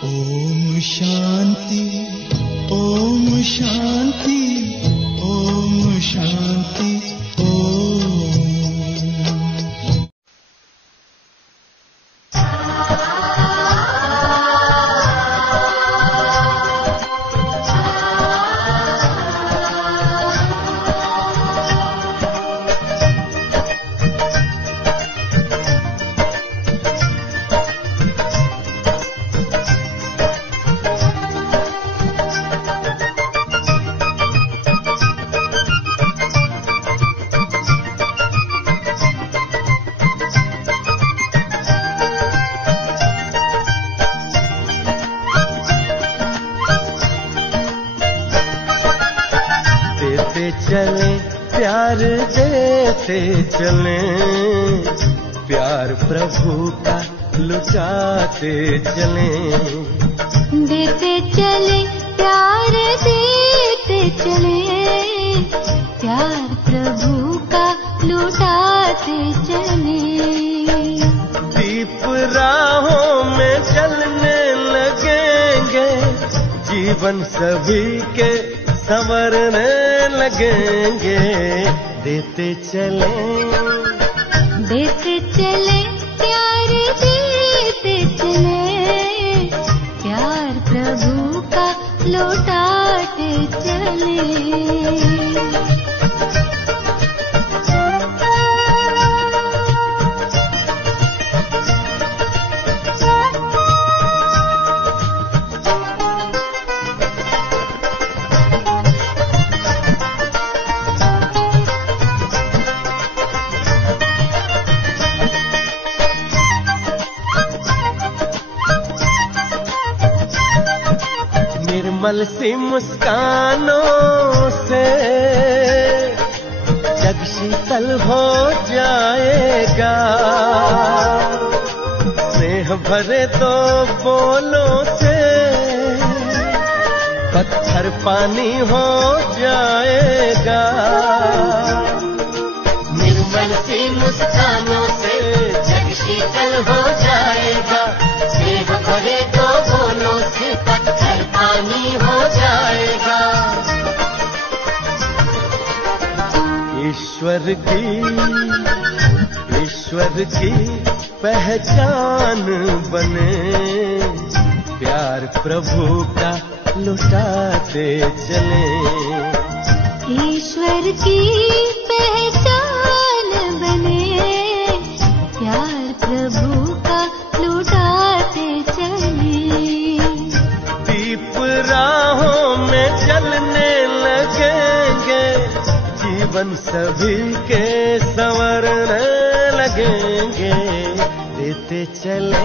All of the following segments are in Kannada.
ओम शांति, ओम शांति, ओम शांति, ओम। चले प्यार देते चले, प्यार प्रभु का लुटाते चले। देते चले प्यार देते चले, प्यार प्रभु का लुटाते चले। दीप राहों में जलने लगेंगे, जीवन सभी के संवरने लगेंगे। देते चले प्यार देते चले, प्यार प्रभु का लौटाते चले। निर्मल सी मुस्कानों से जग शीतल हो जाएगा, स्नेह भरे दो बोलों से पत्थर पानी हो जाएगा। निर्मल सी मुस्कानों से जग शीतल हो जाएगा, स्नेह भरे दो बोलों से पत्थर पानी हो जाएगा। ईश्वर की पहचान बने, प्यार प्रभु का लुटाते चले। ईश्वर की पहचान बने, प्यार प्रभु का लुटाते चले। दीप राहों में जलने लगेंगे, जीवन सभी के संवरने लगेंगे। देते चले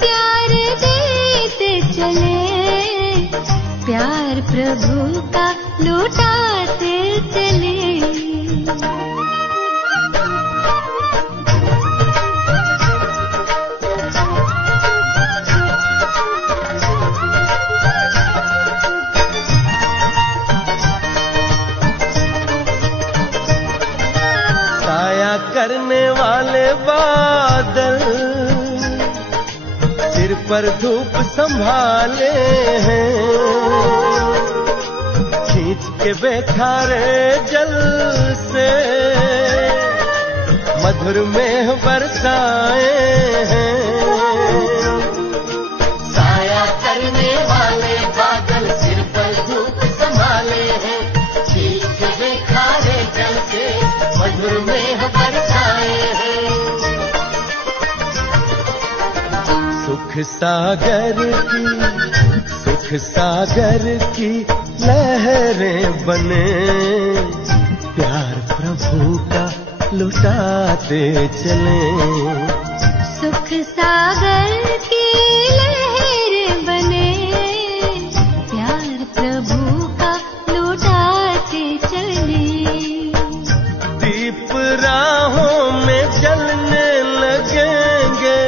प्यार देते चले, प्यार प्रभु का लुटाते चले। साया करने वाले बादल सिर पर धूप संभाले हैं, खींच के बेखारे जल से मधुर मेह बरसाए हैं। साया करने वाले बादल सिर पर धूप संभाले हैं, खींच के बेखारे जल से मधुर मेह बरसाए हैं। सुख सागर की लहरें बने, प्यार प्रभु का लुटाते चले। सुख सागर की लहरें बने, प्यार प्रभु का लुटाते चले। दीप राहों में जलने लगेंगे,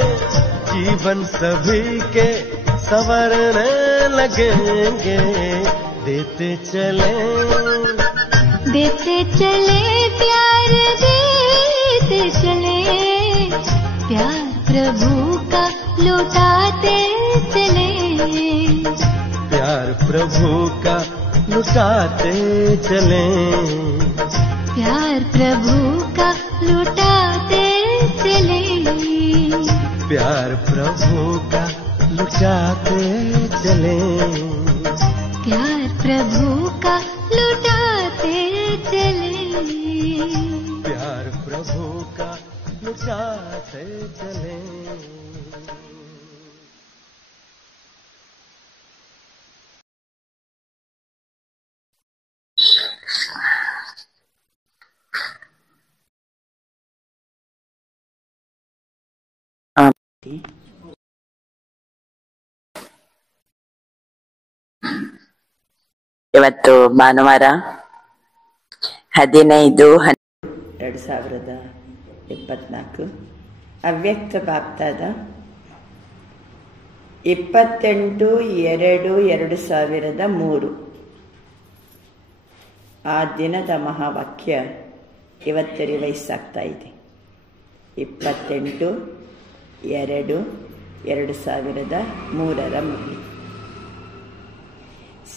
जीवन सभी के संवरने लगेंगे। देते चले प्यार देते चले, प्यार प्रभु का लुटाते चले, प्यार प्रभु का लुटाते चले, प्यार प्रभु का लुटाते चले, प्यार प्रभु का लुटाते चले, प्यार प्रभु का लुटाते चले, प्यार प्रभु का लुटाते चले। ಇವತ್ತು ಭಾನುವಾರ 15/2024 ಅವ್ಯಕ್ತ ಬಾಪ್ತಾದ 28/2/2003. ಆ ದಿನದ ಮಹಾವಾಕ್ಯ ಇವತ್ತು ರಿವೈಸ್ ಆಗ್ತಾ ಇದೆ. 28/2/2003 ಮುಗಿ.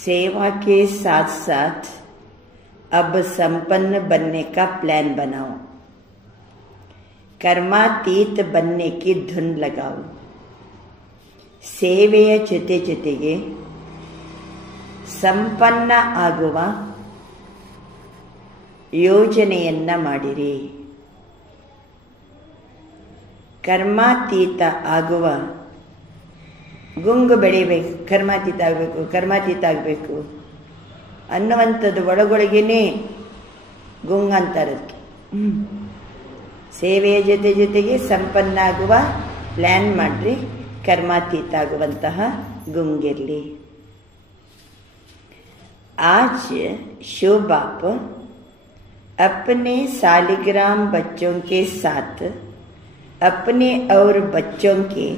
सेवा के साथ साथ अब संपन्न बनने का प्लान बनाओ, कर्मातीत बनने की धुन लगाओ, ಸೇವೆಯ ಜೊತೆ ಜೊತೆಗೆ ಸಂಪನ್ನ ಆಗುವ ಯೋಜನೆಯನ್ನ ಮಾಡಿರಿ. ಕರ್ಮಾತೀತ ಆಗುವ ಗುಂಗು ಬೆಳಿಬೇಕು, ಕರ್ಮಾತೀತ ಆಗಬೇಕು ಅನ್ನುವಂಥದ್ದು ಒಳಗೊಳಗೇನೆ ಗುಂಗು ಅಂತಾರದಕ್ಕೆ. ಸೇವೆಯ ಜೊತೆ ಜೊತೆಗೆ ಸಂಪನ್ನ ಆಗುವ ಪ್ಲ್ಯಾನ್ ಮಾಡ್ರಿ, ಕರ್ಮಾತೀತ ಆಗುವಂತಹ ಗುಂಗಿರಲಿ. आज शिव बाप अपने सालिग्राम बच्चों के साथ अपने और बच्चों के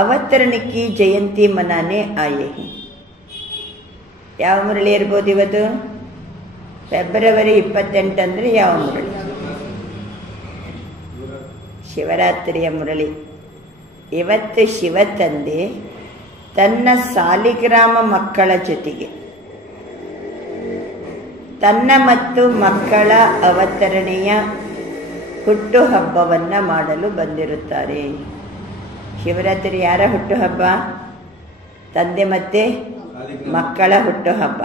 ಅವತರಣ ಕಿ ಜಯಂತಿ ಮನಾನೆ ಆಯೆ ಹಿ. ಯಾವ ಮುರಳಿ ಇರ್ಬೋದು ಇವತ್ತು? ಫೆಬ್ರವರಿ 28 ಅಂದರೆ ಯಾವ ಮುರಳಿ? ಶಿವರಾತ್ರಿಯ ಮುರಳಿ. ಇವತ್ತು ಶಿವ ತಂದೆ ತನ್ನ ಸಾಲಿಗ್ರಾಮ ಮಕ್ಕಳ ಜೊತೆಗೆ ತನ್ನ ಮತ್ತು ಮಕ್ಕಳ ಅವತರಣೆಯ ಹುಟ್ಟುಹಬ್ಬವನ್ನು ಮಾಡಲು ಬಂದಿರುತ್ತಾರೆ. ಶಿವರಾತ್ರಿ ಯಾರ ಹುಟ್ಟುಹಬ್ಬ? ತಂದೆ ಮತ್ತು ಮಕ್ಕಳ ಹುಟ್ಟುಹಬ್ಬ.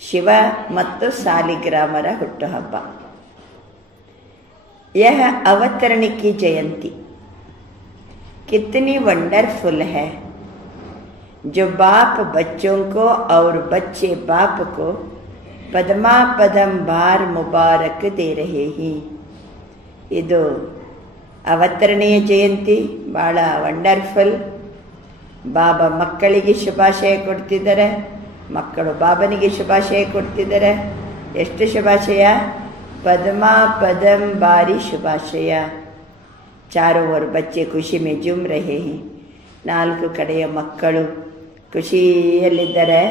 ಶಿವ ಮತ್ತು ಸಾಲಿಗ್ರಾಮರ ಹುಟ್ಟುಹಬ್ಬ. यह अवतरण की जयंती कितनी वंडरफुल है, जो बाप बच्चों को और बच्चे बाप को पदमा पदम बार मुबारक दे रहे हैं. ಇದು ಅವತರಣೆಯ ಜಯಂತಿ ಭಾಳ ವಂಡರ್ಫುಲ್. ಬಾಬಾ ಮಕ್ಕಳಿಗೆ ಶುಭಾಶಯ ಕೊಡ್ತಿದ್ದಾರೆ, ಮಕ್ಕಳು ಬಾಬನಿಗೆ ಶುಭಾಶಯ ಕೊಡ್ತಿದ್ದಾರೆ. ಎಷ್ಟು ಶುಭಾಶಯ? ಪದ್ಮಾ ಪದಂ ಬಾರಿ ಶುಭಾಶಯ. ಚಾರೋ ಓರ್ ಬಚ್ಚೆ ಖುಷಿ ಮೇ ಜುಮ್ ರಹೆ ಹಿ. ನಾಲ್ಕು ಕಡೆಯ ಮಕ್ಕಳು ಖುಷಿಯಲ್ಲಿದ್ದಾರೆ.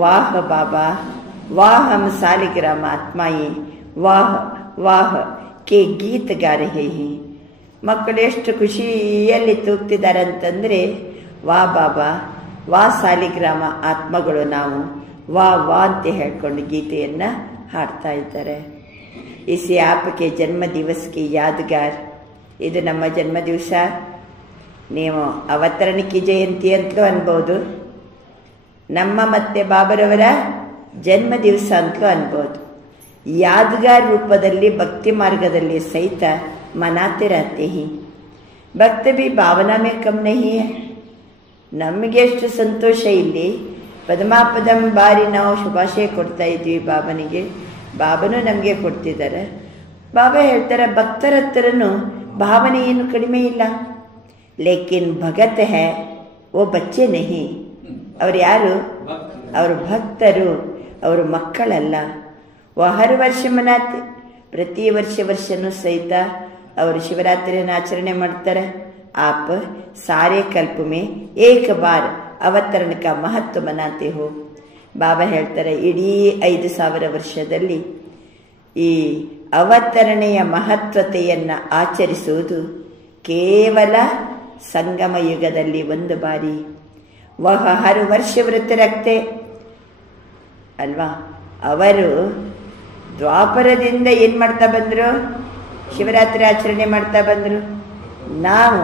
ವಾಹ್ ಬಾಬಾ, ವಾಹ್ ಹಮ್ ಸಾಲಿಗ್ರಾಮ ಆತ್ಮಾಯಿ, ವಾಹ್ ವಾಹ್ ಕೆ ಗೀತ್ गा रहे हैं. ಮಕ್ಕಳು ಎಷ್ಟು ಖುಷಿಯಲ್ಲಿ ತೂಗ್ತಿದ್ದಾರೆ ಅಂತಂದರೆ, ವಾ ಬಾಬಾ, ವಾ ಸಾಲಿಗ್ರಾಮ ಆತ್ಮಗಳು ನಾವು, ವಾ ವಾ ಅಂತ ಹೇಳ್ಕೊಂಡು ಗೀತೆಯನ್ನು ಹಾಡ್ತಾ ಇದ್ದಾರೆ. ಇಸಿ ಆಪಕ್ಕೆ ಜನ್ಮ ದಿವಸಕ್ಕೆ ಯಾದಗಾರ್. ಇದು ನಮ್ಮ ಜನ್ಮ ದಿವಸ. ನೀವು ಅವತರಣಿಕೆ ಜಯಂತಿ ಅಂತಲೂ ಅನ್ಬೋದು, ನಮ್ಮ ಮತ್ತೆ ಬಾಬರವರ ಜನ್ಮ ದಿವಸ ಅಂತಲೂ ಅನ್ಬೋದು. यादगार रूपದಲ್ಲಿ भक्ति मार्गದಲ್ಲಿ सहित मनाते रहते हैं. भक्त भी भावना में कम नहीं है. ನಮಗೆ ಎಷ್ಟು ಸಂತೋಷ ಇಲ್ಲಿ ಪದಮಾಪದಂ ಬಾರಿ ನಾವು ಶುಭಾಶಯ ಕೊಡ್ತಾ ಇದ್ವಿ ಬಾಬನಿಗೆ, ಬಾಬನು ನಮಗೆ ಕೊಡ್ತಿದ್ದಾರೆ. ಬಾಬಾ ಹೇಳ್ತಾರೆ, ಭಕ್ತರ ಹತ್ರನೂ ಭಾವನೆ ಏನು ಕಡಿಮೆ ಇಲ್ಲ. ಲೇಕಿನ್ ಭಗತ್ ಹೈ ಓ ಬಚ್ಚೆ ನಹಿ. ಅವ್ರು ಯಾರು? ಅವರು ಭಕ್ತರು, ಅವರು ಮಕ್ಕಳಲ್ಲ. वह हर वर्ष मनाते, ಪ್ರತಿ ವರ್ಷನೂ ಸಹಿತ ಅವರು ಶಿವರಾತ್ರಿಯನ್ನು ಆಚರಣೆ ಮಾಡ್ತಾರೆ. आप सारे कल्प में एक बार ಅವತರಣ का महत्व मनाते हो. ಬಾಬಾ ಹೇಳ್ತಾರೆ, ಇಡೀ 5000 ವರ್ಷದಲ್ಲಿ ಈ ಅವತರಣೆಯ ಮಹತ್ವತೆಯನ್ನು ಆಚರಿಸುವುದು ಕೇವಲ ಸಂಗಮ ಯುಗದಲ್ಲಿ ಒಂದು ಬಾರಿ. ವಹ ಹರ್ ವರ್ಷ ವೃತ್ತ ರಕ್ತೆ ಅಲ್ವಾ. ಅವರು ದ್ವಾಪರದಿಂದ ಏನು ಮಾಡ್ತಾ ಬಂದರು? ಶಿವರಾತ್ರಿ ಆಚರಣೆ ಮಾಡ್ತಾ ಬಂದರು. ನಾವು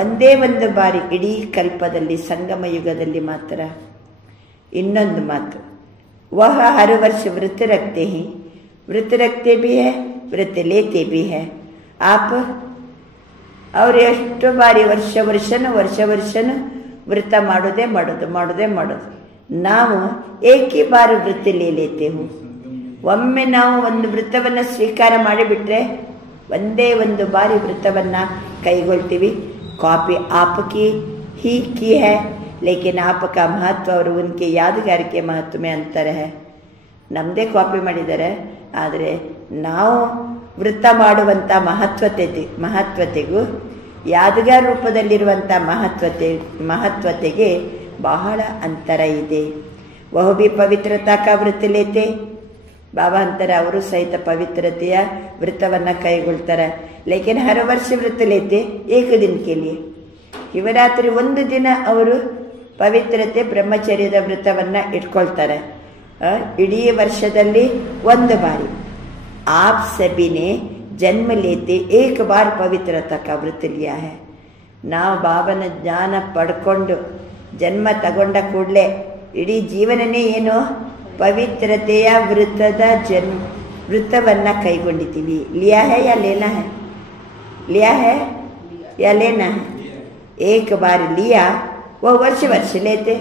ಒಂದೇ ಒಂದು ಬಾರಿ ಇಡೀ ಕಲ್ಪದಲ್ಲಿ ಸಂಗಮ ಯುಗದಲ್ಲಿ ಮಾತ್ರ. ಇನ್ನೊಂದು ಮಾತು, ವಹ ಹರ್ ವರ್ಷ ವೃತ್ತ ರಕ್ತೆ ಹಿ, ವೃತ್ತ ರಕ್ತೆ ಭಿ ಹೈ, ವೃತ್ತ ಲೇತೆ ಭಿ ಹೈ. ಆಪ್ ಅವರು ಎಷ್ಟು ಬಾರಿ ವರ್ಷ ವರ್ಷನೂ ವೃತ್ತ ಮಾಡೋದೇ ಮಾಡೋದು. ನಾವು ಏಕಿ ಬಾರಿ ವೃತ್ತ ಲೇತೇವು. ಒಮ್ಮೆ ನಾವು ಒಂದು ವೃತ್ತವನ್ನು ಸ್ವೀಕಾರ ಮಾಡಿಬಿಟ್ರೆ ಒಂದೇ ಒಂದು ಬಾರಿ ವೃತ್ತವನ್ನು ಕೈಗೊಳ್ತೀವಿ. ಕಾಪಿ ಆಪಕಿ ही की है, लेकिन आपका महत्व और उनके यादगार के महत्व में अंतर है. ನಮ್ಮದೇ ಕಾಪಿ ಮಾಡಿದ್ದಾರೆ, ಆದರೆ ನಾವು ವೃತ್ತ ಮಾಡುವಂಥ ಮಹತ್ವತೆಗೂ ಯಾದಗಾರ ರೂಪದಲ್ಲಿರುವಂಥ ಮಹತ್ವತೆಗೆ ಬಹಳ ಅಂತರ ಇದೆ. ಬಹುಬಿ ಪವಿತ್ರತಾ ಕಾ ವೃತ್ತ ಲೇತೆ. ಬಾಬಾ ಅಂತಾರೆ ಅವರು ಸಹಿತ ಪವಿತ್ರತೆಯ ವೃತ್ತವನ್ನು ಕೈಗೊಳ್ತಾರೆ. ಲೇಕಿನ್ ಹರ ವರ್ಷ ವೃತ್ತ ಲೇತೆ ಏಕ ದಿನಕ್ಕೆ ಲಿಯೆ. ಶಿವರಾತ್ರಿ ಒಂದು ದಿನ ಅವರು ಪವಿತ್ರತೆ ಬ್ರಹ್ಮಚರ್ಯದ ವೃತ್ತವನ್ನು ಇಟ್ಕೊಳ್ತಾರೆ. ಇಡೀ ವರ್ಷದಲ್ಲಿ ಒಂದು ಬಾರಿ. ಆಪ್ ಸಭಿನೆ ಜನ್ಮ ಲೇತೆ ಏಕ ಬಾರ್ ಪವಿತ್ರತಾ ಕಾ ವೃತ್ತ ಲಿಯಾ ಹೈ. ನಾವು ಬಾಬನ ಜ್ಞಾನ ಪಡ್ಕೊಂಡು ಜನ್ಮ ತಗೊಂಡ ಕೂಡಲೇ ಇಡೀ ಜೀವನನೇ ಏನು ಪವಿತ್ರತೆಯ ವೃತ್ತವನ್ನು ಕೈಗೊಂಡಿದ್ದೀವಿ. ಲಿಯಾ ಹೈ ಯಾ ಲೇನಾ ಹೈ? ಲಿಯಾ ಹೈ ಯಾ ಲೇನಾ ಹೈ? ಏಕ ಬಾರಿ ಲಿಯಾ वो ವರ್ಷ ಲೇತೆ.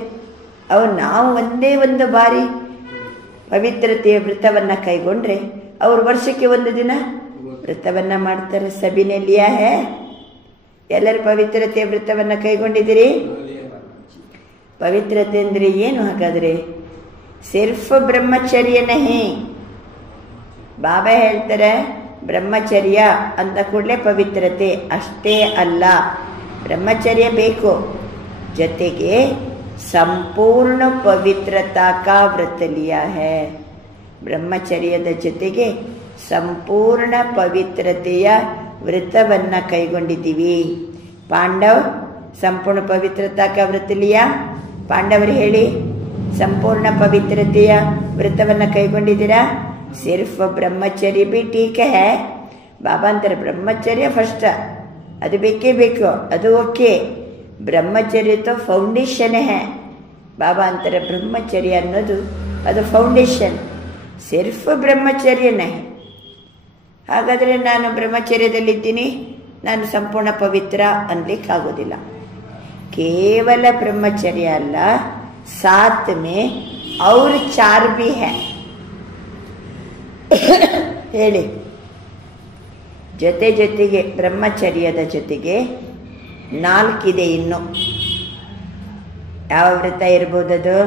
ಅವು ನಾವು ಒಂದೇ ಒಂದು ಬಾರಿ ಪವಿತ್ರತೆಯ ವೃತ್ತವನ್ನು ಕೈಗೊಂಡ್ರೆ ಅವರು ವರ್ಷಕ್ಕೆ ಒಂದು ದಿನ ವೃತ್ತವನ್ನು ಮಾಡ್ತಾರೆ. ಸಭಿನೆ ಲಿಯಾ ಹೈ. ಎಲ್ಲರೂ ಪವಿತ್ರತೆಯ ವೃತ್ತವನ್ನು ಕೈಗೊಂಡಿದ್ದೀರಿ. ಪವಿತ್ರತೆ ಅಂದರೆ ಏನು ಹಾಗಾದರೆ? ಸಿರ್ಫ್ ಬ್ರಹ್ಮಚರ್ಯ ನಹಿ. ಬಾಬಾ ಹೇಳ್ತಾರೆ ಬ್ರಹ್ಮಚರ್ಯ ಅಂತ ಕೂಡಲೇ ಪವಿತ್ರತೆ ಅಷ್ಟೇ ಅಲ್ಲ, ಬ್ರಹ್ಮಚರ್ಯ ಬೇಕು, ಜೊತೆಗೆ ಸಂಪೂರ್ಣ ಪವಿತ್ರತಾ ಕಾ ವ್ರತ ಲಿಯಾ ಹೈ. ಬ್ರಹ್ಮಚರ್ಯದ ಜೊತೆಗೆ ಸಂಪೂರ್ಣ ಪವಿತ್ರತೆಯ ವ್ರತವನ್ನು ಕೈಗೊಂಡಿದ್ದೀವಿ. ಪಾಂಡವ್ ಸಂಪೂರ್ಣ ಪವಿತ್ರತಾ ಕಾ ವ್ರತ ಲಿಯಾ. ಪಾಂಡವರು ಹೇಳಿ, ಸಂಪೂರ್ಣ ಪವಿತ್ರತೆಯ ವ್ರತವನ್ನು ಕೈಗೊಂಡಿದ್ದೀರಾ? ಸಿರ್ಫ್ ಬ್ರಹ್ಮಚರ್ಯ ಬಿ ಟೀಕ್ ಹೈ. ಬಾಬಾ ಅಂತಾರೆ ಬ್ರಹ್ಮಚರ್ಯ ಫಸ್ಟ್, ಅದು ಬೇಕೇ ಬೇಕು, ಅದು ಓಕೆ. ಬ್ರಹ್ಮಚರ್ಯ ತೋ ಫೌಂಡೇಶನ್ ಹೈ. ಬಾಬಾ ಅಂತಾರೆ ಬ್ರಹ್ಮಚರ್ಯ ಅನ್ನೋದು ಅದು ಫೌಂಡೇಶನ್, ಸಿರ್ಫ್ ಬ್ರಹ್ಮಚರ್ಯ ನಹಿ. ಹಾಗಾದರೆ ನಾನು ಬ್ರಹ್ಮಚರ್ಯದಲ್ಲಿದ್ದೀನಿ, ನಾನು ಸಂಪೂರ್ಣ ಪವಿತ್ರ ಅನ್ಲಿಕ್ಕಾಗೋದಿಲ್ಲ. ಕೇವಲ ಬ್ರಹ್ಮಚರ್ಯ ಅಲ್ಲ, साथ में और 4 भी है. ಹೇಳಿ, ಜೊತೆಗೆ ಬ್ರಹ್ಮಚರ್ಯದ ಜೊತೆಗೆ 4 ಇದೆ ಇನ್ನು. ಯಾವ ವ್ರತ ಇರ್ಬೋದದು?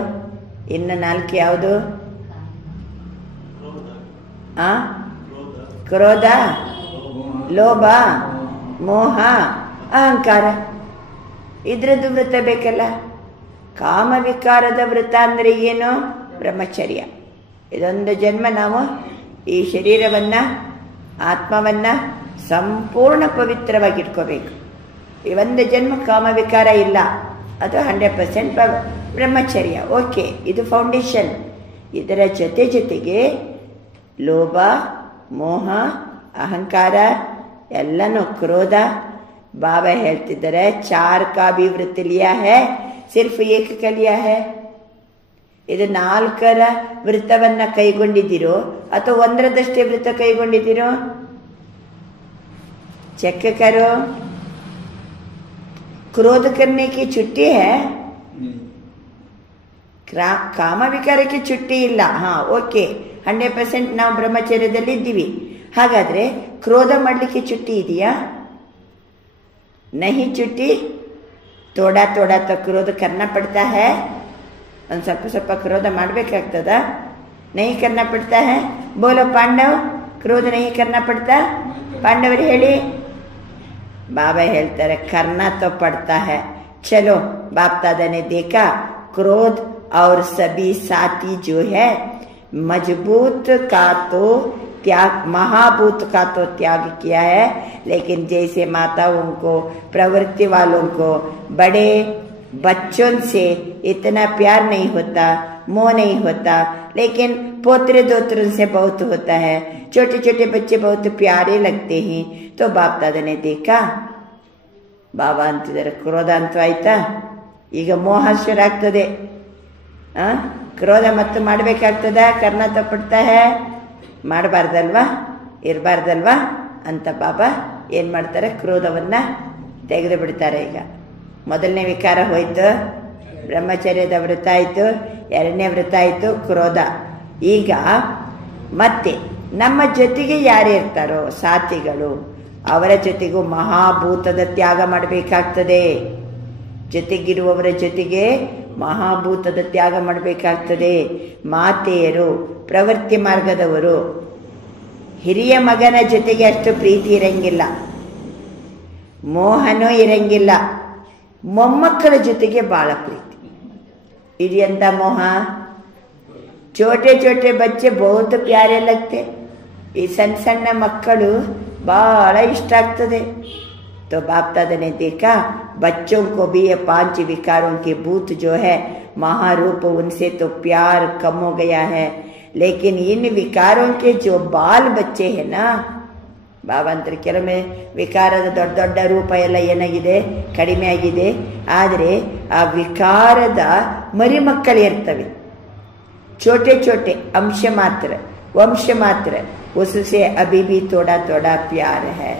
ಇನ್ನು 4 ಯಾವುದು? ಕ್ರೋಧ, ಲೋಭ, ಮೋಹ, ಅಹಂಕಾರ. ಇದ್ರದ್ದು ವ್ರತ ಬೇಕಲ್ಲ. ಕಾಮವಿಕಾರದ ವ್ರತ ಅಂದರೆ ಏನು? ಬ್ರಹ್ಮಚರ್ಯ. ಇದೊಂದು ಜನ್ಮ ನಾವು ಈ ಶರೀರವನ್ನು, ಆತ್ಮವನ್ನು ಸಂಪೂರ್ಣ ಪವಿತ್ರವಾಗಿಟ್ಕೋಬೇಕು. ಈ ಒಂದು ಜನ್ಮ ಕಾಮವಿಕಾರ ಇಲ್ಲ, ಅದು 100% ಬ್ರಹ್ಮಚರ್ಯ. ಓಕೆ, ಇದು ಫೌಂಡೇಶನ್. ಇದರ ಜೊತೆಗೆ ಲೋಭ, ಮೋಹ, ಅಹಂಕಾರ ಎಲ್ಲನೂ, ಕ್ರೋಧ. ಬಾಬಾ ಹೇಳ್ತಿದ್ದಾರೆ 4 का भी व्रत लिया है, सिर्फ 1 का लिया है. ಇದು 4ರ ವೃತ್ತವನ್ನು ಕೈಗೊಂಡಿದ್ದೀರೋ ಅಥವಾ 1ರದಷ್ಟೇ ವೃತ್ತ ಕೈಗೊಂಡಿದ್ದೀರೋ? ಚೆಕ್ ಕರೋ. क्रोध करने की छुट्टी है, ಕಾಮ ವಿಕಾರಕ್ಕೆ ಚುಟ್ಟಿ ಇಲ್ಲ. ಓಕೆ, 100% ನಾವು ಬ್ರಹ್ಮಚರ್ಯದಲ್ಲಿ ಇದ್ದೀವಿ. ಹಾಗಾದರೆ ಕ್ರೋಧ ಮಾಡಲಿಕ್ಕೆ ಚುಟ್ಟಿ ಇದೆಯಾ? नहीं छुट्टी. थोड़ा तो क्रोध करना पड़ता है. ಒಂದು ಸ್ವಲ್ಪ ಕ್ರೋಧ ಮಾಡಬೇಕಾಗ್ತದ? नहीं करना पड़ता है. बोलो पांडव, क्रोध नहीं करना पड़ता? पांडವರು ಹೇಳಿ. बाबा ಹೇಳ್ತಾರೆ करना तो पड़ता है. चलो, बाप दादा ने देखा क्रोध और सभी साथी जो है मजबूत का तो त्याग, महाभूत का तो त्याग किया है, लेकिन जैसे माताओं को, प्रवृत्ति वालों को बड़े बच्चों से इतना प्यार नहीं होता, मोह नहीं होता, लेकिन पोतरे दोत्रों से बहुत होता है। छोटे छोटे बच्चे बहुत प्यारे लगते हैं। तो बाप दादा ने देखा, ಬಾಬಾ ಅಂತಿದ್ದಾರೆ ಕ್ರೋಧ ಅಂತೂ ಆಯ್ತಾ, ಈಗ ಮೋಹ ಶುರು ಆಗ್ತದೆ, ಕ್ರೋಧ ಮತ್ತು ಮಾಡಬೇಕಾಗ್ತದ, ಕರ್ಣ ತಪ್ಪಡ್ತಾ ಹೇ, ಮಾಡಬಾರ್ದಲ್ವಾ, ಇರಬಾರ್ದಲ್ವಾ ಅಂತ ಬಾಬಾ ಏನು ಮಾಡ್ತಾರೆ, ಕ್ರೋಧವನ್ನು ತೆಗೆದು ಬಿಡ್ತಾರೆ. ಈಗ ಮೊದಲನೇ ವಿಕಾರ ಹೋಯ್ತು, ಬ್ರಹ್ಮಚರ್ಯದ ವ್ರತ ಆಯಿತು, ಎರಡನೇ ವ್ರತ ಆಯಿತು ಕ್ರೋಧ. ಈಗ ಮತ್ತೆ ನಮ್ಮ ಜೊತೆಗೆ ಯಾರು ಇರ್ತಾರೋ ಸಾಥಿಗಳು, ಅವರ ಜೊತೆಗೂ ಮಹಾಭೂತದ ತ್ಯಾಗ ಮಾಡಬೇಕಾಗ್ತದೆ. ಜೊತೆಗಿರುವವರ ಜೊತೆಗೆ ಮಹಾಭೂತದ ತ್ಯಾಗ ಮಾಡಬೇಕಾಗ್ತದೆ. ಮಾತೆಯರು, ಪ್ರವೃತ್ತಿ ಮಾರ್ಗದವರು, ಹಿರಿಯ ಮಗನ ಜೊತೆಗೆ ಅಷ್ಟು ಪ್ರೀತಿ ಇರಂಗಿಲ್ಲ, ಮೋಹನೂ ಇರಂಗಿಲ್ಲ. ಮೊಮ್ಮಕ್ಕಳ ಜೊತೆಗೆ ಬಹಳ ಪ್ರೀತಿ. ಇದೆಂತ ಮೋಹ, छोटे छोटे बच्चे बहुत प्यारे लगते, ಈ ಸಣ್ಣ ಸಣ್ಣ ಮಕ್ಕಳು ಬಹಳ ಇಷ್ಟ ಆಗ್ತದೆ. तो बाप दादा ने देखा बच्चों को भी ये 5 विकारों के भूत जो है महारूप, उनसे तो प्यार कम हो गया है, लेकिन इन विकारों के जो बाल बच्चे हैं ना, ಬಾಬಾ ಅಂತಾರೆ ಕೆಲವೊಮ್ಮೆ ವಿಕಾರದ ದೊಡ್ಡ ದೊಡ್ಡ ರೂಪ ಎಲ್ಲ ಏನಾಗಿದೆ, ಕಡಿಮೆ ಆಗಿದೆ. ಆದರೆ ಆ ವಿಕಾರದ ಮರಿಮಕ್ಕಳು ಇರ್ತವೆ, छोटे छोटे अंश मात्र, वंश मात्र, उससे अभी भी थोड़ा थोड़ा प्यार है.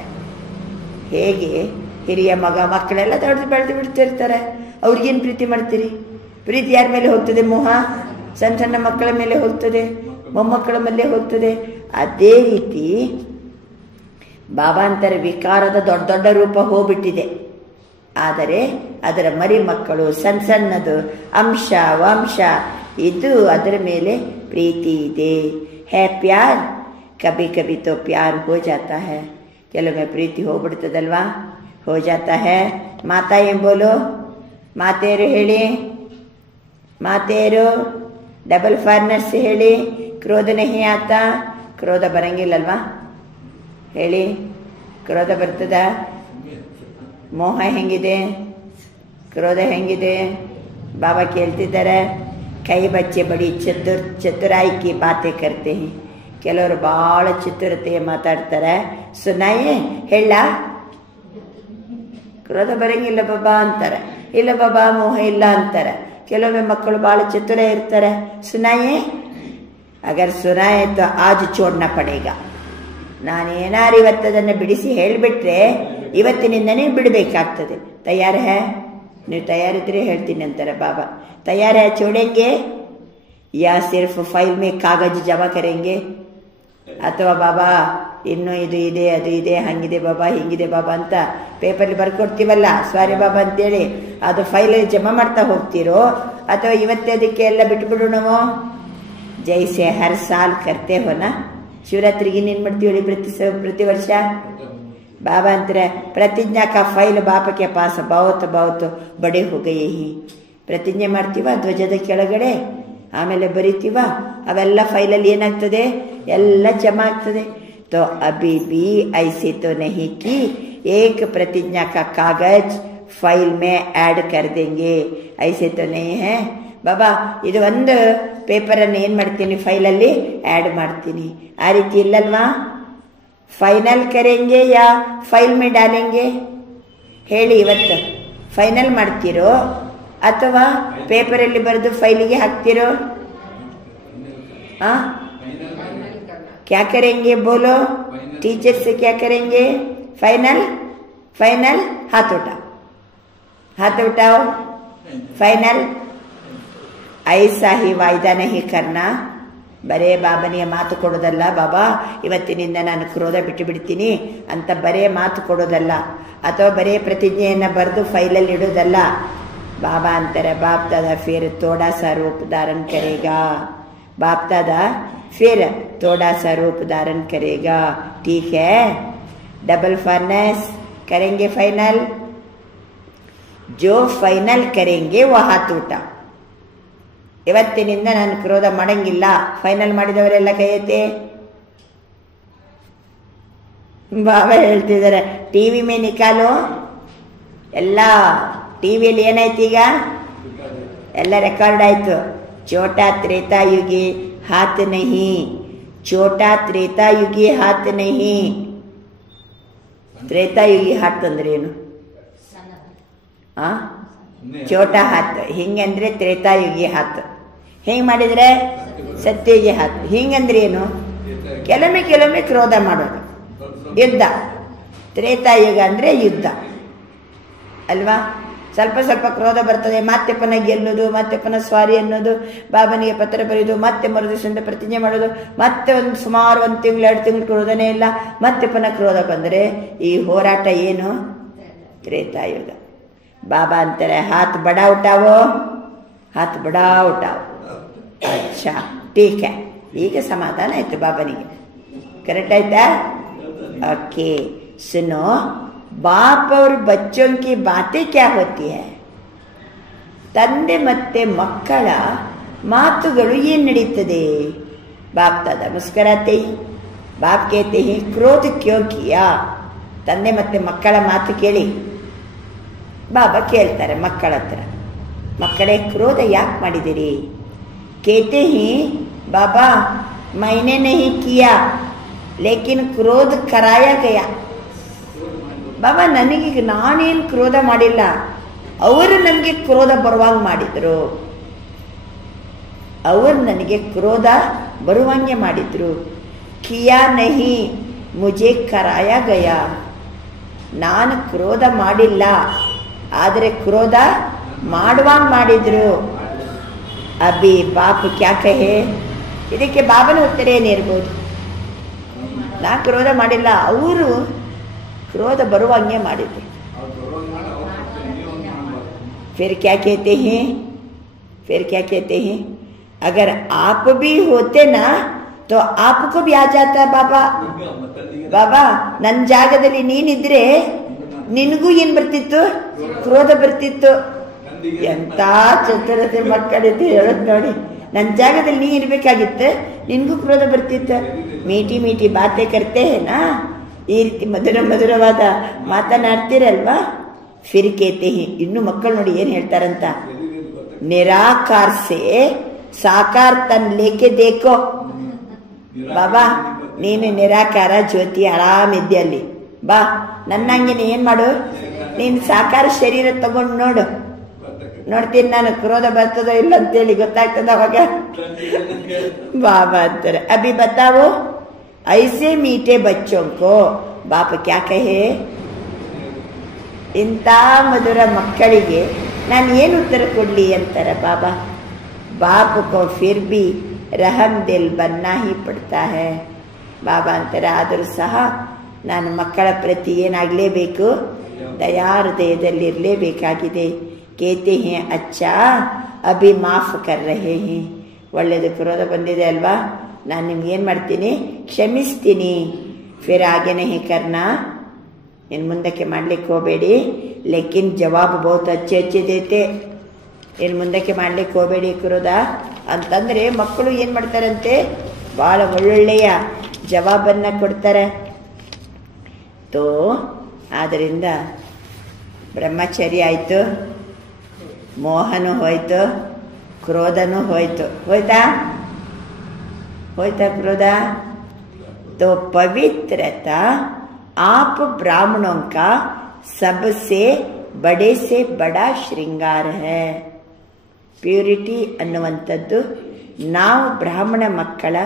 ಹೇಗೆ ಹಿರಿಯ ಮಗ ಮಕ್ಕಳೆಲ್ಲ ದೊಡ್ಡ ಬೆಳೆದು ಬಿಡ್ತಿರ್ತಾರೆ, ಅವ್ರಿಗೇನು ಪ್ರೀತಿ ಮಾಡ್ತೀರಿ? ಪ್ರೀತಿ ಯಾರ ಮೇಲೆ ಹೋಗ್ತದೆ? ಮೋಹ ಸಣ್ಣ ಸಣ್ಣ ಮಕ್ಕಳ ಮೇಲೆ ಹೋಗ್ತದೆ, ಮೊಮ್ಮಕ್ಕಳ ಮೇಲೆ ಹೋಗ್ತದೆ. ಅದೇ ರೀತಿ ಬಾಬಾ ಅಂತಾರೆ ವಿಕಾರದ ದೊಡ್ಡ ದೊಡ್ಡ ರೂಪ ಹೋಗ್ಬಿಟ್ಟಿದೆ, ಆದರೆ ಅದರ ಮರಿ ಮಕ್ಕಳು ಸಣ್ಣ ಸಣ್ಣದು ಅಂಶ ವಂಶ, ಇದು ಅದರ ಮೇಲೆ ಪ್ರೀತಿ ಇದೆ. ಹೇ ಪ್ಯಾರ್, ಕಭಿ ಕಭಿ ತೋ ಪ್ಯಾರ್ ಹೋ ಜಾತಾ ಹೈ, ಕೆಲವೊಮ್ಮೆ ಪ್ರೀತಿ ಹೋಗ್ಬಿಡ್ತದಲ್ವಾ, ಹೋ ಜಾತಾ ಹೈ. ಮಾತಾ ಏನ್ ಬೋಲೋ, ಮಾತೆಯರು ಹೇಳಿ, ಮಾತೆಯರು ಡಬಲ್ ಫಾರ್ನರ್ಸ್ ಹೇಳಿ. ಕ್ರೋಧ ನಹಿ ಆತಾ, ಕ್ರೋಧ ಬರಂಗಿಲ್ಲಲ್ವಾ ಹೇಳಿ, ಕ್ರೋಧ ಬರ್ತದ? ಮೋಹ ಹೆಂಗಿದೆ, ಕ್ರೋಧ ಹೆಂಗಿದೆ? ಬಾಬಾ ಕೇಳ್ತಿದ್ದಾರೆ. ಕೈ ಬಚ್ಚೆ ಬಡಿ ಚತುರಾಯಿ ಕಿ ಬಾತೆ ಕರ್ತೆ ಹಿ, ಕೆಲವರು ಭಾಳ ಚತುರತೆ ಮಾತಾಡ್ತಾರೆ. ಸುನಾಯೇ ಹೇಳ, ಕ್ರೋಧ ಬರಂಗಿಲ್ಲ ಬಾಬಾ ಅಂತಾರೆ, ಇಲ್ಲ ಬಾಬಾ ಮೋಹ ಇಲ್ಲ ಅಂತಾರೆ. ಕೆಲವೊಮ್ಮೆ ಮಕ್ಕಳು ಭಾಳ ಚತುರ ಇರ್ತಾರೆ. ಸುನಾಯೇ, ಅಗರ್ ಸುನಾಯೇ ತೋ ಆಜ್ ಚೋಡ್ನ ಪಡೇಗ, ನಾನೇನಾರು ಇವತ್ತದನ್ನು ಬಿಡಿಸಿ ಹೇಳಿಬಿಟ್ರೆ ಇವತ್ತಿನಿಂದನೇ ಬಿಡಬೇಕಾಗ್ತದೆ. ತಯಾರ ಹೇ, ನೀವು ತಯಾರಿದ್ರೆ ಹೇಳ್ತೀನಿ ಅಂತಾರೆ ಬಾಬಾ. तैयार है छोड़ेंगे या सिर्फ फाइल में कागज जमा करेंगे, ಅಥವಾ ಬಾಬಾ ಇನ್ನೂ ಇದು ಇದೆ ಅದು ಇದೆ ಹಂಗಿದೆ ಬಾಬಾ ಹಿಂಗಿದೆ ಬಾಬಾ ಅಂತ ಪೇಪರ್ಲಿ ಬರ್ಕೊಡ್ತೀವಲ್ಲ ಸ್ವಾರಿ ಬಾಬಾ ಅಂತೇಳಿ, ಅದು ಫೈಲಲ್ಲಿ ಜಮಾ ಮಾಡ್ತಾ ಹೋಗ್ತೀರೋ ಅಥವಾ ಇವತ್ತೇ ಅದಕ್ಕೆ ಎಲ್ಲ ಬಿಟ್ಬಿಡು ನಾವು? ಜೈಸೆ ಹರ್ ಸಾಲ್ ಕರ್ತೆ ಹೋನಾ, ಶಿವರಾತ್ರಿಗೆ ಇನ್ನೇನು ಮಾಡ್ತೀವಿ ಪ್ರತಿ ವರ್ಷ? ಬಾಬಾ ಅಂತಾರೆ ಪ್ರತಿಜ್ಞಾ ಕಾ ಫೈಲ್ ಬಾಪ ಕೆ ಪಾಸ್ ಬಹುತ್ ಬಹುತ್ ಬಡೆ ಹೋ ಗಯೇ ಹಿ. ಪ್ರತಿಜ್ಞೆ ಮಾಡ್ತೀವ ಧ್ವಜದ ಕೆಳಗಡೆ, ಆಮೇಲೆ ಬರಿತೀವ, ಅವೆಲ್ಲ ಫೈಲಲ್ಲಿ ಏನಾಗ್ತದೆ, ಎಲ್ಲ ಜಮಾ ಆಗ್ತದೆ. तो अभी भी ऐसे तो नहीं कि एक प्रतिज्ञा का कागज फाइल में ऐड कर देंगे, ऐसे तो नहीं है ಬಾಬಾ. ಇದು ಒಂದು ಪೇಪರನ್ನು ಏನು ಮಾಡ್ತೀನಿ, ಫೈಲಲ್ಲಿ ಆ್ಯಡ್ ಮಾಡ್ತೀನಿ, ಆ ರೀತಿ ಇಲ್ಲಲ್ವಾ? ಫೈನಲ್ ಕರೆಂಗೆ ಯಾ ಫೈಲ್ ಮೇ ಡಾಲೆಂಗೆ ಹೇಳಿ. ಇವತ್ತು ಫೈನಲ್ ಮಾಡ್ತೀರೋ ಅಥವಾ ಪೇಪರಲ್ಲಿ ಬರೆದು ಫೈಲಿಗೆ ಹಾಕ್ತಿರೋ? क्या करेंगे बोलो, टीचर से क्या करेंगे? फाइनल, फाइनल, हाथ उठाओ, हाथ उठाओ. फाइनल ऐसा ही वायदा नहीं करना. ಬರೇ ಬಾಬನಿಗೆ ಮಾತು ಕೊಡೋದಲ್ಲ, ಬಾಬಾ ಇವತ್ತಿನಿಂದ ನಾನು ಕ್ರೋಧ ಬಿಟ್ಟು ಬಿಡ್ತೀನಿ ಅಂತ ಬರೇ ಮಾತು ಕೊಡೋದಲ್ಲ, ಅಥವಾ ಬರೇ ಪ್ರತಿಜ್ಞೆಯನ್ನು ಬರೆದು ಫೈಲಲ್ಲಿ ಇಡೋದಲ್ಲ. बाबा अंतर बाप दादा फिर थोड़ा सा रूप धारण करेगा, बाप दादा फिर थोड़ा सा रूप धारण करेगा, ठीक है? डबल फर्नेस करेंगे फाइनल, जो फाइनल करेंगे वो हाथ उठा. ಇವತ್ತಿನಿಂದ ನಾನು ಕ್ರೋಧ ಮಾಡಂಗಿಲ್ಲ, ಫೈನಲ್ ಮಾಡಿದವರೆಲ್ಲ ಕೈ ಎತ್ತಿ. ಬಾಬಾ ಹೇಳ್ತಿದ್ದಾರೆ ಟಿವಿ ಮೇ ನಿಕಾಲು. ಎಲ್ಲ ಟಿವಿಯಲ್ಲಿ ಏನಾಯ್ತು ಈಗ, ಎಲ್ಲ ರೆಕಾರ್ಡ್ ಆಯ್ತು. ಚೋಟಾ ತ್ರೇತಾಯುಗಿ ಹಾತ್ ನಹಿ, ಚೋಟಾ ತ್ರೇತಾಯುಗಿ ಹಾತ್ ನಹಿ. ತ್ರೇತಾಯುಗಿ ಹಾತ್ ಅಂದ್ರೆ ಏನು? ಚೋಟಾ ಹಾತ್. ಹಿಂಗಂದ್ರೆ ತ್ರೇತಾಯುಗಿ ಹಾತ್. ಹೆಂಗ್ ಮಾಡಿದ್ರೆ ಸತ್ಯಯುಗಿ ಹಾತ್. ಹಿಂಗಂದ್ರೆ ಏನು? ಕೆಲವೊಮ್ಮೆ ಕ್ರೋಧ ಮಾಡೋದು, ಯುದ್ಧ. ತ್ರೇತಾಯುಗ ಅಂದ್ರೆ ಯುದ್ಧ ಅಲ್ವಾ? ಸ್ವಲ್ಪ ಸ್ವಲ್ಪ ಕ್ರೋಧ ಬರ್ತದೆ, ಮತ್ತೆ ಪುನಃ ಗೆಲ್ಲೋದು, ಮತ್ತೆ ಪುನಃ ಸ್ವಾರಿ ಅನ್ನೋದು, ಬಾಬನಿಗೆ ಪತ್ರ ಬರೆಯೋದು, ಮತ್ತೆ ಮರುದಿವಸದಿಂದ ಪ್ರತಿಜ್ಞೆ ಮಾಡೋದು, ಮತ್ತೆ ಸುಮಾರು 1 ತಿಂಗಳು 2 ತಿಂಗಳು ಕ್ರೋಧನೇ ಇಲ್ಲ, ಮತ್ತೆ ಪುನಃ ಕ್ರೋಧ ಬಂದರೆ ಈ ಹೋರಾಟ ಏನು? ತ್ರೇತಾಯುಗ. ಬಾಬಾ ಅಂತಾರೆ ಹಾತ್ ಬಡಾ ಉಟಾವೋ, ಹಾತ್ ಬಡಾ ಉಟಾವೋ. ಅಚ್ಚಾ ಟೀಕ್ ಹೈ. ಈಗ ಸಮಾಧಾನ ಆಯ್ತು ಬಾಬನಿಗೆ. ಕರೆಕ್ಟ್ ಆಯ್ತಾ? ओके सुनो, बाप और बच्चों की बातें क्या होती है? ತಂದೆ ಮತ್ತೆ ಮಕ್ಕಳ ಮಾತುಗಳು ಏನು ನಡೀತದೆ? ಬಾಪ್ ದಾದಾ ಮುಸ್ಕರಾತೆ ಹಿ, ಬಾಪ್ ಕೇತೆ ಹಿ ಕ್ರೋಧ ಕ್ಯೋ ಕಿಯಾ? ತಂದೆ ಮತ್ತೆ ಮಕ್ಕಳ ಮಾತು ಕೇಳಿ ಬಾಬಾ ಕೇಳ್ತಾರೆ ಮಕ್ಕಳ ಹತ್ರ, ಮಕ್ಕಳೇ ಕ್ರೋಧ ಯಾಕೆ ಮಾಡಿದಿರಿ? ಕೇತೆ ಹಿ ಬಾಬಾ ಮೈನೆ ನಹಿ ಕಿಯಾ ಲೇಕಿನ್ ಕ್ರೋಧ ಕರಾಯ ಗಯ. ಬಾಬಾ ನನಗೀಗ ನಾನೇನು ಕ್ರೋಧ ಮಾಡಿಲ್ಲ, ಅವರು ನನಗೆ ಕ್ರೋಧ ಬರುವಂಗೆ ಮಾಡಿದ್ರು. ಅವರು ನನಗೆ ಕ್ರೋಧ ಬರುವಂಗೆ ಮಾಡಿದ್ರು. ಕಿಯಾ ನಹಿ ಮುಜೆ ಕರಾಯ ಗಯ. ನಾನು ಕ್ರೋಧ ಮಾಡಿಲ್ಲ, ಆದರೆ ಕ್ರೋಧ ಮಾಡುವಂಗೆ ಮಾಡಿದ್ರು. ಅಭಿ ಬಾಪ್ ಕ್ಯಾ ಕಹೆ? ಇದಕ್ಕೆ ಬಾಬನ ಉತ್ತರ ಏನಿರ್ಬೋದು? ನಾ ಕ್ರೋಧ ಮಾಡಿಲ್ಲ, ಅವರು ಕ್ರೋಧ ಬರುವಂಗೆ ಮಾಡಿದ್ರು. फिर क्या कहते हैं? फिर क्या कहते हैं? अगर आप भी होते ना तो आपको भी आ जाता बाबा. ಬಾಬಾ ನನ್ನ ಜಾಗದಲ್ಲಿ ನೀನಿದ್ರೆ ನಿನಗೂ ಏನ್ ಬರ್ತಿತ್ತು? ಕ್ರೋಧ ಬರ್ತಿತ್ತು. ಎಂತ ಚತುರತೆ ಮಕ್ಕಳಿದ್ದು ಹೇಳೋದು ನೋಡಿ. ನನ್ನ ಜಾಗದಲ್ಲಿ ನೀ ಇರ್ಬೇಕಾಗಿತ್ತು, ನಿನ್ಗೂ ಕ್ರೋಧ ಬರ್ತಿತ್ತು. ಮೀಟಿ ಮೀಟಿ ಬಾತೆ ಕರ್ತೆ ನಾ, ಈ ರೀತಿ ಮಧುರವಾದ ಮಾತನಾಡ್ತಿರಲ್ವಾ? ಫಿರ್ ಕೇತೆ ಹಿ. ಇನ್ನು ಮಕ್ಕಳು ನೋಡಿ ಏನ್ ಹೇಳ್ತಾರಂತ, ನಿರಾಕಾರ ಸೆ ಸಾಕಾರ ತನ್ ಲೇಕೆ ದೇಕೋ. ಬಾಬಾ ನೀನು ನಿರಾಕಾರ ಜ್ಯೋತಿ ಆರಾಮಿದ್ದೆ ಅಲ್ಲಿ, ಬಾ ನನ್ನಂಗೆ ಏನ್ ಮಾಡು, ನೀನು ಸಾಕಾರ ಶರೀರ ತಗೊಂಡು ನೋಡು, ನೋಡ್ತೀನಿ ನಾನು ಕ್ರೋಧ ಬರ್ತದೋ ಇಲ್ಲ ಅಂತೇಳಿ ಗೊತ್ತಾಗ್ತದ ಅವಾಗ. ಬಾಬಾ ಅಂತಾರೆ ಅಭಿ ಬತಾವೋ ಐಸೆ ಮೀಟೆ ಬಚ್ಚೋಂಕೋ ಬಾಪ ಕ್ಯಾ ಕಹೆ? ಇಂಥ ಮಧುರ ಮಕ್ಕಳಿಗೆ ನಾನು ಏನು ಉತ್ತರ ಕೊಡ್ಲಿ ಅಂತಾರೆ ಬಾಬಾ. ಬಾಪ್ ಕೋ ಫಿರ್ ಬಿ ರಹಮ್ ದಿಲ್ ಬನ್ನಾ ಹಿ ಪಡ್ತಾ ಹೈ. ಬಾಬಾ ಅಂತಾರೆ ಆದರೂ ಸಹ ನಾನು ಮಕ್ಕಳ ಪ್ರತಿ ಏನಾಗಲೇಬೇಕು, ದಯಾ ಹೃದಯದಲ್ಲಿರಲೇಬೇಕಾಗಿದೆ. ಕೇತೆ ಹೇ ಅಚ್ಚಾ ಅಭಿ ಮಾಫ್ ಕರ್ ರಹೆ ಹೇ. ಒಳ್ಳೆಯದು, ಕ್ರೋಧ ಬಂದಿದೆ ಅಲ್ವಾ, ನಾನು ನಿಮ್ಗೆ ಏನು ಮಾಡ್ತೀನಿ, ಕ್ಷಮಿಸ್ತೀನಿ. ಫಿರ್ ಆಗೆ ನಹಿ ಕರ್ನಾ, ಇನ್ನು ಮುಂದಕ್ಕೆ ಮಾಡ್ಲಿಕ್ಕೆ ಹೋಗಬೇಡಿ. ಲೇಕಿನ್ ಜವಾಬ್ ಬಹುತ್ ಅಚ್ಚೆ ದೇತೆ. ಇನ್ನು ಮುಂದಕ್ಕೆ ಮಾಡ್ಲಿಕ್ಕೆ ಹೋಗಬೇಡಿ ಕ್ರೋಧ ಅಂತಂದರೆ ಮಕ್ಕಳು ಏನು ಮಾಡ್ತಾರಂತೆ, ಭಾಳ ಒಳ್ಳೊಳ್ಳೆಯ ಜವಾಬನ್ನು ಕೊಡ್ತಾರೆ. ತೋ ಆದ್ದರಿಂದ ಬ್ರಹ್ಮಚರ್ಯ ಆಯಿತು, ಮೋಹನೂ ಹೋಯ್ತು, ಕ್ರೋಧನೂ ಹೋಯ್ತು. ಹೋಯ್ತಾ ಕ್ರೋಧ? तो पवित्रता आप ब्राह्मणों का सबसे बड़े से बड़ा श्रृंगार है. ಪ್ಯೂರಿಟಿ ಅನ್ನುವಂಥದ್ದು ನಾವು ಬ್ರಾಹ್ಮಣ ಮಕ್ಕಳ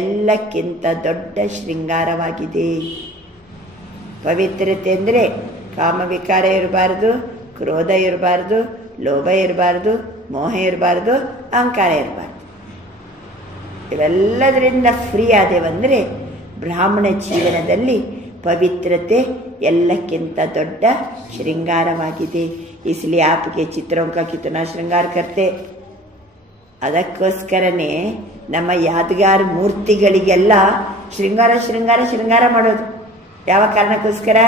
ಎಲ್ಲಕ್ಕಿಂತ ದೊಡ್ಡ ಶೃಂಗಾರವಾಗಿದೆ. ಪವಿತ್ರತೆ ಅಂದರೆ ಕಾಮವಿಕಾರ ಇರಬಾರ್ದು, ಕ್ರೋಧ ಇರಬಾರ್ದು, ಲೋಭ ಇರಬಾರ್ದು, ಮೋಹ ಇರಬಾರ್ದು, ಅಹಂಕಾರ ಇರಬಾರ್ದು. ಇವೆಲ್ಲದರಿಂದ ಫ್ರೀ ಆದೇವಂದರೆ ಬ್ರಾಹ್ಮಣ ಜೀವನದಲ್ಲಿ ಪವಿತ್ರತೆ ಎಲ್ಲಕ್ಕಿಂತ ದೊಡ್ಡ ಶೃಂಗಾರವಾಗಿದೆ. इसलिए आपके चित्रों का कितना श्रृंगार करते. ಅದಕ್ಕೋಸ್ಕರನೇ ನಮ್ಮ ಯಾದಗಾರ್ ಮೂರ್ತಿಗಳಿಗೆಲ್ಲ ಶೃಂಗಾರ ಮಾಡೋದು. ಯಾವ ಕಾರಣಕ್ಕೋಸ್ಕರ?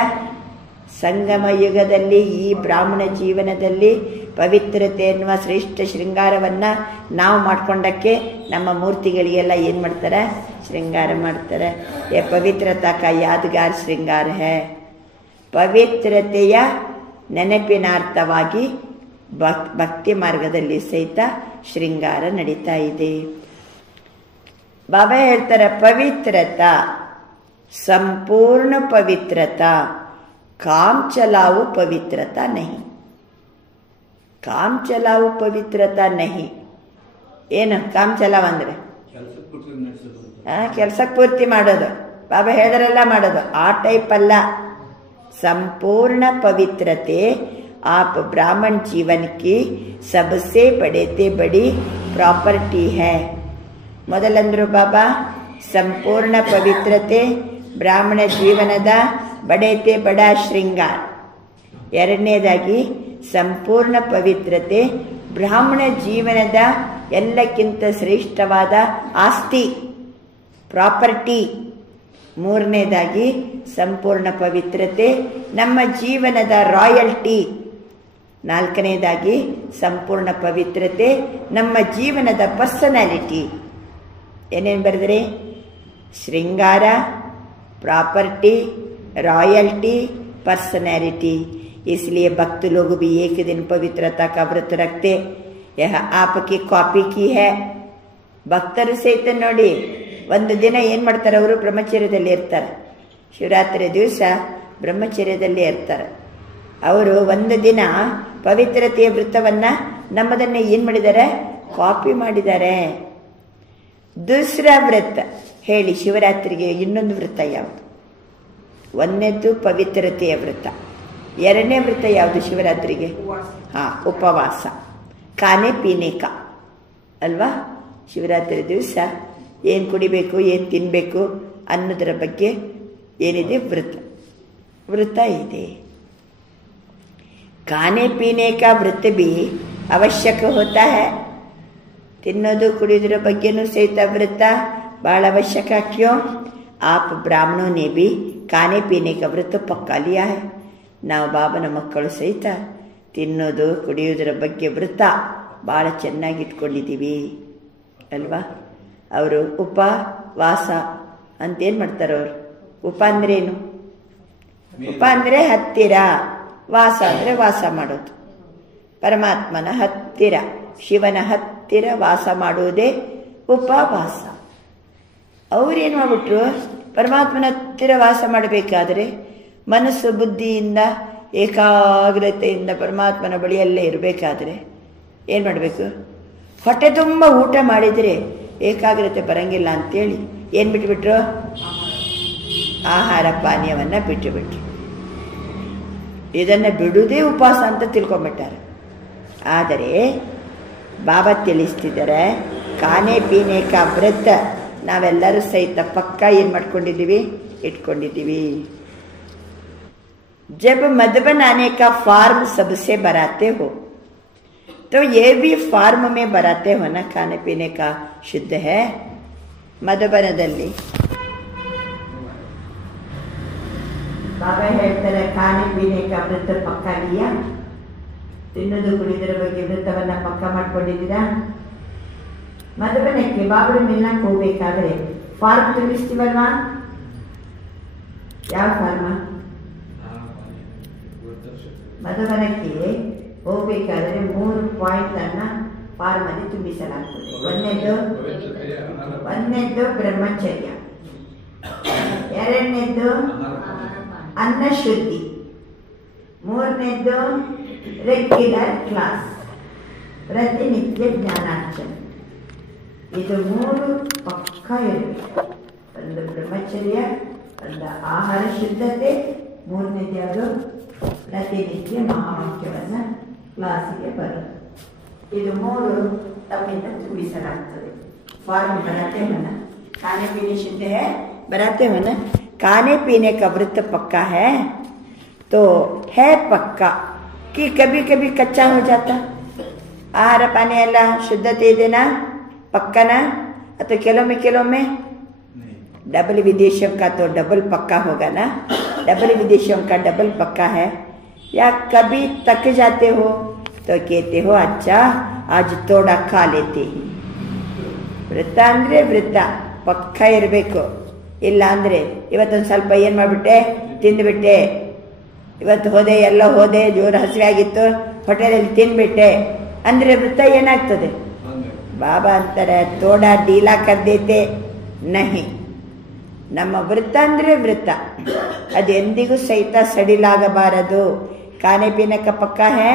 ಸಂಗಮ ಯುಗದಲ್ಲಿ ಈ ಬ್ರಾಹ್ಮಣ ಜೀವನದಲ್ಲಿ ಪವಿತ್ರತೆ ಎನ್ನುವ ಶ್ರೇಷ್ಠ ಶೃಂಗಾರವನ್ನು ನಾವು ಮಾಡಿಕೊಂಡಕ್ಕೆ ನಮ್ಮ ಮೂರ್ತಿಗಳಿಗೆಲ್ಲ ಏನು ಮಾಡ್ತಾರೆ? ಶೃಂಗಾರ ಮಾಡ್ತಾರೆ. ಯೇ ಪವಿತ್ರತಾ ಕಾ ಯಾದಗಾರ್ ಶೃಂಗಾರ ಹೇ. ಪವಿತ್ರತೆಯ ನೆನಪಿನಾರ್ಥವಾಗಿ ಭಕ್ತಿ ಮಾರ್ಗದಲ್ಲಿ ಸಹಿತ ಶೃಂಗಾರ ನಡೀತಾ ಇದೆ. ಬಾಬಾ ಹೇಳ್ತಾರೆ, ಪವಿತ್ರತಾ ಸಂಪೂರ್ಣ ಪವಿತ್ರತಾ, काम चलाओ पवित्रता नहीं. काम चलाओ पवित्रता नहीं. ಏನು ಕಾಮ್ ಚಲಾವ್ ಅಂದರೆ ಕೆಲ್ಸಕ್ಕೆ ಪೂರ್ತಿ ಮಾಡೋದು, ಬಾಬಾ ಹೇಳಿದ್ರೆಲ್ಲ ಮಾಡೋದು, ಆ ಟೈಪ್ ಅಲ್ಲ. संपूर्ण पवित्रते आप ब्राह्मण जीवन की सबसे बड़े से बड़ी प्रॉपर्टी है. ಮೊದಲಂದ್ರು ಬಾಬಾ ಸಂಪೂರ್ಣ ಪವಿತ್ರತೆ ಬ್ರಾಹ್ಮಣ ಜೀವನದ ಬಡೇತೆ ಬಡ ಶೃಂಗಾರ. ಎರಡನೇದಾಗಿ ಸಂಪೂರ್ಣ ಪವಿತ್ರತೆ ಬ್ರಾಹ್ಮಣ ಜೀವನದ ಎಲ್ಲಕ್ಕಿಂತ ಶ್ರೇಷ್ಠವಾದ ಆಸ್ತಿ, ಪ್ರಾಪರ್ಟಿ. ಮೂರನೇದಾಗಿ ಸಂಪೂರ್ಣ ಪವಿತ್ರತೆ ನಮ್ಮ ಜೀವನದ ರಾಯಲ್ಟಿ. ನಾಲ್ಕನೇದಾಗಿ ಸಂಪೂರ್ಣ ಪವಿತ್ರತೆ ನಮ್ಮ ಜೀವನದ ಪರ್ಸನಾಲಿಟಿ. ಏನೇನು ಬರೆದ್ರಿ? ಶೃಂಗಾರ, प्रॉपर्टी, रॉयल्टी, पर्सनैलिटी. इसलिए भक्त लोग भी एक दिन पवित्रता का व्रत रखते. यह आपकी कॉपी की है. ಭಕ್ತರು ಸಹಿತ ನೋಡಿ ಒಂದು ದಿನ ಏನು ಮಾಡ್ತಾರೆ, ಅವರು ಬ್ರಹ್ಮಚರ್ಯದಲ್ಲಿ ಇರ್ತಾರೆ. ಶಿವರಾತ್ರಿ ದಿವಸ ಬ್ರಹ್ಮಚರ್ಯದಲ್ಲಿ ಇರ್ತಾರೆ. ಅವರು ಒಂದು ದಿನ ಪವಿತ್ರತೆಯ ವೃತ್ತವನ್ನು ನಮ್ಮದನ್ನೇ ಏನು ಮಾಡಿದ್ದಾರೆ? ಕಾಪಿ ಮಾಡಿದ್ದಾರೆ. ದೂಸರಾ ವ್ರತ ಹೇಳಿ, ಶಿವರಾತ್ರಿಗೆ ಇನ್ನೊಂದು ವ್ರತ ಯಾವುದು? ಒಂದನೇದು ಪವಿತ್ರತೆಯ ವ್ರತ. ಎರಡನೇ ವ್ರತ ಯಾವುದು ಶಿವರಾತ್ರಿಗೆ? ಉಪವಾಸ, ಖಾನೆ ಪೀನೇಕ ಅಲ್ವಾ? ಶಿವರಾತ್ರಿ ದಿವಸ ಏನು ಕುಡಿಬೇಕು, ಏನು ತಿನ್ನಬೇಕು ಅನ್ನೋದರ ಬಗ್ಗೆ ಏನಿದೆ ವ್ರತ ಇದೆ. ಖಾನೆ ಪೀನೆ ಕಾ ವ್ರತ ಭಿ ಅವಶ್ಯಕ ಹೋತಾ ಹೈ. ತಿನ್ನೋದು ಕುಡಿಯೋದ್ರ ಬಗ್ಗೆನೂ ಸಹಿತ ವ್ರತ बड़ा आवश्यक है. क्यों? आप ब्राह्मणों ने भी खाने पीने का व्रत पक्का लिया है. ನಾವು ಬಾಬನ ಮಕ್ಕಳು ಸಹಿತ ತಿನ್ನೋದು ಕುಡಿಯೋದರ ಬಗ್ಗೆ ವ್ರತ ಭಾಳ ಚೆನ್ನಾಗಿ ಇಟ್ಕೊಂಡಿದ್ದೀವಿ ಅಲ್ವಾ? ಅವರು ಉಪವಾಸ ಅಂತೇನು ಮಾಡ್ತಾರೆ ಅವರು? ಉಪ ಅಂದ್ರೇನು? ಉಪ ಅಂದರೆ ಹತ್ತಿರ, ವಾಸ ಅಂದರೆ ವಾಸ ಮಾಡೋದು. ಪರಮಾತ್ಮನ ಹತ್ತಿರ, ಶಿವನ ಹತ್ತಿರ ವಾಸ ಮಾಡುವುದೇ ಉಪವಾಸ. ಅವರೇನು ಮಾಡಿಬಿಟ್ರು? ಪರಮಾತ್ಮನ ಹತ್ತಿರ ವಾಸ ಮಾಡಬೇಕಾದ್ರೆ ಮನಸ್ಸು ಬುದ್ಧಿಯಿಂದ ಏಕಾಗ್ರತೆಯಿಂದ ಪರಮಾತ್ಮನ ಬಳಿಯಲ್ಲೇ ಇರಬೇಕಾದ್ರೆ ಏನು ಮಾಡಬೇಕು? ಹೊಟ್ಟೆ ತುಂಬ ಊಟ ಮಾಡಿದರೆ ಏಕಾಗ್ರತೆ ಬರಂಗಿಲ್ಲ ಅಂತೇಳಿ ಏನು ಬಿಟ್ಟುಬಿಟ್ರು? ಆಹಾರ ಪಾನೀಯವನ್ನು ಬಿಟ್ಟುಬಿಟ್ರು. ಇದನ್ನು ಬಿಡುವುದೇ ಉಪವಾಸ ಅಂತ ತಿಳ್ಕೊಂಬಿಟ್ಟಾರೆ. ಆದರೆ ಬಾಬಾ ತಿಳಿಸ್ತಿದ್ದಾರೆ, ಖಾನೆ ಪೀನೆ ಕಾ ವ್ರತ ನಾವೆಲ್ಲರೂ ಸಹಿತ ಪಕ್ಕ ಏನು ಮಾಡ್ಕೊಂಡಿದ್ದೀವಿ? ಇಟ್ಕೊಂಡಿದ್ದೀವಿ. जब मद बनाने का फॉर्म सबसे भराते हो तो ये भी फॉर्म में भराते हो ना. खाने पीने का शुद्ध है. ಮಧುಬನದಲ್ಲಿ ಬಾಬಾ ಹೇಳ್ತಾರೆ, ಖಾನೆ ಪೀನೆ ಕಾ ವ್ರತ ಪಕ್ಕ ಲಿಯಾ. ತಿನ್ನೋದು ಕುಡಿಯೋದ್ರ ಬಗ್ಗೆ ವ್ರತವನ್ನ ಪಕ್ಕ ಮಾಡ್ಕೊಂಡಿದ್ದೀರಾ? ಮಧುಬನಕ್ಕೆ ಬಾಬಳ ಮಿಲ್ನಕ್ಕೆ ಹೋಗ್ಬೇಕಾದ್ರೆ ಫಾರ್ಮ್ ತುಂಬಿಸ್ತೀವಲ್ವಾ? ಯಾವ ಫಾರ್ಮ? ಮಧುಬನಕ್ಕೆ ಹೋಗ್ಬೇಕಾದ್ರೆ 3 ಪಾಯಿಂಟ್ ಅನ್ನ ಫಾರ್ಮ್ ಅಲ್ಲಿ ತುಂಬಿಸಲಾಗ್ತದೆ. ಒಂದನೇದ್ದು ಬ್ರಹ್ಮಚರ್ಯ, ಎರಡನೇದ್ದು ಅನ್ನಶುದ್ಧಿ, ಮೂರನೇದ್ದು ರೆಗ್ಯುಲರ್ ಕ್ಲಾಸ್, ಪ್ರತಿನಿತ್ಯ ಜ್ಞಾನಾರ್ಚನೆ. ಇದು 3 ಪಕ್ಕ ಇರಬೇಕು. ಒಂದು ಬ್ರಹ್ಮಚರ್ಯ, ಒಂದು ಆಹಾರ ಶುದ್ಧತೆ, ಮೂರನೇದು ಯಾವುದು? ಪ್ರತಿನಿತ್ಯ ಮಹಾವಾಕ್ಯವನ್ನು ಕ್ಲಾಸಿಗೆ ಬರೋದು. ಇದು 3 ತಮ್ಮಿಂದ ತುಂಬಿಸಲಾಗ್ತದೆ. फॉर्म बनाते हो ना, खाने पीने शुद्ध है, बनाते हो ना. खाने पीने का व्रत पक्का है तो है पक्का कि कभी कभी कच्चा हो जाता. आहार पानी ಎಲ್ಲ ಶುದ್ಧತೆ ಇದೆನಾ? पक्का ना? तो ಕೆಲವೊಮ್ಮೆ डबल विदेशियों का तो डबल पक्का होगा ना. डबल विदेशियों का डबल पक्का है. या कभी तक जाते हो तो कहते हो अच्छा आज थोड़ा खा लेते ही. ವೃತ್ತ ಅಂದರೆ ವೃತ್ತ ಪಕ್ಕ ಇರಬೇಕು. ಇಲ್ಲ ಅಂದರೆ ಇವತ್ತೊಂದು ಸ್ವಲ್ಪ ಏನು ಮಾಡಿಬಿಟ್ಟೆ, ತಿಂದುಬಿಟ್ಟೆ. ಇವತ್ತು ಹೋದೆ, ಎಲ್ಲ ಹೋದೆ, ಜೋರು ಹಸಿವೆ ಆಗಿತ್ತು, ಹೋಟೆಲಲ್ಲಿ ತಿಂದ್ಬಿಟ್ಟೆ ಅಂದರೆ ವೃತ್ತ ಏನಾಗ್ತದೆ? ಬಾಬಾ ಅಂತಾರೆ ತೋಡಾ ಡೀಲಾ ಕರ್ದೈತೆ ನಹಿ. ನಮ್ಮ ವೃತ್ತ ಅಂದರೆ ವೃತ್ತ, ಅದು ಎಂದಿಗೂ ಸಹಿತ ಸಡಿಲಾಗಬಾರದು. खाने पीने का पक्का है,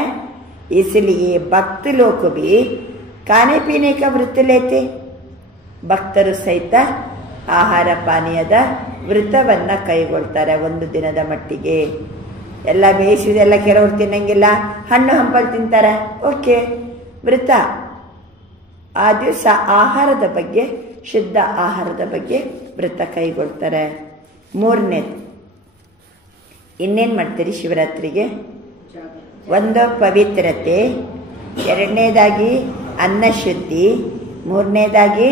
इसलिए भक्त लोग भी खाने पीने का वृत्त लेते. ಭಕ್ತರು ಸಹಿತ ಆಹಾರ ಪಾನೀಯದ ವೃತ್ತವನ್ನು ಕೈಗೊಳ್ತಾರೆ ಒಂದು ದಿನದ ಮಟ್ಟಿಗೆ. ಎಲ್ಲ ಬೇಯಿಸಿದೆಲ್ಲ ಕೆಲವರು ತಿನ್ನಂಗಿಲ್ಲ, ಹಣ್ಣು ಹಂಪಲು ತಿಂತಾರೆ, ಓಕೆ ವೃತ್ತ. ಆ ದಿವಸ ಆಹಾರದ ಬಗ್ಗೆ, ಶುದ್ಧ ಆಹಾರದ ಬಗ್ಗೆ ವೃತ್ತ ಕೈಗೊಳ್ತಾರೆ. ಮೂರನೇದು ಇನ್ನೇನು ಮಾಡ್ತೀರಿ ಶಿವರಾತ್ರಿಗೆ? ಒಂದು ಪವಿತ್ರತೆ, ಎರಡನೇದಾಗಿ ಅನ್ನ ಶುದ್ಧಿ, ಮೂರನೇದಾಗಿ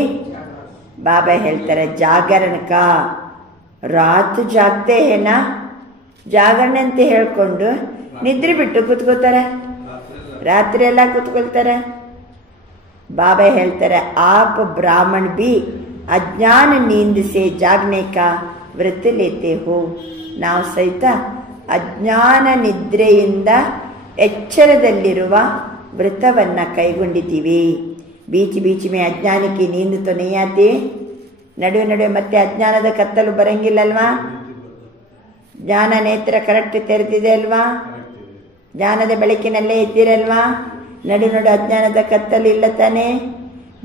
ಬಾಬಾ ಹೇಳ್ತಾರೆ ಜಾಗರಣ ಕಾ. ರಾತ್ ಜಾಗ್ತೆ ಹೇನ, ಜಾಗರಣೆ ಅಂತ ಹೇಳ್ಕೊಂಡು ನಿದ್ರೆ ಬಿಟ್ಟು ಕೂತ್ಕೋತಾರೆ, ರಾತ್ರಿ ಎಲ್ಲ ಕೂತ್ಕೊಳ್ತಾರೆ. ಬಾಬಾ ಹೇಳ್ತಾರೆ आप ब्राह्मण भी अज्ञान नींद से जागने का व्रत लेते हो. ನಾವು ಸಹಿತ ಅಜ್ಞಾನ ನಿದ್ರೆಯಿಂದ ಎಚ್ಚರದಲ್ಲಿರುವ ವ್ರತವನ್ನು ಕೈಗೊಂಡಿದ್ದೀವಿ. ಬೀಚ್ ಬೀಚ್ ಮೇ ಅಜ್ಞಾನಕ್ಕೆ ನೀಂದು ತೋ ನೈ ಆತಿ. ನಡುವೆ ನಡುವೆ ಮತ್ತೆ ಅಜ್ಞಾನದ ಕತ್ತಲು ಬರಂಗಿಲ್ಲಲ್ವಾ? ಜ್ಞಾನ ನೇತ್ರ ಕರೆಕ್ಟ್ ತೆರೆದಿದೆ ಅಲ್ವಾ? ಜ್ಞಾನದ ಬೆಳಕಿನಲ್ಲೇ ಇದ್ದೀರಲ್ವಾ? नडु नडु अज्ञान कत्तल ಇಲ್ಲ ತಾನೆ.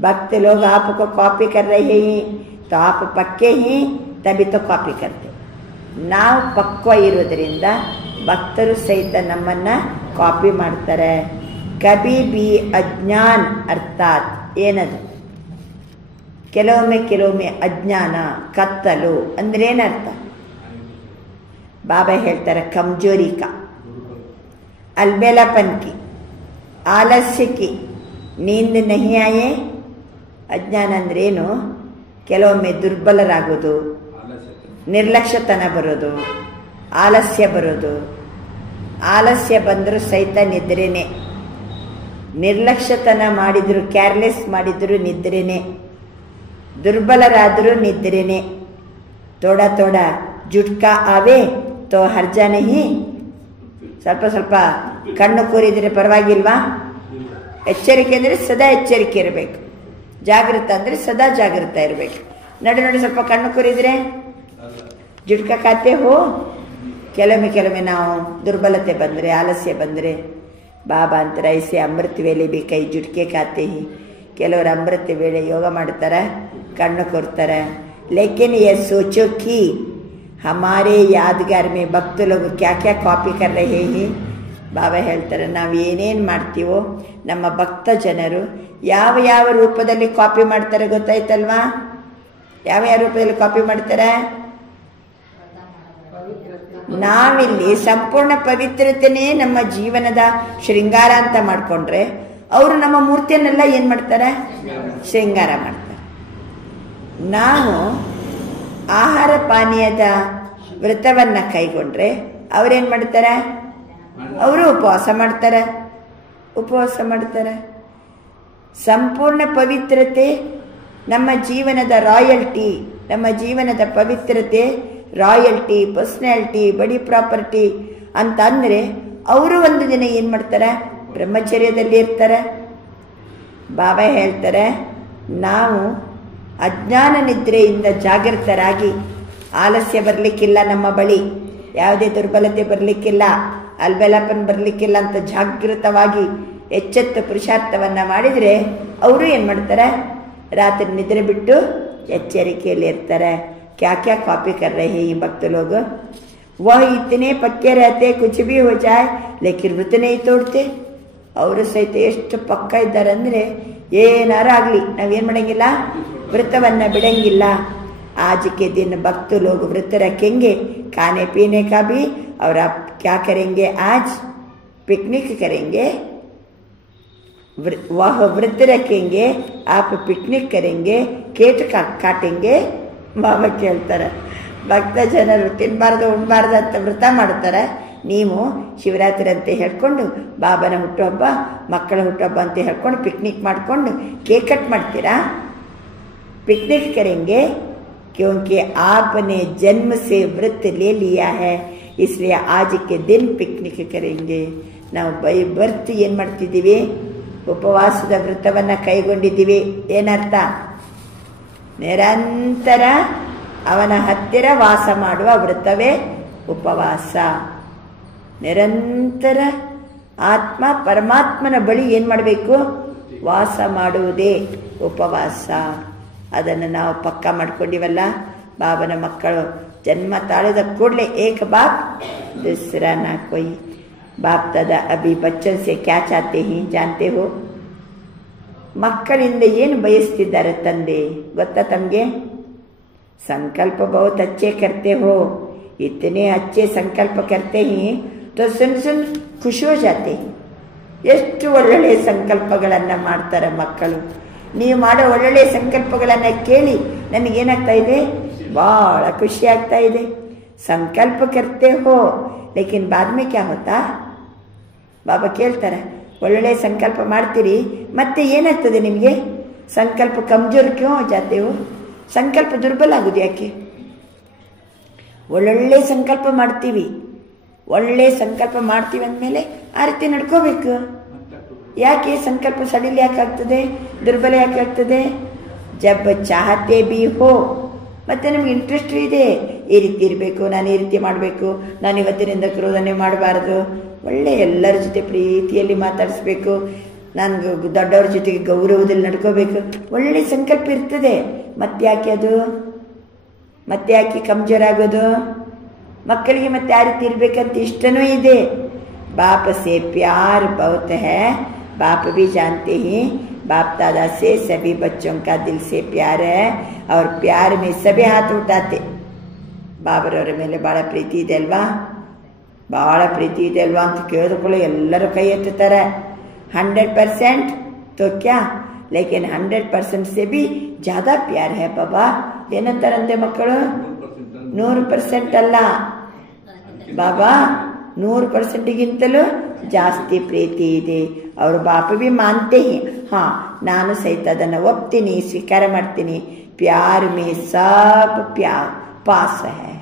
भक्त लोग आपको कॉपी कर रहे हैं तो आप पक्के ही तभी तो कॉपी करते. ನಾವು ಪಕ್ವ ಇರೋದ್ರಿಂದ ಭಕ್ತರು ಸಹಿತ ನಮ್ಮನ್ನ ಕಾಪಿ ಮಾಡ್ತಾರೆ. ಕಬಿ ಬಿ ಅಜ್ಞಾನ್ ಅರ್ಥಾತ್ ಏನದು? ಕೆಲವೊಮ್ಮೆ ಅಜ್ಞಾನ ಕತ್ತಲು ಅಂದ್ರೆ ಏನರ್ಥ? ಬಾಬಾ ಹೇಳ್ತಾರೆ ಕಮಜೋರಿ ಕಾ, ಅಲ್ಬೇಲಾಪನ್ ಕಿ, ಆಲಸ್ಯ ಕಿ, ನೀಂದ್ ನಹಿ ಆಯೆ. ಅಜ್ಞಾನ ಅಂದ್ರೇನು? ಕೆಲವೊಮ್ಮೆ ದುರ್ಬಲರಾಗೋದು, ನಿರ್ಲಕ್ಷ್ಯತನ ಬರೋದು, ಆಲಸ್ಯ ಬರೋದು. ಆಲಸ್ಯ ಬಂದರೂ ಸಹಿತ ನಿದ್ರೆನೆ, ನಿರ್ಲಕ್ಷ್ಯತನ ಮಾಡಿದ್ರು, ಕೇರ್ಲೆಸ್ ಮಾಡಿದ್ರು ನಿದ್ರೆನೆ, ದುರ್ಬಲರಾದರೂ ನಿದ್ರೆನೆ. ತೋಡ ತೋಡ ಜುಟ್ಕಾ ಆವೆ ತೋ ಹರ್ಜ ನಹಿ. ಸ್ವಲ್ಪ ಸ್ವಲ್ಪ ಕಣ್ಣು ಕೂರಿದ್ರೆ ಪರವಾಗಿಲ್ವಾ? ಎಚ್ಚರಿಕೆ ಅಂದರೆ ಸದಾ ಎಚ್ಚರಿಕೆ ಇರಬೇಕು. ಜಾಗೃತ ಅಂದರೆ ಸದಾ ಜಾಗೃತ ಇರಬೇಕು. ನಡು ನಡು ಸ್ವಲ್ಪ ಕಣ್ಣು ಕೂರಿದ್ರೆ ಜುಟ್ಕ ಖಾತೆ ಹೋ. ಕೆಲವೊಮ್ಮೆ ನಾವು ದುರ್ಬಲತೆ ಬಂದರೆ, ಆಲಸ್ಯ ಬಂದರೆ ಬಾಬಾ ಅಂತಾರೆ ಐಸೆ ಅಮೃತ ವೇಳೆ ಬಿ ಕೈ ಜುಟ್ಕೆ ಖಾತೆ ಹಿ. ಕೆಲವರು ಅಮೃತ ವೇಳೆ ಯೋಗ ಮಾಡ್ತಾರೆ, ಕಣ್ಣು ಕೊಡ್ತಾರೆ. ಲೇಕಿನ್ ಯೆ ಸೋಚೋ ಕಿ ಹಮಾರೆ ಯಾದಗಾರ್ ಮೇ ಭಕ್ತ ಲೋಗ ಕ್ಯಾ ಕ್ಯಾ ಕಾಪಿ ಕರ್ ರಹೇ ಹಿ. ಬಾಬಾ ಹೇಳ್ತಾರೆ ನಾವು ಏನೇನು ಮಾಡ್ತೀವೋ ನಮ್ಮ ಭಕ್ತ ಜನರು ಯಾವ ಯಾವ ರೂಪದಲ್ಲಿ ಕಾಪಿ ಮಾಡ್ತಾರೆ ಗೊತ್ತಾಯ್ತಲ್ವಾ? ಯಾವ ಯಾವ ರೂಪದಲ್ಲಿ ಕಾಪಿ ಮಾಡ್ತಾರೆ? ನಾವಿಲ್ಲಿ ಸಂಪೂರ್ಣ ಪವಿತ್ರತೆನೇ ನಮ್ಮ ಜೀವನದ ಶೃಂಗಾರ ಅಂತ ಮಾಡಿಕೊಂಡ್ರೆ ಅವರು ನಮ್ಮ ಮೂರ್ತಿಯನ್ನೆಲ್ಲ ಏನು ಮಾಡ್ತಾರೆ? ಶೃಂಗಾರ ಮಾಡ್ತಾರೆ. ನಾವು ಆಹಾರ ಪಾನೀಯದ ವ್ರತವನ್ನು ಕೈಗೊಂಡ್ರೆ ಅವರೇನು ಮಾಡ್ತಾರೆ? ಅವರು ಉಪವಾಸ ಮಾಡ್ತಾರೆ. ಸಂಪೂರ್ಣ ಪವಿತ್ರತೆ ನಮ್ಮ ಜೀವನದ ರಾಯಲ್ಟಿ, ನಮ್ಮ ಜೀವನದ ಪವಿತ್ರತೆ, ರಾಯಲ್ಟಿ, ಪರ್ಸನಾಲಿಟಿ, ಬಡಿ ಪ್ರಾಪರ್ಟಿ ಅಂತ ಅಂದರೆ ಅವರು ಒಂದು ದಿನ ಏನು ಮಾಡ್ತಾರೆ? ಬ್ರಹ್ಮಚರ್ಯದಲ್ಲಿ ಇರ್ತಾರೆ. ಬಾಬಾ ಹೇಳ್ತಾರೆ ನಾವು ಅಜ್ಞಾನ ನಿದ್ರೆಯಿಂದ ಜಾಗೃತರಾಗಿ, ಆಲಸ್ಯ ಬರಲಿಕ್ಕಿಲ್ಲ, ನಮ್ಮ ಬಳಿ ಯಾವುದೇ ದುರ್ಬಲತೆ ಬರಲಿಕ್ಕಿಲ್ಲ, ಅಲ್ಬೆಲಾಪನ್ ಬರಲಿಕ್ಕಿಲ್ಲ ಅಂತ ಜಾಗೃತವಾಗಿ ಎಚ್ಚೆತ್ತ ಪುರುಷಾರ್ಥವನ್ನು ಮಾಡಿದರೆ ಅವರು ಏನು ಮಾಡ್ತಾರೆ? ರಾತ್ರಿ ನಿದ್ರೆ ಬಿಟ್ಟು ಎಚ್ಚರಿಕೆಯಲ್ಲಿ ಇರ್ತಾರೆ. क्या क्या कॉपी कर रहे हैं ये भक्त लोग? वह इतने पक्के रहते कुछ भी हो जाए लेकिन व्रत नहीं तोड़ते. ಅವರು ಸಹಿತ ಎಷ್ಟು ಪಕ್ಕ ಇದ್ದಾರೆ ಅಂದರೆ ಏನಾರು ಆಗಲಿ ನಾವೇನು ಮಾಡಂಗಿಲ್ಲ, ವ್ರತವನ್ನು ಬಿಡಂಗಿಲ್ಲ. आज के दिन भक्त लोग व्रत रखेंगे, खाने पीने का भी. और आप क्या करेंगे? आज पिकनिक करेंगे. वह व्रत रखेंगे, आप पिकनिक करेंगे, केक काटेंगे. ಬಾಬಾ ಕೇಳ್ತಾರೆ ಭಕ್ತ ಜನರು ತಿನ್ನಬಾರ್ದು ಉಣ್ಣಬಾರ್ದು ಅಂತ ವ್ರತ ಮಾಡ್ತಾರೆ, ನೀವು ಶಿವರಾತ್ರಿ ಅಂತ ಹೇಳ್ಕೊಂಡು ಬಾಬನ ಹುಟ್ಟುಹಬ್ಬ, ಮಕ್ಕಳ ಹುಟ್ಟುಹಬ್ಬ ಅಂತ ಹೇಳ್ಕೊಂಡು ಪಿಕ್ನಿಕ್ ಮಾಡಿಕೊಂಡು ಕೇಕ್ ಕಟ್ ಮಾಡ್ತೀರಾ? पिकनिक करेंगे क्योंकि आपने जन्म से व्रत ले लिया है, इसलिए आज के दिन पिकनिक करेंगे. ನಾವು ಬೈ ಬರ್ತ್ ಏನು ಮಾಡ್ತಿದ್ದೀವಿ? ಉಪವಾಸದ ವ್ರತವನ್ನು ಕೈಗೊಂಡಿದ್ದೀವಿ. ಏನರ್ಥ? ನಿರಂತರ ಅವನ ಹತ್ತಿರ ವಾಸ ಮಾಡುವ ವ್ರತವೇ ಉಪವಾಸ. ನಿರಂತರ ಆತ್ಮ ಪರಮಾತ್ಮನ ಬಳಿ ಏನು ಮಾಡಬೇಕು? ವಾಸ ಮಾಡುವುದೇ ಉಪವಾಸ. ಅದನ್ನು ನಾವು ಪಕ್ಕ ಮಾಡ್ಕೊಂಡಿವಲ್ಲ. ಬಾಬನ ಮಕ್ಕಳು ಜನ್ಮ ತಾಳಿದ ಕೂಡಲೇ ಏಕ ಬಾಪ್ दूसरा ना कोई. बाप दादा अभी बच्चों से क्या चाहते हैं जानते हो? ಮಕ್ಕಳಿಂದ ಏನು ಬಯಸ್ತಿದ್ದಾರೆ ತಂದೆ ಗೊತ್ತಾ ತಮಗೆ? संकल्प बहुत अच्छे करते हो, इतने अच्छे संकल्प करते हैं तो सुन सुन खुश हो जाते हैं. ಎಷ್ಟು ಒಳ್ಳೊಳ್ಳೆ ಸಂಕಲ್ಪಗಳನ್ನು ಮಾಡ್ತಾರೆ ಮಕ್ಕಳು. ನೀವು ಮಾಡೋ ಒಳ್ಳೊಳ್ಳೆ ಸಂಕಲ್ಪಗಳನ್ನು ಕೇಳಿ ನನಗೇನಾಗ್ತಾ ಇದೆ? ಭಾಳ ಖುಷಿ ಆಗ್ತಾ ಇದೆ. ಸಂಕಲ್ಪ ಕರ್ತೆ ಹೋ ಲೇಕಿನ್ ಬಾದ್ ಮೇ ಕ್ಯಾ ಹೋತಾ? ಬಾಬಾ ಕೇಳ್ತಾರೆ, ಒಳ್ಳೊಳ್ಳೆ ಸಂಕಲ್ಪ ಮಾಡ್ತೀರಿ, ಮತ್ತೆ ಏನಾಗ್ತದೆ ನಿಮಗೆ? ಸಂಕಲ್ಪ ಕಮ್ಜೋರ್ ಕ್ಯೋ ಜಾತೆ ಹೋ? ಸಂಕಲ್ಪ ದುರ್ಬಲ ಆಗೋದು ಯಾಕೆ? ಒಳ್ಳೊಳ್ಳೆ ಸಂಕಲ್ಪ ಮಾಡ್ತೀವಿ, ಒಳ್ಳೆ ಸಂಕಲ್ಪ ಮಾಡ್ತೀವಿ ಅಂದಮೇಲೆ ಆ ರೀತಿ ನಡ್ಕೋಬೇಕು. ಯಾಕೆ ಸಂಕಲ್ಪ ಸಡಿಲ ಯಾಕೆ ಆಗ್ತದೆ? ದುರ್ಬಲ ಯಾಕೆ ಆಗ್ತದೆ? ಜಬ್ ಚಾಹತೆ ಬಿ ಹೋ, ಮತ್ತೆ ನಮ್ಗೆ ಇಂಟ್ರೆಸ್ಟ್ ಇದೆ, ಈ ರೀತಿ ಇರಬೇಕು, ನಾನು ಈ ರೀತಿ ಮಾಡಬೇಕು, ನಾನು ಇವತ್ತಿನಿಂದ ಕ್ರೋಧನೆ ಮಾಡಬಾರ್ದು, ಒಳ್ಳೆ ಎಲ್ಲರ ಜೊತೆ ಪ್ರೀತಿಯಲ್ಲಿ ಮಾತಾಡಿಸ್ಬೇಕು, ನಾನು ದೊಡ್ಡವ್ರ ಜೊತೆಗೆ ಗೌರವದಲ್ಲಿ ನಡ್ಕೋಬೇಕು, ಒಳ್ಳೆ ಸಂಕಲ್ಪ ಇರ್ತದೆ. ಮತ್ತೆ ಯಾಕೆ ಅದು? ಮತ್ತೆ ಯಾಕೆ ಕಮ್ಜೋರ್ ಆಗೋದು? ಮಕ್ಕಳಿಗೆ ಮತ್ತೆ ಆ ರೀತಿ ಇರಬೇಕಂತ ಇಷ್ಟನೂ ಇದೆ. बाप से प्यार बहुत है, बाप भी जानते हैं बाप दादा से सभी बच्चों का दिल से प्यार है और प्यार में सभी हाथ उठाते. ಬಾಬರವರ ಮೇಲೆ ಭಾಳ ಪ್ರೀತಿ ಇದೆ ಅಲ್ವಾ? ಭಾಳ ಪ್ರೀತಿ ಇದೆ ಅಲ್ವಾ ಅಂತ ಕೇಳಿದ್ಕೊಳ್ಳಿ ಎಲ್ಲರೂ ಕೈ ಎತ್ತುತ್ತಾರೆ. 100% तो क्या, लेकिन 100% से भी ज़्यादा प्यार है बाबा. ಏನಂತಾರಂತೆ ಮಕ್ಕಳು? 100% ಅಲ್ಲ ಬಾಬಾ, 100%ಗಿಂತಲೂ ಜಾಸ್ತಿ ಪ್ರೀತಿ ಇದೆ. ಅವರು ಬಾಪ भी मानते हैं, हाँ ನಾನು ಸಹಿತ ಅದನ್ನು ಒಪ್ತೀನಿ, ಸ್ವೀಕಾರ ಮಾಡ್ತೀನಿ. ಪ್ಯಾರ್ ಮೇ ಸಬ್ ಪ್ಯಾರ್ ಪಾಸ್ है.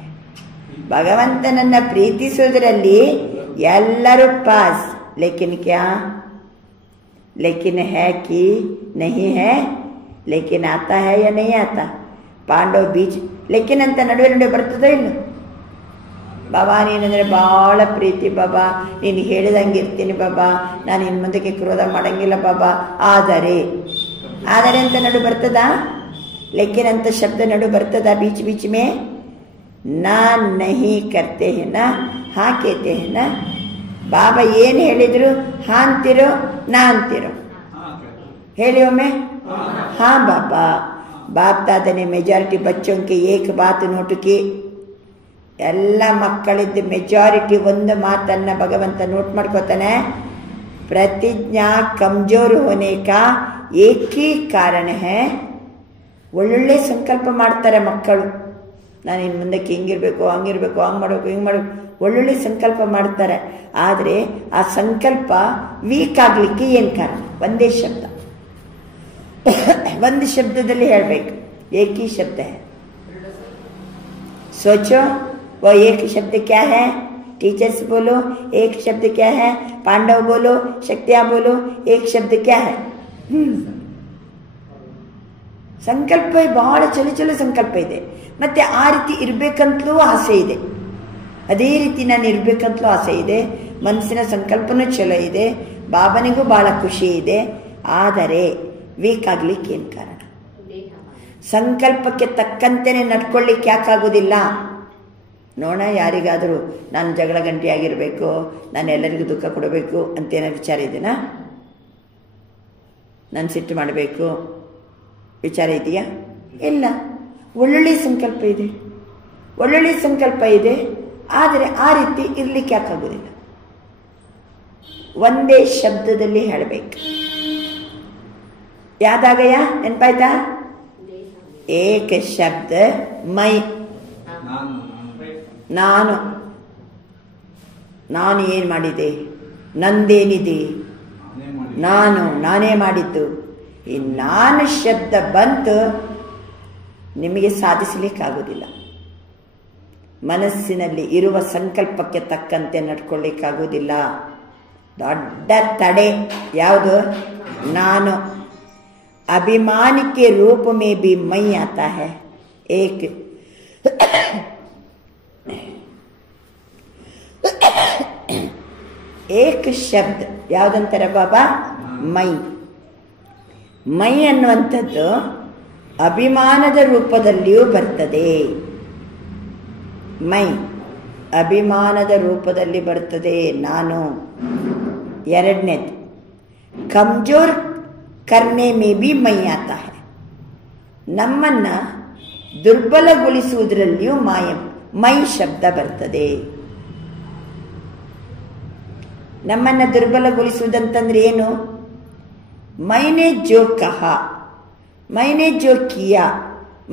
ಭಗವಂತನನ್ನ ಪ್ರೀತಿಸುವುದರಲ್ಲಿ ಎಲ್ಲರೂ ಪಾಸ್. ಲೇಕಿನ್ ಕ್ಯಾ? ಲೇಕಿನ್ है कि नहीं है? लेकिन आता है या नहीं आता? ಪಾಂಡವ ಬೀಚ್ ಲೇಕಿನ್ ಅಂತ ನಡುವೆ ನಡುವೆ ಬರ್ತದೋ ಇಲ್ಲ? ಬಾಬಾ ನೀನಂದರೆ ಭಾಳ ಪ್ರೀತಿ ಬಾಬಾ, ನೀನು ಹೇಳಿದಂಗೆ ಇರ್ತೀನಿ ಬಾಬಾ, ನಾನು ಇನ್ನು ಮುಂದಕ್ಕೆ ಕ್ರೋಧ ಮಾಡೋಂಗಿಲ್ಲ ಬಾಬಾ. ಆದರೆ ಅಂತ ನಡು ಬರ್ತದ? ಲೇಕಿನ್ ಅಂತ ಶಬ್ದ ನಡು ಬರ್ತದ ಬೀಚ್ ಬೀಚ್ ಮೇ? ನಾ ನಹಿ ಕರ್ತೆ ಹೇ ನಾ ಹಾ ಕೇತೆ ಹೇ ನಾ. ಬಾಬಾ ಏನು ಹೇಳಿದ್ರು ಹಾ ಅಂತಿರೋ ನಾ ಅಂತಿರೋ? ಹೇಳಿ ಒಮ್ಮೆ. ಹಾ ಬಾಬಾ. बाप दादा ने मेजॉरिटी बच्चों के एक बात नोट की. ಎಲ್ಲ ಮಕ್ಕಳಿದ್ದ ಮೆಜಾರಿಟಿ ಒಂದು ಮಾತನ್ನ ಭಗವಂತ ನೋಟ್ ಮಾಡ್ಕೋತಾನೆ. ಪ್ರತಿಜ್ಞಾ ಕಮ್ಜೋರ್ ಹೋನೆ ಕಾ ಏಕ್ ಹಿ ಕಾರಣ ಹೈ. ಒಳ್ಳೊಳ್ಳೆ ಸಂಕಲ್ಪ ಮಾಡ್ತಾರೆ ಮಕ್ಕಳು, ನಾನು ಇನ್ನು ಮುಂದಕ್ಕೆ ಹಿಂಗಿರ್ಬೇಕು, ಹಂಗಿರ್ಬೇಕು, ಹಂಗೆ ಮಾಡಬೇಕು, ಹಿಂಗೆ ಮಾಡಬೇಕು, ಒಳ್ಳೊಳ್ಳೆ ಸಂಕಲ್ಪ ಮಾಡ್ತಾರೆ. ಆದರೆ ಆ ಸಂಕಲ್ಪ ವೀಕ್ ಆಗಲಿಕ್ಕೆ ಏನು ಕಾರಣ? ಒಂದೇ ಶಬ್ದ, ಒಂದು ಶಬ್ದದಲ್ಲಿ ಹೇಳಬೇಕು. एक ही शब्द है. सोचो वो एक शब्द क्या है? टीचर्स बोलो एक शब्द क्या है? पांडव बोलो, शक्तियां बोलो, एक शब्द क्या है? ಸಂಕಲ್ಪ ಬಹಳ ಚಲೋ ಚಲೋ ಸಂಕಲ್ಪ ಇದೆ. ಮತ್ತೆ ಆ ರೀತಿ ಇರಬೇಕಂತಲೂ ಆಸೆ ಇದೆ. ಅದೇ ರೀತಿ ನಾನು ಇರಬೇಕಂತಲೂ ಆಸೆ ಇದೆ. ಮನಸ್ಸಿನ ಸಂಕಲ್ಪನೂ ಚಲೋ ಇದೆ. ಬಾಬನಿಗೂ ಬಹಳ ಖುಷಿ ಇದೆ. ಆದರೆ ವೀಕ್ ಆಗ್ಲಿಕ್ಕೆ ಏನು ಕಾರಣ? ಸಂಕಲ್ಪಕ್ಕೆ ತಕ್ಕಂತೆಯೇ ನಡ್ಕೊಳ್ಳಿಕ್ಕೆ ಯಾಕಾಗೋದಿಲ್ಲ? ನೋಡ, ಯಾರಿಗಾದರೂ ನಾನು ಜಗಳ ಗಂಟೆಯಾಗಿರಬೇಕು, ನಾನು ಎಲ್ಲರಿಗೂ ದುಃಖ ಕೊಡಬೇಕು ಅಂತೇನೋ ವಿಚಾರ ಇದೆಯಾ? ನಾನು ಸಿಟ್ಟು ಮಾಡಬೇಕು ವಿಚಾರ ಇದೆಯಾ? ಇಲ್ಲ. ಒಳ್ಳೊಳ್ಳೆ ಸಂಕಲ್ಪ ಇದೆ, ಒಳ್ಳೊಳ್ಳೆ ಸಂಕಲ್ಪ ಇದೆ. ಆದರೆ ಆ ರೀತಿ ಇರಲಿಕ್ಕೆ ಯಾಕಾಗೋದಿಲ್ಲ? ಒಂದೇ ಶಬ್ದದಲ್ಲಿ ಹೇಳಬೇಕು. ಯಾದಾಗಯ ನೆನಪಾಯ್ತಾ? ಏಕ ಶಬ್ದ ಮೈ, ನಾನು. ನಾನು ಏನು ಮಾಡಿದೆ, ನಂದೇನಿದೆ, ನಾನೇ ಮಾಡಿದ್ದು. ಈ ನಾನು ಶಬ್ದ ಬಂತು, ನಿಮಗೆ ಸಾಧಿಸಲಿಕ್ಕಾಗೋದಿಲ್ಲ. ಮನಸ್ಸಿನಲ್ಲಿ ಇರುವ ಸಂಕಲ್ಪಕ್ಕೆ ತಕ್ಕಂತೆ ನಡ್ಕೊಳ್ಳಿಕ್ಕಾಗೋದಿಲ್ಲ. ದೊಡ್ಡ ತಡೆ ಯಾವುದು? ನಾನು. ಅಭಿಮಾನಿಕೆ ರೂಪ ಮೇ ಬಿ ಮೈ ಆತಾ ಹೈ. ಏಕ್ ಶಬ್ದ ಯಾವುದಂತಾರೆ ಬಾಬಾ? ಮೈ. ಮೈ ಅನ್ನುವಂಥದ್ದು ಅಭಿಮಾನದ ರೂಪದಲ್ಲಿಯೂ ಬರ್ತದೆ. ಮೈ ಅಭಿಮಾನದ ರೂಪದಲ್ಲಿ ಬರ್ತದೆ. ನಾನು. ಎರಡನೇದು ಕಮ್ಜೋರ್ ಕರ್ನೆ ಮೇ ಬಿ ಮೈ ಆತಾ ಹೈ. ನಮ್ಮನ್ನ ದುರ್ಬಲಗೊಳಿಸುವುದರಲ್ಲಿಯೂ ಮೈ ಶಬ್ದ ಬರ್ತದೆ. ನಮ್ಮನ್ನ ದುರ್ಬಲಗೊಳಿಸುವುದಂತಂದ್ರೆ ಏನು? ಮೈನೆ ಜೋ ಕಹಾ, ಮೈನೆ ಜೋ ಕಿಯಾ,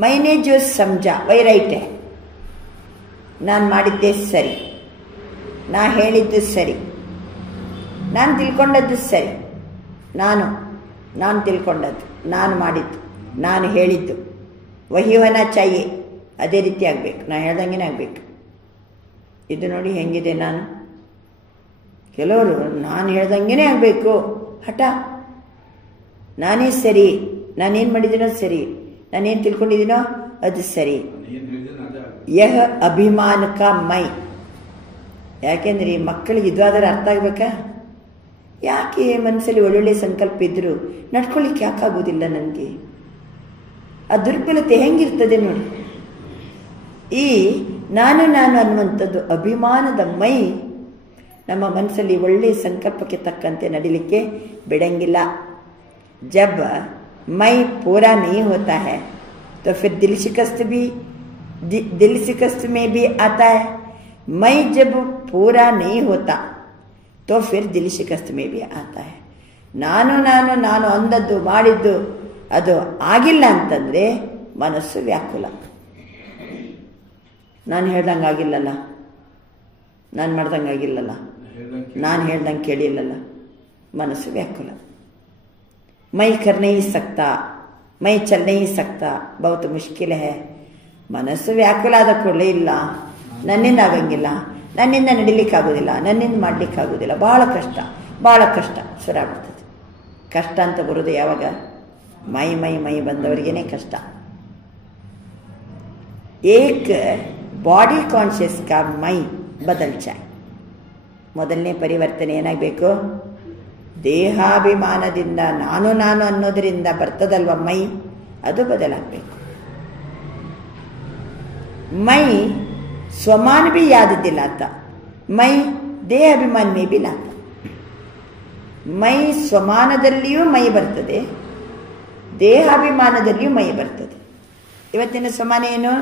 ಮೈನೆ ಜೋ ಸಮಜಾ ವೈ ರೈಟ್ ಹೈ. ನಾನು ಮಾಡಿದ್ದೆ ಸರಿ, ನಾ ಹೇಳಿದ್ದು ಸರಿ, ನಾನು ತಿಳ್ಕೊಂಡದ್ದು ಸರಿ, ನಾನು ತಿಳ್ಕೊಂಡದ್ದು, ನಾನು ಮಾಡಿದ್ದು, ನಾನು ಹೇಳಿದ್ದು ವಹಿ ಹೋನಾ ಚಾಹಿಯೆ. ಅದೇ ರೀತಿ ಆಗಬೇಕು, ನಾ ಹೇಳ್ದಂಗೆ ಆಗಬೇಕು. ಇದು ನೋಡಿ ಹೆಂಗಿದೆ ನಾನು. ಕೆಲವರು ನಾನು ಹೇಳ್ದಂಗೆ ಆಗಬೇಕು, ಹಠ. ನಾನೇ ಸರಿ, ನಾನೇನು ಮಾಡಿದ್ದೀನೋ ಸರಿ, ನಾನೇನು ತಿಳ್ಕೊಂಡಿದ್ದೀನೋ ಅದು ಸರಿ. ಯಹ ಅಭಿಮಾನ ಕಾ ಮೈ. ಯಾಕೆಂದ್ರೆ ಈ ಮಕ್ಕಳಿಗೆ ಇದಾದ್ರೆ ಅರ್ಥ ಆಗ್ಬೇಕಾ? ಯಾಕೆ ಮನಸ್ಸಲ್ಲಿ ಒಳ್ಳೊಳ್ಳೆ ಸಂಕಲ್ಪ ಇದ್ರು ನಡ್ಕೊಳ್ಳಿಕ್ಕೆ ಯಾಕಾಗೋದಿಲ್ಲ ನನಗೆ? ಆ ದುರ್ಬಲತೆ ಹೆಂಗಿರ್ತದೆ ನೋಡಿ. ಈ ನಾನು ಅನ್ನುವಂಥದ್ದು ಅಭಿಮಾನದ ಮೈ ನಮ್ಮ ಮನಸ್ಸಲ್ಲಿ ಒಳ್ಳೆಯ ಸಂಕಲ್ಪಕ್ಕೆ ತಕ್ಕಂತೆ ನಡಿಲಿಕ್ಕೆ ಬಿಡಂಗಿಲ್ಲ. जब मैं पूरा नहीं होता है तो फिर दिल शिकस्त में भी आता है. मैं जब पूरा नहीं होता तो फिर दिल शिकस्त में भी आता है. ನಾನು ಅಂದದ್ದು ಮಾಡಿದ್ದು ಅದು ಆಗಿಲ್ಲ ಅಂತಂದ್ರೆ ಮನಸ್ಸು ವ್ಯಾಕುಲ. ನಾನು ಹೇಳ್ದಂಗೆ ಆಗಿಲ್ಲಲ್ಲ, ನಾನು ಮಾಡ್ದಂಗೆ ಆಗಿಲ್ಲಲ್ಲ, ನಾನು ಹೇಳ್ದಂಗೆ ಕೇಳಿಲ್ಲಲ್ಲ, ಮನಸ್ಸು ವ್ಯಾಕುಲ. मैं कर नहीं सकता, मैं चल नहीं सकता, बहुत मुश्किल है. ಮನಸ್ಸು ವ್ಯಾಕುಲ ಆದ ಕೂಡಲೇ ಇಲ್ಲ, ನನ್ನಿಂದ ಆಗಂಗಿಲ್ಲ, ನನ್ನಿಂದ ನಡಿಲಿಕ್ಕಾಗೋದಿಲ್ಲ, ನನ್ನಿಂದ ಮಾಡಲಿಕ್ಕಾಗೋದಿಲ್ಲ, ಭಾಳ ಕಷ್ಟ ಶುರು ಆಗ್ಬಿಡ್ತದೆ. ಕಷ್ಟ ಅಂತ ಬರೋದು ಯಾವಾಗ? ಮೈ ಬಂದವರಿಗೇನೆ ಕಷ್ಟ. ಏಕ್ ಬಾಡಿ ಕಾನ್ಷಿಯಸ್ ಕಾ ಮೈ ಬದಲ್ ಚಾಯ್. ಮೊದಲನೇ ಪರಿವರ್ತನೆ ಏನಾಗಬೇಕು? ದೇಹಾಭಿಮಾನದಿಂದ ನಾನು ಅನ್ನೋದರಿಂದ ಬರ್ತದಲ್ವ ಮೈ, ಅದು ಬದಲಾಗಬೇಕು. ಮೈ ಸ್ವಮಾನ ಬಿ ಯಾದ ದಿಲಾತ, ಮೈ ದೇಹ ಅಭಿಮಾನ ಮೇ ಬಿ ಲಾತ. ಮೈ ಸ್ವಮಾನದಲ್ಲಿಯೂ ಮೈ ಬರ್ತದೆ, ದೇಹಾಭಿಮಾನದಲ್ಲಿಯೂ ಮೈ ಬರ್ತದೆ. ಇವತ್ತಿನ ಸ್ವಮಾನ ಏನು?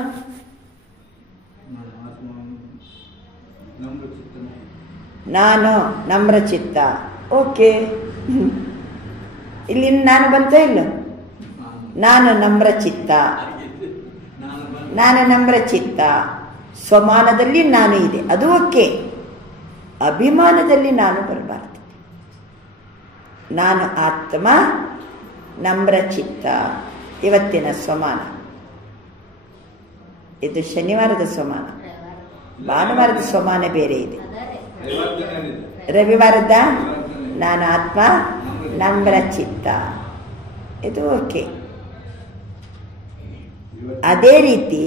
ನಾನು ನಮ್ರ ಚಿತ್ತ. ಓಕೆ, ಇಲ್ಲಿ ನಾನು ಬಂತ ಇಲ್ಲ? ನಾನು ನಮ್ರ ಚಿತ್ತ, ನಾನು ನಮ್ರ ಚಿತ್ತ. ಸ್ವಮಾನದಲ್ಲಿ ನಾನು ಇದೆ, ಅದು ಓಕೆ. ಅಭಿಮಾನದಲ್ಲಿ ನಾನು ಬರಬಾರ್ದು. ನಾನು ಆತ್ಮ, ನಮ್ರ ಚಿತ್ತ. ಇವತ್ತಿನ ಸ್ವಮಾನ ಇದು. ಶನಿವಾರದ ಸ್ವಮಾನ, ಭಾನುವಾರದ ಸ್ವಮಾನ ಬೇರೆ ಇದೆ. ರವಿವಾರದ ನಾನು ಆತ್ಮ, ನಮ್ರ ಚಿತ್ತ, ಇದು ಓಕೆ. ಅದೇ ರೀತಿ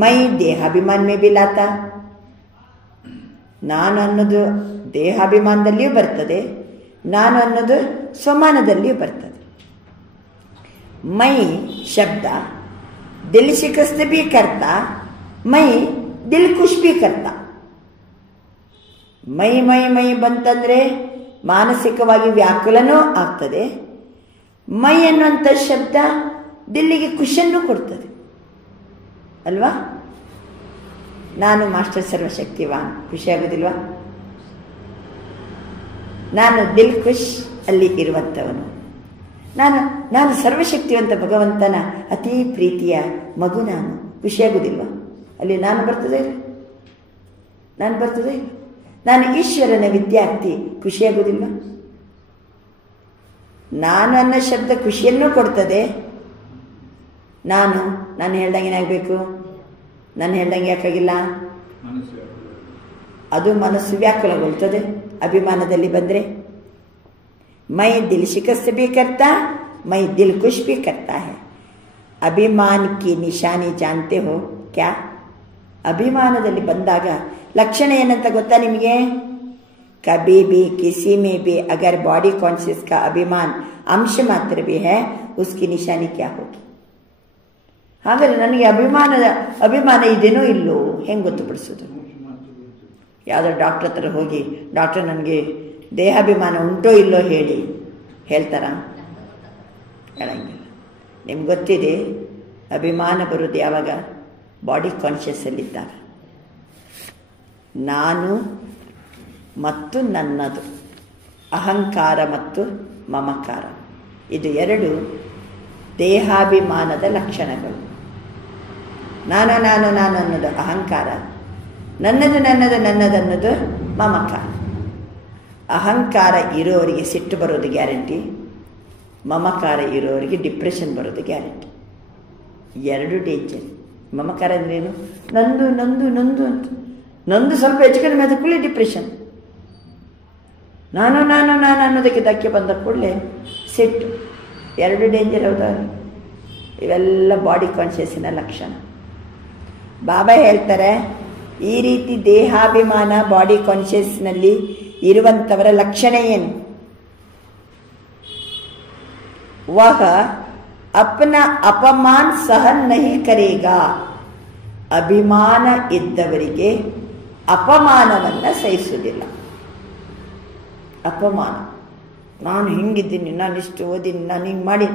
ಮೈ ದೇಹಾಭಿಮಾನ ಮೇ ಬಿ ಲಾತ. ನಾನು ಅನ್ನೋದು ದೇಹಾಭಿಮಾನದಲ್ಲಿಯೂ ಬರ್ತದೆ, ನಾನು ಅನ್ನೋದು ಸ್ವಮಾನದಲ್ಲಿಯೂ ಬರ್ತದೆ. ಮೈ ಶಬ್ದ ದಿಲ್ ಶಿಕಸ್ತ್ ಬಿ ಕರ್ತಾ, ಮೈ ದಿಲ್ ಖುಷ್ ಬಿ ಕರ್ತಾ. ಮೈ ಬಂತಂದ್ರೆ ಮಾನಸಿಕವಾಗಿ ವ್ಯಾಕುಲನೂ ಆಗ್ತದೆ. ಮೈ ಅನ್ನುವಂಥ ಶಬ್ದ ದಿಲ್ಲಿಗೆ ಖುಷಿಯನ್ನು ಕೊಡ್ತದೆ ಅಲ್ವಾ? ನಾನು ಮಾಸ್ಟರ್ ಸರ್ವಶಕ್ತಿವಾನ್, ಖುಷಿ ಆಗೋದಿಲ್ವಾ? ನಾನು ದಿಲ್ ಖುಷ್ ಅಲ್ಲಿ ಇರುವಂಥವನು. ನಾನು ಸರ್ವಶಕ್ತಿವಂತ ಭಗವಂತನ ಅತಿ ಪ್ರೀತಿಯ ಮಗು. ನಾನು ಖುಷಿಯಾಗುವುದಿಲ್ವಾ? ಅಲ್ಲಿ ನಾನು ಬರ್ತದೆ ಇಲ್ಲ? ನಾನು ಈಶ್ವರನ ವಿದ್ಯಾರ್ಥಿ, ಖುಷಿಯಾಗೋದಿಲ್ಲ? ನಾನು ಅನ್ನೋ ಶಬ್ದ ಖುಷಿಯನ್ನು ಕೊಡ್ತದೆ. ನಾನು ಹೇಳ್ದಂಗೆ ಏನಾಗಬೇಕು? ನಾನು ಹೇಳ್ದಂಗೆ ಯಾಕಾಗಿಲ್ಲ? ಅದು ಮನಸ್ಸು ವ್ಯಾಕುಲಗೊಳ್ತದೆ ಅಭಿಮಾನದಲ್ಲಿ ಬಂದರೆ. ಮೈ ದಿಲ್ ಶಿಕಸ್ತ್ ಭಿ ಕರ್ತಾ, ಮೈ ದಿಲ್ ಖುಷ್ ಭಿ ಕರ್ತಾ ಹೈ. ಅಭಿಮಾನ ಕಿ ನಿಶಾನಿ ಜಾನ್ತೆ ಹೋ ಕ್ಯಾ? ಅಭಿಮಾನದಲ್ಲಿ ಬಂದಾಗ ಲಕ್ಷಣ ಏನಂತ ಗೊತ್ತಾ ನಿಮಗೆ? कभी भी किसी में भी अगर बॉडी कॉन्शियस का अभिमान अंश मात्र भी है, उसकी निशानी क्या होगी? ಹಾಗಾದ್ರೆ ನನಗೆ ಅಭಿಮಾನ ಇದೇನೋ ಇಲ್ಲೋ ಹೆಂಗೆ ಗೊತ್ತುಪಡಿಸೋದು? ಯಾವುದೋ ಡಾಕ್ಟರ್ ಹತ್ರ ಹೋಗಿ, ಡಾಕ್ಟರ್ ನನಗೆ ದೇಹಾಭಿಮಾನ ಉಂಟೋ ಇಲ್ಲೋ ಹೇಳಿ, ಹೇಳ್ತಾರ? ಹೇಳಂಗಿಲ್ಲ. ನಿಮ್ಗೆ ಗೊತ್ತಿದೆ ಅಭಿಮಾನ ಬರೋದು ಯಾವಾಗ? ಬಾಡಿ ಕಾನ್ಷಿಯಸ್ಸಲ್ಲಿದ್ದಾಗ. ನಾನು ಮತ್ತು ನನ್ನದು, ಅಹಂಕಾರ ಮತ್ತು ಮಮಕಾರ, ಇದು ಎರಡು ದೇಹಾಭಿಮಾನದ ಲಕ್ಷಣಗಳು. ನಾನು ಅನ್ನೋದು ಅಹಂಕಾರ, ನನ್ನದು ಮಮಕಾರ. ಅಹಂಕಾರ ಇರೋರಿಗೆ ಸಿಟ್ಟು ಬರೋದು ಗ್ಯಾರಂಟಿ, ಮಮಕಾರ ಇರೋರಿಗೆ ಡಿಪ್ರೆಷನ್ ಬರೋದು ಗ್ಯಾರಂಟಿ. ಎರಡು ಡೇಂಜರ್. ಮಮಕಾರ ಅಂದ್ರೇನು? ನಂದು ಅಂತ. ನಂದು ಸ್ವಲ್ಪ ಹೆಚ್ಚು ಕಡಿಮೆ ಆದ ಕೂಡಲೇ ಡಿಪ್ರೆಷನ್. ನಾನು ಅನ್ನೋದಕ್ಕೆ ಧಕ್ಕೆ ಬಂದ ಕೂಡಲೇ ಸಿಟ್ಟು. ಎರಡು ಡೇಂಜರ್. ಹೌದಾ? ಇವೆಲ್ಲ ಬಾಡಿ ಕಾನ್ಷಿಯಸ್ಸಿನ ಲಕ್ಷಣ. ಬಾಬಾ ಹೇಳ್ತಾರೆ, ಈ ರೀತಿ ದೇಹಾಭಿಮಾನ ಬಾಡಿ ಕಾನ್ಷಿಯಸ್ನಲ್ಲಿ ಇರುವಂಥವರ ಲಕ್ಷಣ ಏನು? ವಹ ಅಪ್ನ ಅಪಮಾನ್ ಸಹನ್ ನಹಿ ಕರೇಗಾ. ಅಭಿಮಾನ ಇದ್ದವರಿಗೆ ಅಪಮಾನವನ್ನು ಸಹಿಸುವುದಿಲ್ಲ. ಅಪಮಾನ, ನಾನು ಹಿಂಗಿದ್ದೀನಿ, ನಾನು ಇಷ್ಟು ಓದಿನಿ, ನಾನು ಹಿಂಗೆ ಮಾಡಿ,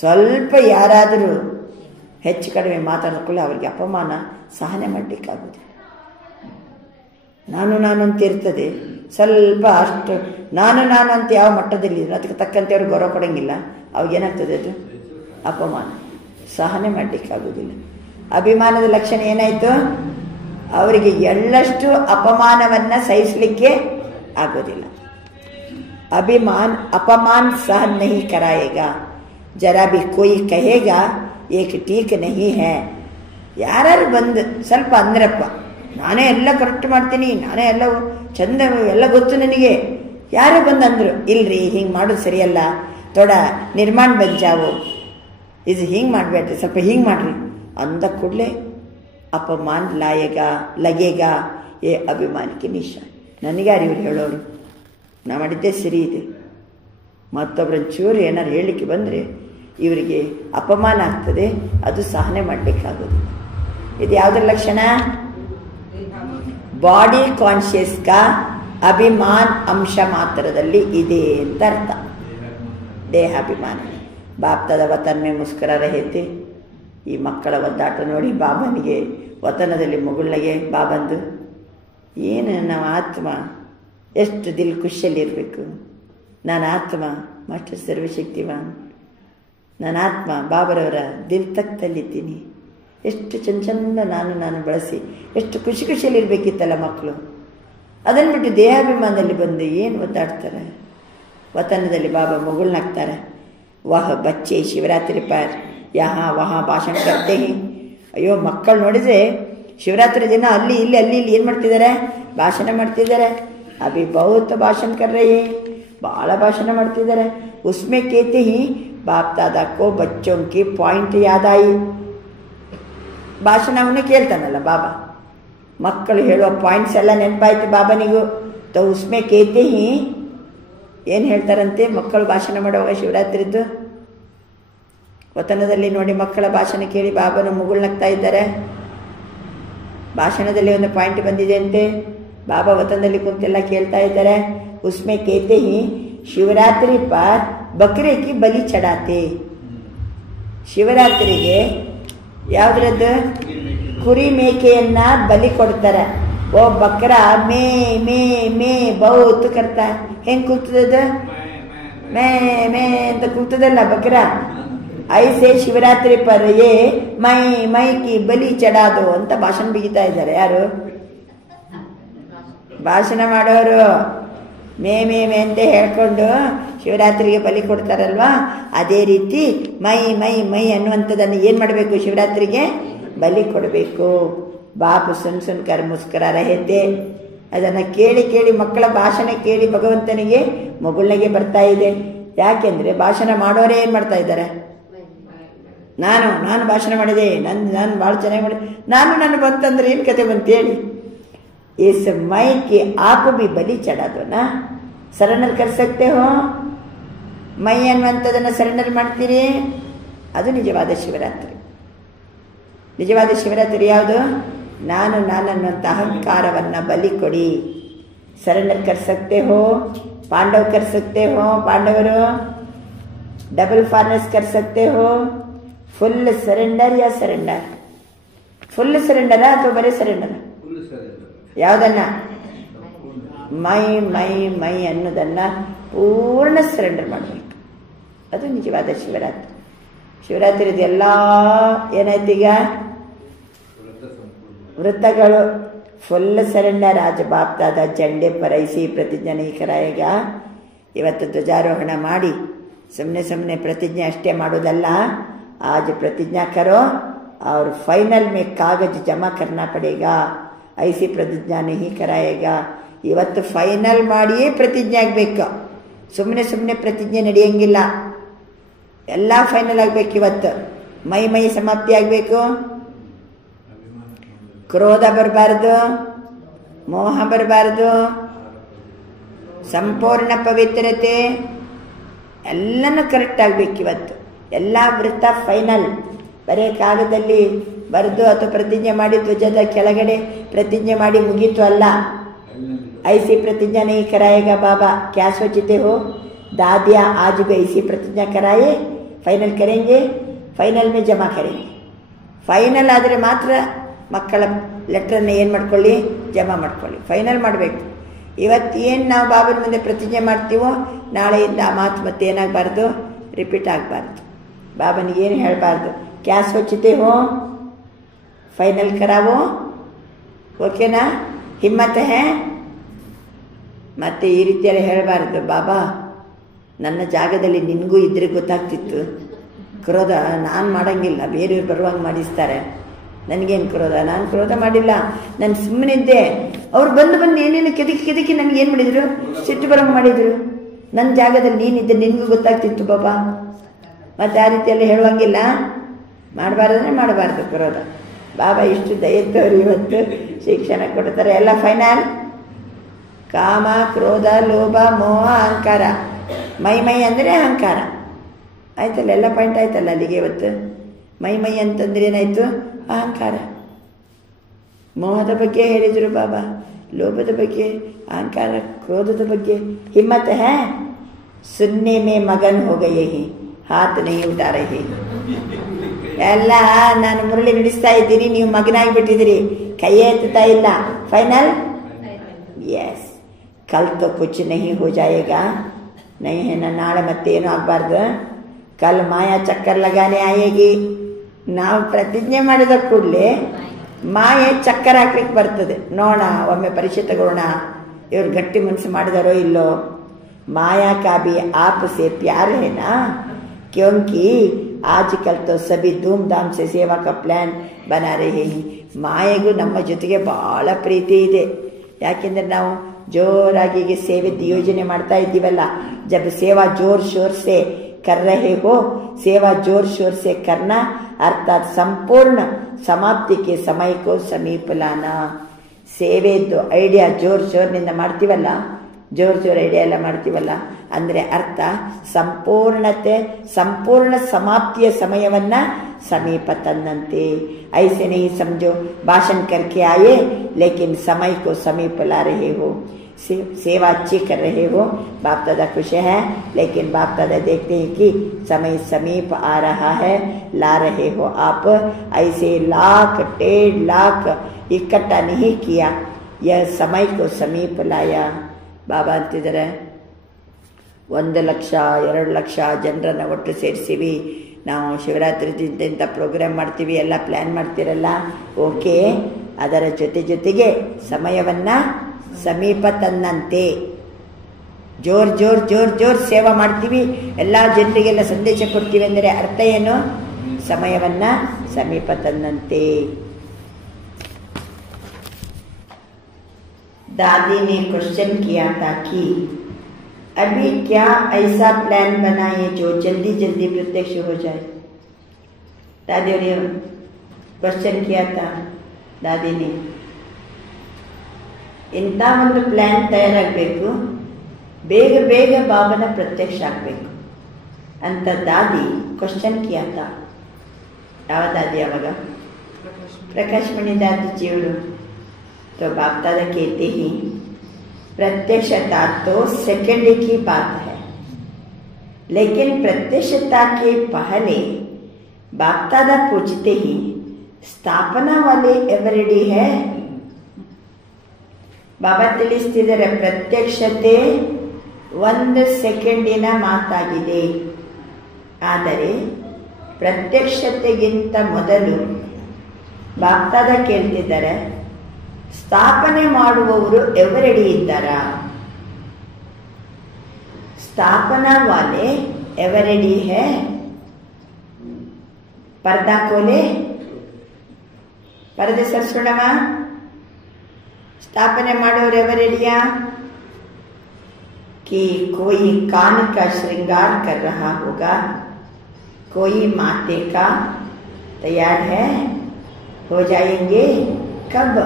ಸ್ವಲ್ಪ ಯಾರಾದರೂ ಹೆಚ್ಚು ಕಡಿಮೆ ಮಾತಾಡಿಕೊಳ್ಳಿ ಅವರಿಗೆ ಅಪಮಾನ ಸಹನೆ ಮಾಡಲಿಕ್ಕಾಗೋದು. ನಾನು ಅಂತ ಇರ್ತದೆ, ಸ್ವಲ್ಪ ಅಷ್ಟು ನಾನು ಅಂತ ಯಾವ ಮಟ್ಟದಲ್ಲಿ ಅದಕ್ಕೆ ತಕ್ಕಂತೆ ಅವ್ರಿಗೆ ಗೌರವ ಕೊಡೋಂಗಿಲ್ಲ, ಅವಾಗೇನಾಗ್ತದೆ? ಅದು ಅಪಮಾನ, ಸಹನೆ ಮಾಡಲಿಕ್ಕಾಗೋದಿಲ್ಲ. ಅಭಿಮಾನದ ಲಕ್ಷಣ ಏನಾಯಿತು? ಅವರಿಗೆ ಎಳ್ಳಷ್ಟು ಅಪಮಾನವನ್ನು ಸಹಿಸಲಿಕ್ಕೆ ಆಗೋದಿಲ್ಲ. अपमान सहन नहीं कराएगा, जरा भी कोई कहेगा एक ठीक नहीं है. ಯಾರು ಬಂದು ಸ್ವಲ್ಪ ಅಂದ್ರಪ್ಪ, ನಾನೇ ಎಲ್ಲ ಕರೆಕ್ಟ್ ಮಾಡ್ತೀನಿ, ನಾನೇ ಎಲ್ಲ ಚಂದ, ಎಲ್ಲ ಗೊತ್ತು ನನಗೆ, ಯಾರು ಬಂದಂದ್ರು ಇಲ್ರಿ ಹಿಂಗೆ ಮಾಡೋದು ಸರಿಯಲ್ಲ, ಥೋಡ ನಿರ್ಮಾಣ ಬಂಜಾವು, ಇದು ಹಿಂಗೆ ಮಾಡಬೇಡ್ರಿ, ಸ್ವಲ್ಪ ಹಿಂಗೆ ಮಾಡ್ರಿ ಅಂದ ಕೂಡಲೇ ಅಪಮಾನ ಲಗೇಗಾ ಏ ಅಭಿಮಾನಕ್ಕೆ ನಿಶಾ. ನನಗ್ಯಾರು ಇವ್ರು ಹೇಳೋರು? ನಾ ಮಾಡಿದ್ದೆ ಸರಿ ಇದೆ. ಮತ್ತೊಬ್ಬರನ್ನ ಚೂರು ಏನಾರು ಹೇಳಲಿಕ್ಕೆ ಬಂದರೆ ಇವರಿಗೆ ಅಪಮಾನ ಆಗ್ತದೆ, ಅದು ಸಹನೆ ಮಾಡಲಿಕ್ಕಾಗೋದು. ಇದು ಯಾವುದರ ಲಕ್ಷಣ? ಬಾಡಿ ಕಾನ್ಷಿಯಸ್ಗ ಅಭಿಮಾನ ಅಂಶ ಮಾತ್ರದಲ್ಲಿ ಇದೆ ಅಂತ ಅರ್ಥ. ದೇಹಾಭಿಮಾನ. ಬಾಪ್ತದ ವತನ್ ಮೇ ಮುಸ್ಕರ ರಹೇತೆ. ಈ ಮಕ್ಕಳ ಒದ್ದಾಟ ನೋಡಿ ಬಾಬನಿಗೆ ವತನದಲ್ಲಿ ಮುಗುಳ್ನಗೆ ಬಾಬಂದು ಏನು ನಾವು ಆತ್ಮ ಎಷ್ಟು ದಿಲ್ ಖುಷಿಯಲ್ಲಿರಬೇಕು. ನಾನು ಆತ್ಮ ಮಾಸ್ಟರ್ ಸರ್ವಶಕ್ತಿವಾನ್, ನಾನು ಆತ್ಮ ಬಾಬರವರ ದಿಲ್ ತಕ್ಕಲ್ಲಿದ್ದೀನಿ. ಎಷ್ಟು ಚಂದ ನಾನು ಬಳಸಿ ಎಷ್ಟು ಖುಷಿಯಲ್ಲಿರಬೇಕಿತ್ತಲ್ಲ ಮಕ್ಕಳು. ಅದನ್ನು ಬಿಟ್ಟು ದೇಹಾಭಿಮಾನದಲ್ಲಿ ಬಂದು ಏನು ಒದ್ದಾಡ್ತಾರೆ. ವತನದಲ್ಲಿ ಬಾಬಾ ಮುಗುಳ್ನಾಗ್ತಾರೆ. ವಾಹ ಬಚ್ಚೆ ಶಿವರಾತ್ರಿ ಪಾರ್ ಯಹಾ ವಹಾ ಭಾಷಣ ಕರ್ತೆ ಹಿ. ಅಯ್ಯೋ, ಮಕ್ಕಳು ನೋಡಿದರೆ ಶಿವರಾತ್ರಿ ದಿನ ಅಲ್ಲಿ ಇಲ್ಲಿ ಏನು ಮಾಡ್ತಿದ್ದಾರೆ? ಭಾಷಣ ಮಾಡ್ತಿದ್ದಾರೆ. ಅಭಿ ಬಹುತ್ ಭಾಷಣ ಕರ್ ರಹೆ, ಭಾಳ ಭಾಷಣ ಮಾಡ್ತಿದ್ದಾರೆ. ಉಸ್ಮೆ ಕೇತೆ ಹಿ ಬಾಪ್ ದಾದಾ ಕೋ ಬಚ್ಚೋಂ ಕಿ ಪಾಯಿಂಟ್ ಯಾದಾಯಿ. ಭಾಷಣ ಅವನೇ ಕೇಳ್ತಾನಲ್ಲ ಬಾಬಾ, ಮಕ್ಕಳು ಹೇಳೋ ಪಾಯಿಂಟ್ಸ್ ಎಲ್ಲ ನೆನಪಾಯ್ತು ಬಾಬನಿಗೂ. ತೋ ಉಸ್ಮೆ ಕೇತೆ ಹಿ ಏನು ಹೇಳ್ತಾರಂತೆ ಮಕ್ಕಳು ಭಾಷಣ ಮಾಡುವಾಗ ಶಿವರಾತ್ರಿದ್ದು. ವತನದಲ್ಲಿ ನೋಡಿ ಮಕ್ಕಳ ಭಾಷಣ ಕೇಳಿ ಬಾಬನ ಮುಗುಳ್ನಗ್ತಾ ಇದ್ದಾರೆ. ಭಾಷಣದಲ್ಲಿ ಒಂದು ಪಾಯಿಂಟ್ ಬಂದಿದೆ ಅಂತೆ. ಬಾಬಾ ವತನದಲ್ಲಿ ಕುಂತೆಲ್ಲ ಕೇಳ್ತಾ ಇದ್ದಾರೆ. ಉಸ್ಮೆ ಕೇತೆ ಹಿ ಶಿವರಾತ್ರಿ ಪಾರ್ ಬಕ್ರೆ ಕಿ ಬಲಿ ಚಡಾತೆ. ಶಿವರಾತ್ರಿಗೆ ಯಾವುದ್ರದ್ದು? ಕುರಿ ಮೇಕೆಯನ್ನ ಬಲಿ ಕೊಡ್ತಾರೆ. ಓ ಬಕ್ರ ಮೇ ಮೇ ಮೇ ಬಹುತ್ ಕರ್ತಾ. ಹೆಂಗೆ ಕೂಗ್ತದ? ಮೇ ಮೇ ಅಂತ ಕೂಗ್ತದಲ್ಲ ಬಕ್ರ. ಐಸೆ ಶಿವರಾತ್ರಿ ಪರ್ ಯೇ ಮೈ ಕಿ ಬಲಿ ಚಡಾದೋ ಅಂತ ಭಾಷಣ ಬಿಗಿತಾ ಇದ್ದಾರೆ. ಯಾರು? ಭಾಷಣ ಮಾಡೋರು ಮೇ ಮೇ ಮೇ ಅಂತ ಹೇಳ್ಕೊಂಡು ಶಿವರಾತ್ರಿಗೆ ಬಲಿ ಕೊಡ್ತಾರಲ್ವಾ, ಅದೇ ರೀತಿ ಮೈ ಮೈ ಮೈ ಅನ್ನುವಂಥದ್ದನ್ನು ಏನು ಮಾಡಬೇಕು? ಶಿವರಾತ್ರಿಗೆ ಬಲಿ ಕೊಡಬೇಕು. ಬಾಪು ಸುನ್ ಸುನ್ ಕರ್ ಮುಸ್ಕರ ರಹತೆ, ಅದನ್ನು ಕೇಳಿ ಕೇಳಿ ಮಕ್ಕಳ ಭಾಷಣ ಕೇಳಿ ಭಗವಂತನಿಗೆ ಮಗುಳ್ನಗೆ ಬರ್ತಾ ಇದೆ. ಯಾಕೆಂದರೆ ಭಾಷಣ ಮಾಡೋರೇ ಏನು ಮಾಡ್ತಾ ಇದ್ದಾರೆ? ನಾನು ಭಾಷಣ ಮಾಡಿದೆ, ನಾನು ಭಾಳ ಚೆನ್ನಾಗಿ ಮಾಡಿದೆ, ನಾನು ಬಂತಂದ್ರೆ ಏನು ಕತೆ ಬಂತು ಹೇಳಿ. इस मई के आप भी बलि चढ़ा दो ना, ಸರೆಂಡರ್ कर सकते हो. ಮೈ ಅನ್ನುವಂಥದ್ದನ್ನು ಸರೆಂಡರ್ ಮಾಡ್ತೀರಿ, ಅದು ನಿಜವಾದ ಶಿವರಾತ್ರಿ. ನಿಜವಾದ ಶಿವರಾತ್ರಿ ಯಾವುದು? ನಾನು ಅನ್ನುವಂಥ ಅಹಂಕಾರವನ್ನು ಬಲಿ ಕೊಡಿ. ಸರೆಂಡರ್ कर सकते हो. ಪಾಂಡವ್ कर सकते हो, ಪಾಂಡವರು डबल फार्नेस कर सकते हो. ಫುಲ್ ಸರೆಂಡರ್ ಯಾ ಸರೆಂಡರ್? ಫುಲ್ ಸರೆಂಡರಾ ಅಥವಾ ಬರೀ ಸರೆಂಡರ್? ಯಾವುದನ್ನ? ಮೈ ಮೈ ಮೈ ಅನ್ನೋದನ್ನ ಪೂರ್ಣ ಸರೆಂಡರ್ ಮಾಡಬೇಕು. ಅದು ನಿಜವಾದ ಶಿವರಾತ್ರಿ. ಶಿವರಾತ್ರಿದು ಎಲ್ಲ ಏನಾಯ್ತು ಈಗ? ವೃತ್ತಗಳು ಫುಲ್ ಸರೆಂಡರ್. ಆಜ್ ಬಾಪ್ತಾದ ಜಂಡೆ ಪರೈಸಿ ಪ್ರತಿಜ್ಞೆ ನೀ ಕರಾಯಗ. ಇವತ್ತು ಧ್ವಜಾರೋಹಣ ಮಾಡಿ ಸುಮ್ಮನೆ ಪ್ರತಿಜ್ಞೆ ಅಷ್ಟೇ ಮಾಡೋದಲ್ಲ. आज प्रतिज्ञा करो और फाइनल में कागज जमा करना पड़ेगा. ऐसी प्रतिज्ञा नहीं कराएगा. ಇವತ್ತು ಫೈನಲ್ ಮಾಡಿಯೇ ಪ್ರತಿಜ್ಞೆ ಆಗಬೇಕು. ಸುಮ್ಮನೆ ಪ್ರತಿಜ್ಞೆ ನಡೆಯಂಗಿಲ್ಲ. ಎಲ್ಲ ಫೈನಲ್ ಆಗಬೇಕು. ಇವತ್ತು ಮೈ ಸಮಾಪ್ತಿ ಆಗಬೇಕು. ಕ್ರೋಧ ಬರಬಾರ್ದು, ಮೋಹ ಬರಬಾರ್ದು, ಸಂಪೂರ್ಣ ಪವಿತ್ರತೆ ಎಲ್ಲನೂ ಕರೆಕ್ಟ್ ಆಗಬೇಕು. ಇವತ್ತು ಎಲ್ಲ ವೃತ್ತ ಫೈನಲ್. ಬರೀ ಕಾಗದಲ್ಲಿ ಬರೆದು ಅಥವಾ ಪ್ರತಿಜ್ಞೆ ಮಾಡಿ ಧ್ವಜದ ಕೆಳಗಡೆ ಪ್ರತಿಜ್ಞೆ ಮಾಡಿ ಮುಗೀತು ಅಲ್ಲ. ऐसी प्रतिज्ञा नहीं कराएगा बाबा. क्या सोचते हो? दादिया आज भी ऐसी प्रतिज्ञा कराए. ಫೈನಲ್ ಕರೆಂಗೆ, ಫೈನಲ್ ಮೇ ಜಮಾ ಕರೆಂಗೆ. ಫೈನಲ್ ಆದರೆ ಮಾತ್ರ ಮಕ್ಕಳ ಲೆಟ್ರನ್ನ ಏನು ಮಾಡ್ಕೊಳ್ಳಿ? ಜಮಾ ಮಾಡ್ಕೊಳ್ಳಿ. ಫೈನಲ್ ಮಾಡಬೇಕು. ಇವತ್ತು ಏನು ನಾವು ಬಾಬನ ಮುಂದೆ ಪ್ರತಿಜ್ಞೆ ಮಾಡ್ತೀವೋ ನಾಳೆಯಿಂದ ಆ ಮಾತು ಮತ್ತೆ ಏನಾಗಬಾರ್ದು? ರಿಪೀಟ್ ಆಗಬಾರ್ದು. ಬಾಬನಿಗೆ ಏನು ಹೇಳಬಾರ್ದು? ಕ್ಯಾ ಸೋಚತೆ ಹೋ, ಫೈನಲ್ ಕರಾವೋ. ಓಕೆನಾ? ಹಿಮ್ಮತ್ ಹೇ. ಮತ್ತೆ ಈ ರೀತಿಯಲ್ಲಿ ಹೇಳಬಾರ್ದು, ಬಾಬಾ ನನ್ನ ಜಾಗದಲ್ಲಿ ನಿನಗೂ ಇದ್ರೆ ಗೊತ್ತಾಗ್ತಿತ್ತು. ಕ್ರೋಧ ನಾನು ಮಾಡಂಗಿಲ್ಲ, ಬೇರೆಯವ್ರು ಬರುವಾಗ ಮಾಡಿಸ್ತಾರೆ. ನನಗೇನು ಕ್ರೋಧ? ನಾನು ಕ್ರೋಧ ಮಾಡಿಲ್ಲ, ನಾನು ಸುಮ್ಮನಿದ್ದೆ. ಅವ್ರು ಬಂದು ಏನೇನು ಕೆದಕಿ ನನಗೇನು ಮಾಡಿದ್ರು? ಸಿಟ್ಟು ಬರೋಂಗೆ ಮಾಡಿದ್ರು. ನನ್ನ ಜಾಗದಲ್ಲಿ ನೀನಿದ್ದೆ, ನಿನಗೂ ಗೊತ್ತಾಗ್ತಿತ್ತು ಬಾಬಾ. ಮತ್ತು ಆ ರೀತಿಯಲ್ಲಿ ಹೇಳುವಂಗಿಲ್ಲ. ಮಾಡಬಾರ್ದಂದ್ರೆ ಮಾಡಬಾರ್ದು ಕ್ರೋಧ. ಬಾಬಾ ಇಷ್ಟು ದಯದ್ದವರು ಇವತ್ತು ಶಿಕ್ಷಣ ಕೊಡ್ತಾರೆ. ಎಲ್ಲ ಫೈನಲ್. ಕಾಮ, ಕ್ರೋಧ, ಲೋಭ, ಮೋಹ, ಅಹಂಕಾರ. ಮೈ ಅಂದರೆ ಅಹಂಕಾರ. ಆಯ್ತಲ್ಲ, ಎಲ್ಲ ಪಾಯಿಂಟ್ ಆಯ್ತಲ್ಲ ಅಲ್ಲಿಗೆ. ಇವತ್ತು ಮೈ ಅಂತಂದ್ರೆ ಏನಾಯ್ತು? ಅಹಂಕಾರ. ಮೋಹದ ಬಗ್ಗೆ ಹೇಳಿದರು ಬಾಬಾ, ಲೋಭದ ಬಗ್ಗೆ, ಅಹಂಕಾರ, ಕ್ರೋಧದ ಬಗ್ಗೆ. ಹಿಮ್ಮತ್ ಹೇ. ಸುನ್ನೆ ಮೇ ಮಗನ್ ಹೋಗಯೇ ಹಿ, ಹಾತ್ ನೈ ಉಠಾ ರಹಿ. ಎಲ್ಲ ನಾನು ಮುರಳಿ ನುಡಿಸ್ತಾ ಇದ್ದೀನಿ, ನೀವು ಮಗನಾಗಿಬಿಟ್ಟಿದ್ದೀರಿ, ಕೈಯೇ ಎತ್ತುತ್ತಾ ಇಲ್ಲ. ಫೈನಲ್. ಎಸ್. ಕಲ್ ತೋ ಕುಚ್ ನಹಿ ಹೋ ಜಾಯೇಗಾ. ನಹಿ ಹೇ. ನಾಳೆ ಮತ್ತೆ ಏನೂ ಆಗಬಾರ್ದು. ಕಲ್ ಮಾಯಾ ಚಕ್ಕರ್ ಲಗಾನೆ ಆಯೇಗಿ. ನಾವು ಪ್ರತಿಜ್ಞೆ ಮಾಡಿದ ಕೂಡಲೇ ಮಾಯೆ ಚಕ್ಕರ್ ಹಾಕ್ಲಿಕ್ಕೆ ಬರ್ತದೆ. ನೋಡೋಣ, ಒಮ್ಮೆ ಪರೀಕ್ಷೆ ತಗೊಳ್ಳೋಣ ಇವ್ರು ಗಟ್ಟಿ ಮನಸ್ಸು ಮಾಡಿದಾರೋ ಇಲ್ಲೋ. ಮಾಯಾ ಕಾ ಭಿ ಆಪ್ ಸೆ ಪ್ಯಾರ್ ಹೇ ನಾ, ಕ್ಯೋಂಕಿ ಆಜ್ಕಲ್ ತೋ ಸಭಿ ಧೂಮ್ ಧಾಮ್ ಸೆ ಸೇವಾ ಕಾ ಪ್ಲಾನ್ ಬನಾ ರಹೇ ಹೈ. ಮಾಯೆಗೂ ನಮ್ಮ ಜೊತೆಗೆ ಬಹಳ ಪ್ರೀತಿ ಇದೆ. ಯಾಕೆಂದರೆ ನಾವು ಜೋರಾಗಿ ಸೇವೆದ ಯೋಜನೆ ಮಾಡ್ತಾ ಇದ್ದೀವಲ್ಲ. ಜಬ್ ಸೇವಾ ಜೋರ್ ಶೋರ್ ಸೆ कर रहे हो, सेवा जोर शोर से करना अर्थात संपूर्ण समाप्ति के समय को समीप लाना. ಸೇವೆದ್ದು ಐಡಿಯಾ ಜೋರ್ ಶೋರ್ನಿಂದ ಮಾಡ್ತೀವಲ್ಲ, ಜೋರ್ ಐಡಿಯಾ ಎಲ್ಲ ಮಾಡ್ತೀವಲ್ಲ, ಅಂದರೆ ಅರ್ಥ ಸಂಪೂರ್ಣತೆ, ಸಂಪೂರ್ಣ ಸಮಾಪ್ತಿಯ ಸಮಯವನ್ನ ಸಮೀಪ ತಂದಂತೆ. ऐसे नहीं समझो भाषण करके आए लेकिन समय को समीप ला रहे हो. सेवा अच्छी कर रहे हो, बाप दादा खुश है, लेकिन बाप दादा देखते हैं कि समय समीप आ रहा है, ला रहे हो आप. ऐसे 1,00,000 लाख इकट्ठा नहीं किया, यह समय को समीप लाया. बाबा ಅಂತಿದ್ದಾರೆ, 1,00,000 2,00,000 ಜನರನ್ನು ಒಟ್ಟು ಸೇರಿಸಿವಿ. ನಾವು ಶಿವರಾತ್ರಿ ಇಂಥ ಪ್ರೋಗ್ರಾಮ್ ಮಾಡ್ತೀವಿ, ಎಲ್ಲ ಪ್ಲ್ಯಾನ್ ಮಾಡ್ತೀರಲ್ಲ, ಓಕೆ. ಅದರ ಜೊತೆಗೆ ಸಮಯವನ್ನು ಸಮೀಪ ತಂದಂತೆ. ಜೋರ್ ಜೋರ್ ಜೋರ್ ಜೋರ್ ಸೇವಾ ಮಾಡ್ತೀವಿ, ಎಲ್ಲ ಜನರಿಗೆಲ್ಲ ಸಂದೇಶ ಕೊಡ್ತೀವಿ ಅಂದರೆ ಅರ್ಥ ಏನು? ಸಮಯವನ್ನ ಸಮೀಪ ತಂದಂತೆ. दादी ने क्वेश्चन किया था कि अभी क्या ऐसा प्लान बनाए जो जल्दी जल्दी प्रत्यक्ष हो जाए. दादी ने क्वेश्चन किया था, दादी ने ಇಂಥ ಒಂದು ಪ್ಲ್ಯಾನ್ ತಯಾರಾಗಬೇಕು, ಬೇಗ ಬೇಗ ಬಾಬನ ಪ್ರತ್ಯಕ್ಷ ಆಗಬೇಕು ಅಂತ ದಾದಿ ಕ್ವಶನ್ ಕಿಯಾತ. ಯಾವ ದಾದಿ? ಅವಾಗ ಪ್ರಕಾಶ್ ಮಣಿ ದಾದಿಜಿಯವರು. तो बाप दादा कहते ही प्रत्यक्षता तो सेकंड की बात है, लेकिन प्रत्यक्षता के पहले बाप दादा पूछते ही स्थापना वाले एवरेडी है. ಬಾಬಾ ತಿಳಿಸ್ತಿದ್ದಾರೆ, ಪ್ರತ್ಯಕ್ಷತೆ 1 ಸೆಕೆಂಡಿನ ಮಾತಾಗಿದೆ. ಆದರೆ ಪ್ರತ್ಯಕ್ಷತೆಗಿಂತ ಮೊದಲು ಬಾಪ್ ದಾದಾ ಕೇಳ್ತಿದ್ದಾರೆ, ಸ್ಥಾಪನೆ ಮಾಡುವವರು ಎವರೆಡಿ ಇದ್ದಾರಾ? ಸ್ಥಾಪನಾ ವಾಲೆ ಎವರೆಡಿ ಹೇ? पर्दा खोले, पर्दे सरसुणವ. स्थापने ಮಾಡೋರು ಎವರೆಡಿಯಾ? कि कोई कान का श्रृंगार कर रहा होगा, कोई माथे का तैयार है, हो जाएंगे. कब?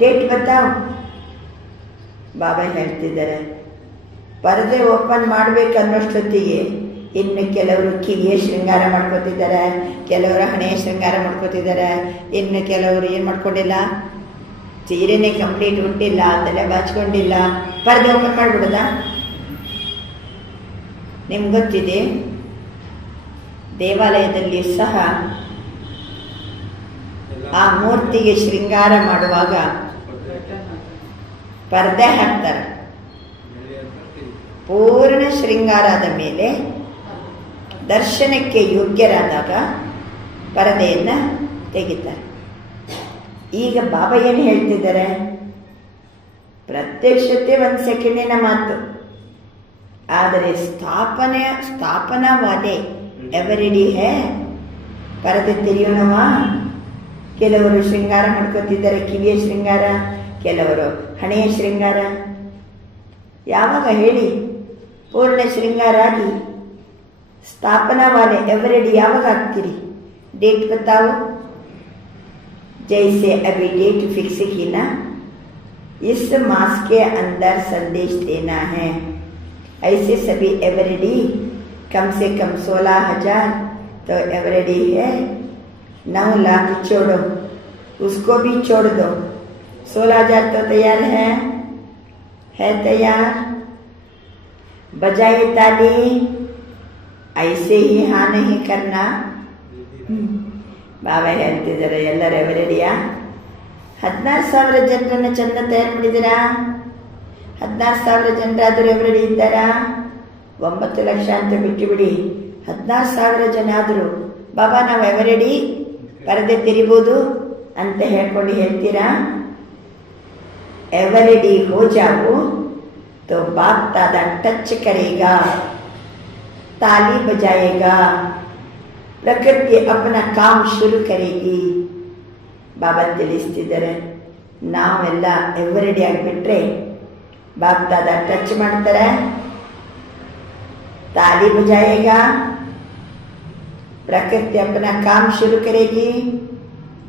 डेट बताओ. ಬಾಬಾ ಹೇಳ್ತಿದ್ದಾರೆ, ಪರದೆ ಓಪನ್ ಮಾಡ್ಬೇಕನ್ನೋಷ್ಟೊತ್ತಿಗೆ ಇನ್ನು ಕೆಲವರು ಕಿವಿಯ ಶೃಂಗಾರ ಮಾಡ್ಕೋತಿದ್ದಾರೆ, ಕೆಲವರು ಹಣೆಯ ಶೃಂಗಾರ ಮಾಡ್ಕೋತಿದ್ದಾರೆ, ಇನ್ನು ಕೆಲವರು ಏನು ಮಾಡ್ಕೊಂಡಿಲ್ಲ, ಸೀರೆನೇ ಕಂಪ್ಲೀಟ್ ಉಟ್ಟಿಲ್ಲ, ತಲೆ ಬಾಚ್ಕೊಂಡಿಲ್ಲ. ಪರದೆ ಓಪನ್ ಮಾಡ್ಬಿಡೋದ? ನಿಮ್ಗೆ ಗೊತ್ತಿದೆ, ದೇವಾಲಯದಲ್ಲಿ ಸಹ ಆ ಮೂರ್ತಿಗೆ ಶೃಂಗಾರ ಮಾಡುವಾಗ ಪರ್ದೆ ಹಾಕ್ತಾರೆ. ಪೂರ್ಣ ಶೃಂಗಾರದ ಮೇಲೆ ದರ್ಶನಕ್ಕೆ ಯೋಗ್ಯರಾದಾಗ ಪರದೆಯನ್ನು ತೆಗಿತಾರೆ. ಈಗ ಬಾಬಾ ಏನು ಹೇಳ್ತಿದ್ದಾರೆ? ಪ್ರತ್ಯಕ್ಷತೆ 1 ಸೆಕೆಂಡಿನ ಮಾತು, ಆದರೆ ಸ್ಥಾಪನಾ ವಾಲೆ ಎವರೆಡಿ ಹೇ? ಪರದೆ ತೆರೆಯೋಣವ. ಕೆಲವರು ಶೃಂಗಾರ ಮಾಡ್ಕೊತಿದ್ದಾರೆ, ಕಿವಿಯ ಶೃಂಗಾರ, ಕೆಲವರು ಹಣೆಯ ಶೃಂಗಾರ. ಯಾವಾಗ ಹೇಳಿ ಪೂರ್ಣ ಶೃಂಗಾರ ಆಗಿ ಸ್ಥಾಪನಾ ವಾಲೆ ಎವರೆಡಿ ಯಾವಾಗ ಆಗ್ತೀರಿ? डेट बताओ. जैसे अभी डेट फिक्स की ना, इस मास के अंदर संदेश देना है, ऐसे सभी एवरेडी कम से कम 16,000 तो एवरेडी है. 9 लाख छोड़ो, उसको भी छोड़ दो. 16,000 तो तैयार है तैयार. बजाए ताली, ऐसे ही हाँ नहीं करना. ಬಾಬಾ ಹೇಳ್ತಿದ್ದಾರೆ, ಎಲ್ಲರೂ ಎವರೆಡಿಯಾ? 16,000 ಜನರನ್ನ ಚಂದ ತಯಾರು ಮಾಡಿದ್ದೀರಾ? 16,000 ಜನರಾದರೂ ಎವರೆಡಿ ಇದ್ದಾರಾ? 9 ಲಕ್ಷ ಅಂತ ಬಿಟ್ಟು ಬಿಡಿ, 16,000 ಜನ ಆದರೂ ಬಾಬಾ ನಾವು ಎವರೆಡಿ, ಪರದೆ ತೆರಿಬೋದು ಅಂತ ಹೇಳ್ಕೊಂಡು ಹೇಳ್ತೀರಾ? एवरेडी हो जाओ तो बाप दादा टच करेगा, ताली बजाएगा, प्रकृति अपना काम शुरू करेगी. ಬಾಬಾ ತಿಳಿಸ್ತಿದ್ದಾರೆ, ನಾವೆಲ್ಲ ಎವರೆಡಿ ಆಗಿಬಿಟ್ರೆ ಬಾಪ್ ದಾದಾ ಟಚ್ ಮಾಡ್ತಾರೆ, ತಾಲಿ ಬಜಾಯೇಗಾ, ಪ್ರಕೃತಿ ಅಪನ ಕಾಮ್ ಶುರು ಕರೇಗಿ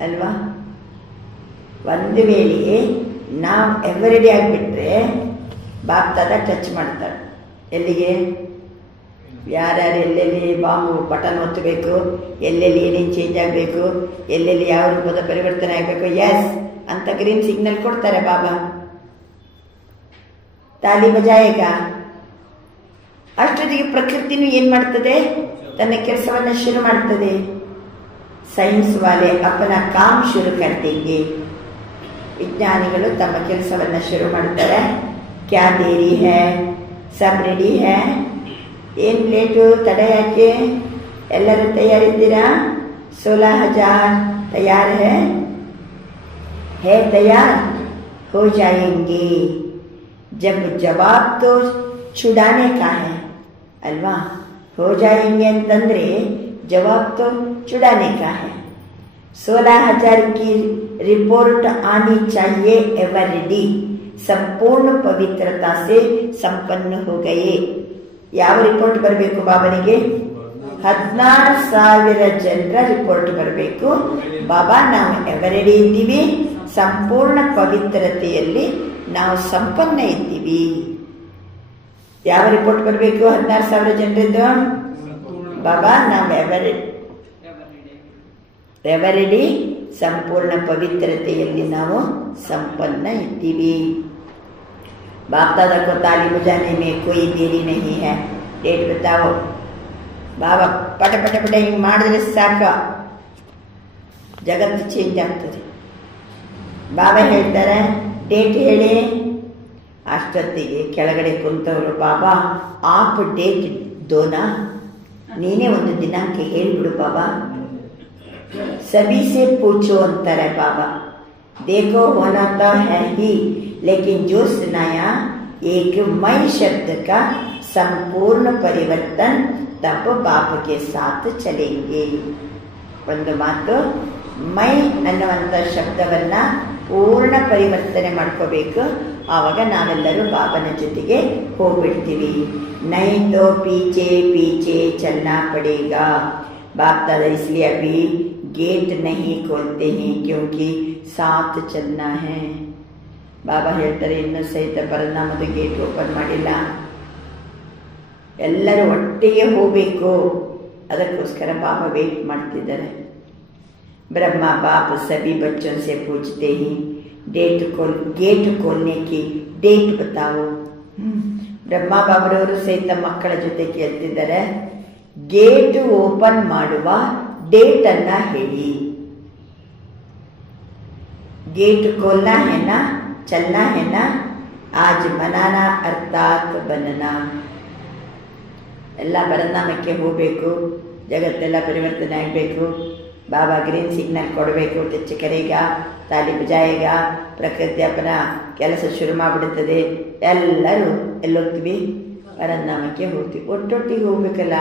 ಅಲ್ವಾ? ಒಂದು ವೇಳೆ ನಾವು ಎವರೆಡಿ ಆಗಿಬಿಟ್ರೆ ಬಾಪ್ ದಾದಾ ಟಚ್ ಮಾಡ್ತಾರೆ. ಎಲ್ಲಿಗೆ? ಯಾರ್ಯಾರು ಎಲ್ಲೆಲ್ಲಿ ಬಾಂಬು ಬಟನ್ ಒತ್ತಬೇಕು, ಎಲ್ಲೆಲ್ಲಿ ಏನೇನು ಚೇಂಜ್ ಆಗಬೇಕು, ಎಲ್ಲೆಲ್ಲಿ ಯಾವ ರೂಪದ ಪರಿವರ್ತನೆ ಆಗಬೇಕು, ಎಸ್ ಅಂತ ಗ್ರೀನ್ ಸಿಗ್ನಲ್ ಕೊಡ್ತಾರೆ ಬಾಬಾ. ತಾಲಿ ಬಜಾಯೇಗ. ಅಷ್ಟೊತ್ತಿಗೆ ಪ್ರಕೃತಿನೂ ಏನು ಮಾಡ್ತದೆ? ತನ್ನ ಕೆಲಸವನ್ನು ಶುರು ಮಾಡ್ತದೆ. ಸೈನ್ಸ್ ವಾಲೆ ಅಪನ ಕಾಮ್ ಶುರು ಕರ್ತೆಂಗೆ. ವಿಜ್ಞಾನಿಗಳು ತಮ್ಮ ಕೆಲಸವನ್ನು ಶುರು ಮಾಡ್ತಾರೆ. ಕ್ಯಾ ದೇರಿ ಹೇ, ಸಬ್ ರೆಡಿ ಹೇ? ಏನು ಲೇಟು, ತಡೆ ಯಾಕೆ? ಎಲ್ಲರೂ ತಯಾರಿದ್ದೀರಾ? 16,000 ತಯಾರ್ ಹೇ ತಯಾರ್? ಹೋ ಜಾಯೇಂಗೆ. जब जवाब तो छुड़ाने का है अल्वा, हो जाएंगे ಅಂತಂದ್ರೆ जवाब तो छुड़ाने का है। 16,000 की रिपोर्ट आनी चाहिए एवरीडी, संपूर्ण पवित्रता से संपन्न हो गए। ಯಾವ ರಿಪೋರ್ಟ್ ಬರಬೇಕು ಬಾಬನಿಗೆ? 16,000 ಜನರ ರಿಪೋರ್ಟ್ ಬರಬೇಕು. ಬಾಬಾ ನಾವು ಎವರಿಡಿ ಇದ್ದೀವಿ, ಸಂಪೂರ್ಣ ಪವಿತ್ರತೆಯಲ್ಲಿ ನಾವು ಸಂಪನ್ನ ಇದ್ದೀವಿ. ಯಾವ ರಿಪೋರ್ಟ್ ಬರಬೇಕು? 16,000 ಜನರದ್ದು. ಬಾಬಾ ನಾವು ಎವರಿಡಿ ಸಂಪೂರ್ಣ ಪವಿತ್ರತೆಯಲ್ಲಿ ನಾವು ಸಂಪನ್ನ ಇದ್ದೀವಿ. बाप दादा को ताली बजाने में कोई देरी नहीं है. डेट बताओ. बाबा पट पट पट ಹಿಂಗೆ ಮಾಡಿದ್ರೆ ಸಾಕು, ಜಗತ್ತು ಚೇಂಜ್ ಆಗ್ತದೆ. ಬಾಬಾ ಹೇಳ್ತಾರೆ ಡೇಟ್ ಹೇಳಿ. ಅಷ್ಟೊತ್ತಿಗೆ ಕೆಳಗಡೆ ಕುಂತವರು ಬಾಬಾ ಆಪ್ ಡೇಟ್ ದೋನಾ, ನೀನೇ ಒಂದು ದಿನಾಂಕ ಹೇಳ್ಬಿಡು ಬಾಬಾ. ಸಭಿ ಸೆ ಪೂछो ಅಂತಾರೆ ಬಾಬಾ. देखो होना तो है ही, लेकिन जो सुनाया एक मई शब्द का संपूर्ण परिवर्तन तब बाप के साथ चलेंगे. ಒಂದು ಮಾತು, ಮೈ ಅನ್ನುವಂಥ ಶಬ್ದವನ್ನ ಪೂರ್ಣ ಪರಿವರ್ತನೆ ಮಾಡ್ಕೋಬೇಕು. ಆವಾಗ ನಾವೆಲ್ಲರೂ ಬಾಬನ ಜೊತೆಗೆ ಹೋಗ್ಬಿಡ್ತೀವಿ. ನೈ ತೋ ಪೀಚೆ ಪೀಚೆ ಚಲನಾ ಪಡೇಗಾ. बाप दादा इसलिए अभी गेट नहीं खोलते हैं क्योंकि साथ चलना है. ಬಾಬಾ ಹೇಳ್ತಾರೆ ಇನ್ನೂ ಸಹಿತ ಪರಿಣಾಮದ ಗೇಟ್ ಓಪನ್ ಮಾಡಿಲ್ಲ, ಎಲ್ಲರೂ ಒಟ್ಟಿಗೆ ಹೋಗಬೇಕು. ಅದಕ್ಕೋಸ್ಕರ ಬಾಬಾ ವೇಟ್ ಮಾಡ್ತಿದ್ದಾರೆ. ब्रह्मा बाप सभी बच्चों से पूछते हैं गेट खोलने की डेट बताओ. ಬ್ರಹ್ಮಾ ಬಾಬರವರು ಸಹಿತ ಮಕ್ಕಳ ಜೊತೆ ಕೇಳ್ತಿದ್ದಾರೆ, ಗೇಟ್ ಓಪನ್ ಮಾಡುವ ಡೇಟ್ ಅನ್ನ ಹೇಳಿ. गेट खोलना है ना, चलना है ना, आज मनाना अर्थात बनना. ಎಲ್ಲ ಪರಿಣಾಮಕ್ಕೆ ಹೋಗಬೇಕು, ಜಗತ್ತೆಲ್ಲ ಪರಿವರ್ತನೆ ಆಗಬೇಕು. ಬಾಬಾ ಗ್ರೀನ್ ಸಿಗ್ನಲ್ ಕೊಡಬೇಕು. ಟಚ್ ಕರೆಗ, ತಾಲಿ ಬಜಾಯಗ, ಪ್ರಕೃತಿ ಅಪನ ಕೆಲಸ ಶುರು ಮಾಡಿಬಿಡುತ್ತದೆ. ಎಲ್ಲರೂ ಎಲ್ಲೋಗ್ತೀವಿ? ಪರಿಣಾಮಕ್ಕೆ ಹೋಗ್ತೀವಿ. ಒಟ್ಟೊಟ್ಟಿಗೆ ಹೋಗ್ಬೇಕಲ್ಲ.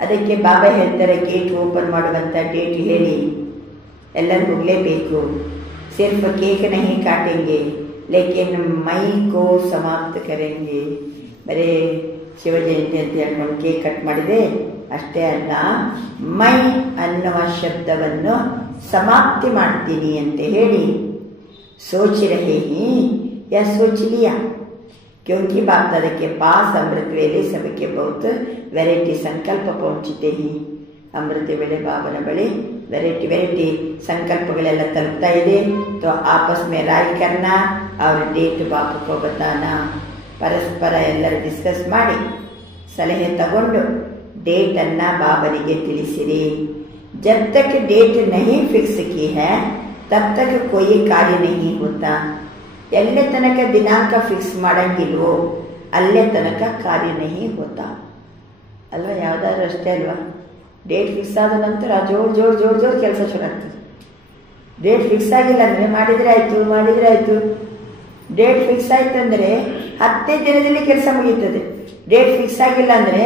ಅದಕ್ಕೆ ಬಾಬಾ ಹೇಳ್ತಾರೆ ಗೇಟ್ ಓಪನ್ ಮಾಡುವಂಥ ಡೇಟ್ ಹೇಳಿ. ಎಲ್ಲರೂ ಹೋಗಲೇಬೇಕು. सिर्फ केक नहीं काटेंगे लेकिन मई को समाप्त करेंगे. ಬರೇ ಶಿವ ಜಯಂತಿ ಅಂತ ಹೇಳ್ಕೊಂಡು ಕೇಕ್ ಕಟ್ ಮಾಡಿದೆ ಅಷ್ಟೇ ಅಲ್ಲ, ಮೈ ಅನ್ನುವ ಶಬ್ದವನ್ನು ಸಮಾಪ್ತಿ ಮಾಡ್ತೀನಿ ಅಂತ ಹೇಳಿ सोच रहे हैं या सोच लिया. क्योंकि बाप दादा के पास अमृत वेले सबके बहुत वेराइटी संकल्प पहुंचते हैं. ಅಮೃತ ವೇಳೆ ಬಾಬನ ಬಳಿ ವೆರೈಟಿ ಸಂಕಲ್ಪಗಳೆಲ್ಲ ತಲುಪ್ತಾ ಇದೆ. तो आपस में राय करना और डेट बाप को बताना. ಪರಸ್ಪರ ಎಲ್ಲರೂ ಡಿಸ್ಕಸ್ ಮಾಡಿ ಸಲಹೆ ತಗೊಂಡು ಡೇಟ್ ಅನ್ನ ಬಾಬನಿಗೆ ತಿಳಿಸಿರಿ. जब तक डेट नहीं फिक्स की है तब तक कोई कार्य नहीं होता. ಎಲ್ಲೇ ತನಕ ದಿನಾಂಕ ಫಿಕ್ಸ್ ಮಾಡಂಗಿಲ್ವೋ ಅಲ್ಲೇ ತನಕ ಕಾರ್ಯ नहीं होता ಅಲ್ವಾ? ಯಾವುದಾದ್ರೂ ಅಷ್ಟೇ ಅಲ್ವಾ? ಡೇಟ್ ಫಿಕ್ಸ್ ಆದ ನಂತರ ಜೋರ್ ಕೆಲಸ ಶುರು ಆಗ್ತದೆ. ಡೇಟ್ ಫಿಕ್ಸ್ ಆಗಿಲ್ಲ ಅಂದರೆ ಮಾಡಿದರೆ ಆಯಿತು. ಡೇಟ್ ಫಿಕ್ಸ್ ಆಯ್ತು ಅಂದರೆ 10 ದಿನದಲ್ಲಿ ಕೆಲಸ ಮುಗೀತದೆ. ಡೇಟ್ ಫಿಕ್ಸ್ ಆಗಿಲ್ಲ ಅಂದರೆ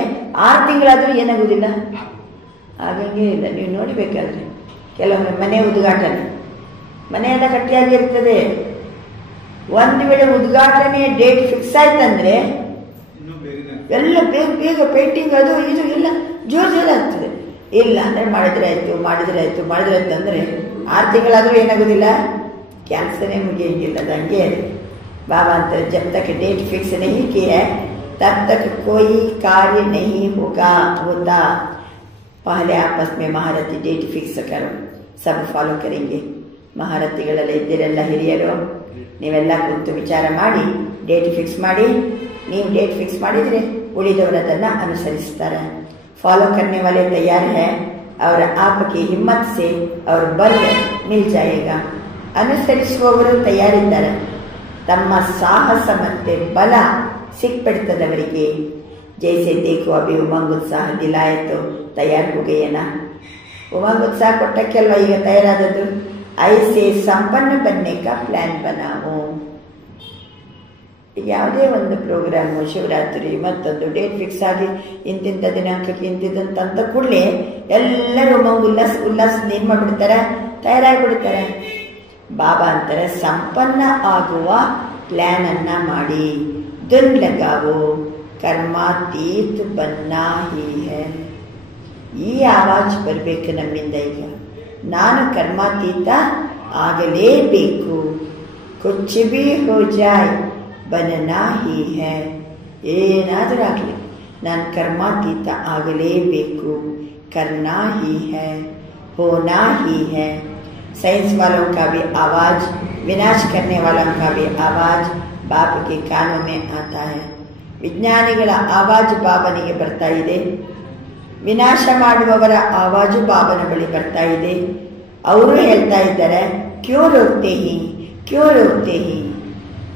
6 ತಿಂಗಳಾದರೂ ಏನಾಗುವುದಿಲ್ಲ, ಆಗಂಗೆ ಇಲ್ಲ. ನೀವು ನೋಡಬೇಕಾದ್ರೆ ಕೆಲವೊಮ್ಮೆ ಮನೆ ಉದ್ಘಾಟನೆ, ಮನೆಯೆಲ್ಲ ಗಟ್ಟಿಯಾಗಿರ್ತದೆ. ಒಂದು ವೇಳೆ ಉದ್ಘಾಟನೆ ಡೇಟ್ ಫಿಕ್ಸ್ ಆಯ್ತಂದ್ರೆ ಎಲ್ಲ ಬೇಗ ಪೇಂಟಿಂಗ್ ಅದು ಇದು ಎಲ್ಲ ಜೋರ್ ಆಗ್ತದೆ. ಇಲ್ಲ ಅಂದರೆ ಮಾಡಿದ್ರೆ ಆಯ್ತು ಅಂದರೆ 6 ತಿಂಗಳಾದರೂ ಏನಾಗೋದಿಲ್ಲ, ಕ್ಯಾನ್ಸರೇ ಮುಗಿಯಂಗಿಲ್ಲ. ಅದು ಹಂಗೆ बाबा अंतर जब तक डेट फिक्स नहीं की है तब तक कोई कार्य नहीं होता. पहले आपस में महारथी डेट फिक्स करो, सब फॉलो करेंगे. ಮಹಾರಥಿಗಳೆಲ್ಲ ಇದ್ದೀರೆಲ್ಲ ಹಿರಿಯರು, ನೀವೆಲ್ಲ ಕೂತು ವಿಚಾರ ಮಾಡಿ ಡೇಟ್ ಫಿಕ್ಸ್ ಮಾಡಿ. ನೀವು ಡೇಟ್ ಫಿಕ್ಸ್ ಮಾಡಿದರೆ ಉಳಿದವರು ಅದನ್ನು ಅನುಸರಿಸ್ತಾರೆ. फॉलो करने वाले तैयार है और आपकी हिम्मत से और बल मिल जाएगा. ಅನುಸರಿಸುವವರು ತಯಾರಿದ್ದಾರೆ. ತಮ್ಮ ಸಾಹಸ ಮತ್ತೆ ಬಲ ಸಿಕ್ಬಿಡ್ತದವರಿಗೆ. ಜೈಸೆ ದೇಖೋ ಅಭಿ ಉಮಂಗ್ ಉತ್ಸಾಹ ದಿಲಾಯೆ ತೋ ತಯಾರ್ ಹೋ ಗಯೆ ನಾ. ಉಮಂಗ್ ಉತ್ಸಾಹ ಕೊಟ್ಟಕ್ಕೆ ಅಲ್ವಾ ಈಗ ತಯಾರಾದದ್ದು. ಐಸೆ ಸಂಪನ್ನ ಬನ್ನೆ ಕಾ ಪ್ಲಾನ್ ಬನಾವೋ. ಯಾವುದೇ ಒಂದು ಪ್ರೋಗ್ರಾಮು, ಶಿವರಾತ್ರಿ ಮತ್ತೊಂದು ಡೇಟ್ ಫಿಕ್ಸ್ ಆಗಿ ಇಂತಿಂಥ ದಿನಾಂಕಕ್ಕೆ ಇಂತಿದ್ದಂತ ಅಂತ ಕೂಡಲೇ ಎಲ್ಲರೂ ಉಲ್ಲಾಸ ಏನು ಮಾಡಿಬಿಡ್ತಾರೆ, ತಯಾರಾಗಿಬಿಡ್ತಾರೆ. ಬಾಬಾ ಅಂತಾರೆ ಸಂಪನ್ನ ಆಗುವ ಪ್ಲಾನ್ ಅನ್ನ ಮಾಡಿ, ದುನ್ ಲಗಾವೋ ಕರ್ಮಾತೀತ್ ಬನ್ನಾ ಹಿ ಹೈ. ಈ ಆವಾಜ್ ಬರಬೇಕು ನಮ್ಮಿಂದ. ಈಗ ನಾನು ಕರ್ಮಾತೀತ ಆಗಲೇಬೇಕು. ಕುಚ್ ಭಿ ಹೋ ಜಾಯ್ ಬನನಾ ಹಿ ಹೈ. ಏನಾದರೂ ಆಗಲಿ ನಾನು ಕರ್ಮಾತೀತ ಆಗಲೇಬೇಕು. ಕರ್ನಾ ಹಿ ಹೈ, ಹೋನಾ ಹಿ ಹೈ. साइंस वालों का भी आवाज, विनाश करने वालों का भी आवाज बाप के कानों में आता है. ವಿಜ್ಞಾನಿಗಳ ಆವಾಜು ಬಾಬನಿಗೆ ಬರ್ತಾ ಇದೆ, ವಿನಾಶ ಮಾಡುವವರ ಆವಾಜು ಬಾಬನ ಬಳಿ ಬರ್ತಾ ಇದೆ. ಅವರು ಹೇಳ್ತಾ ಇದ್ದಾರೆ ಕ್ಯೂ ರೋಕ್ತೆ ಹಿ, ಕ್ಯೂ ರೋಕ್ತೆ ಹಿ,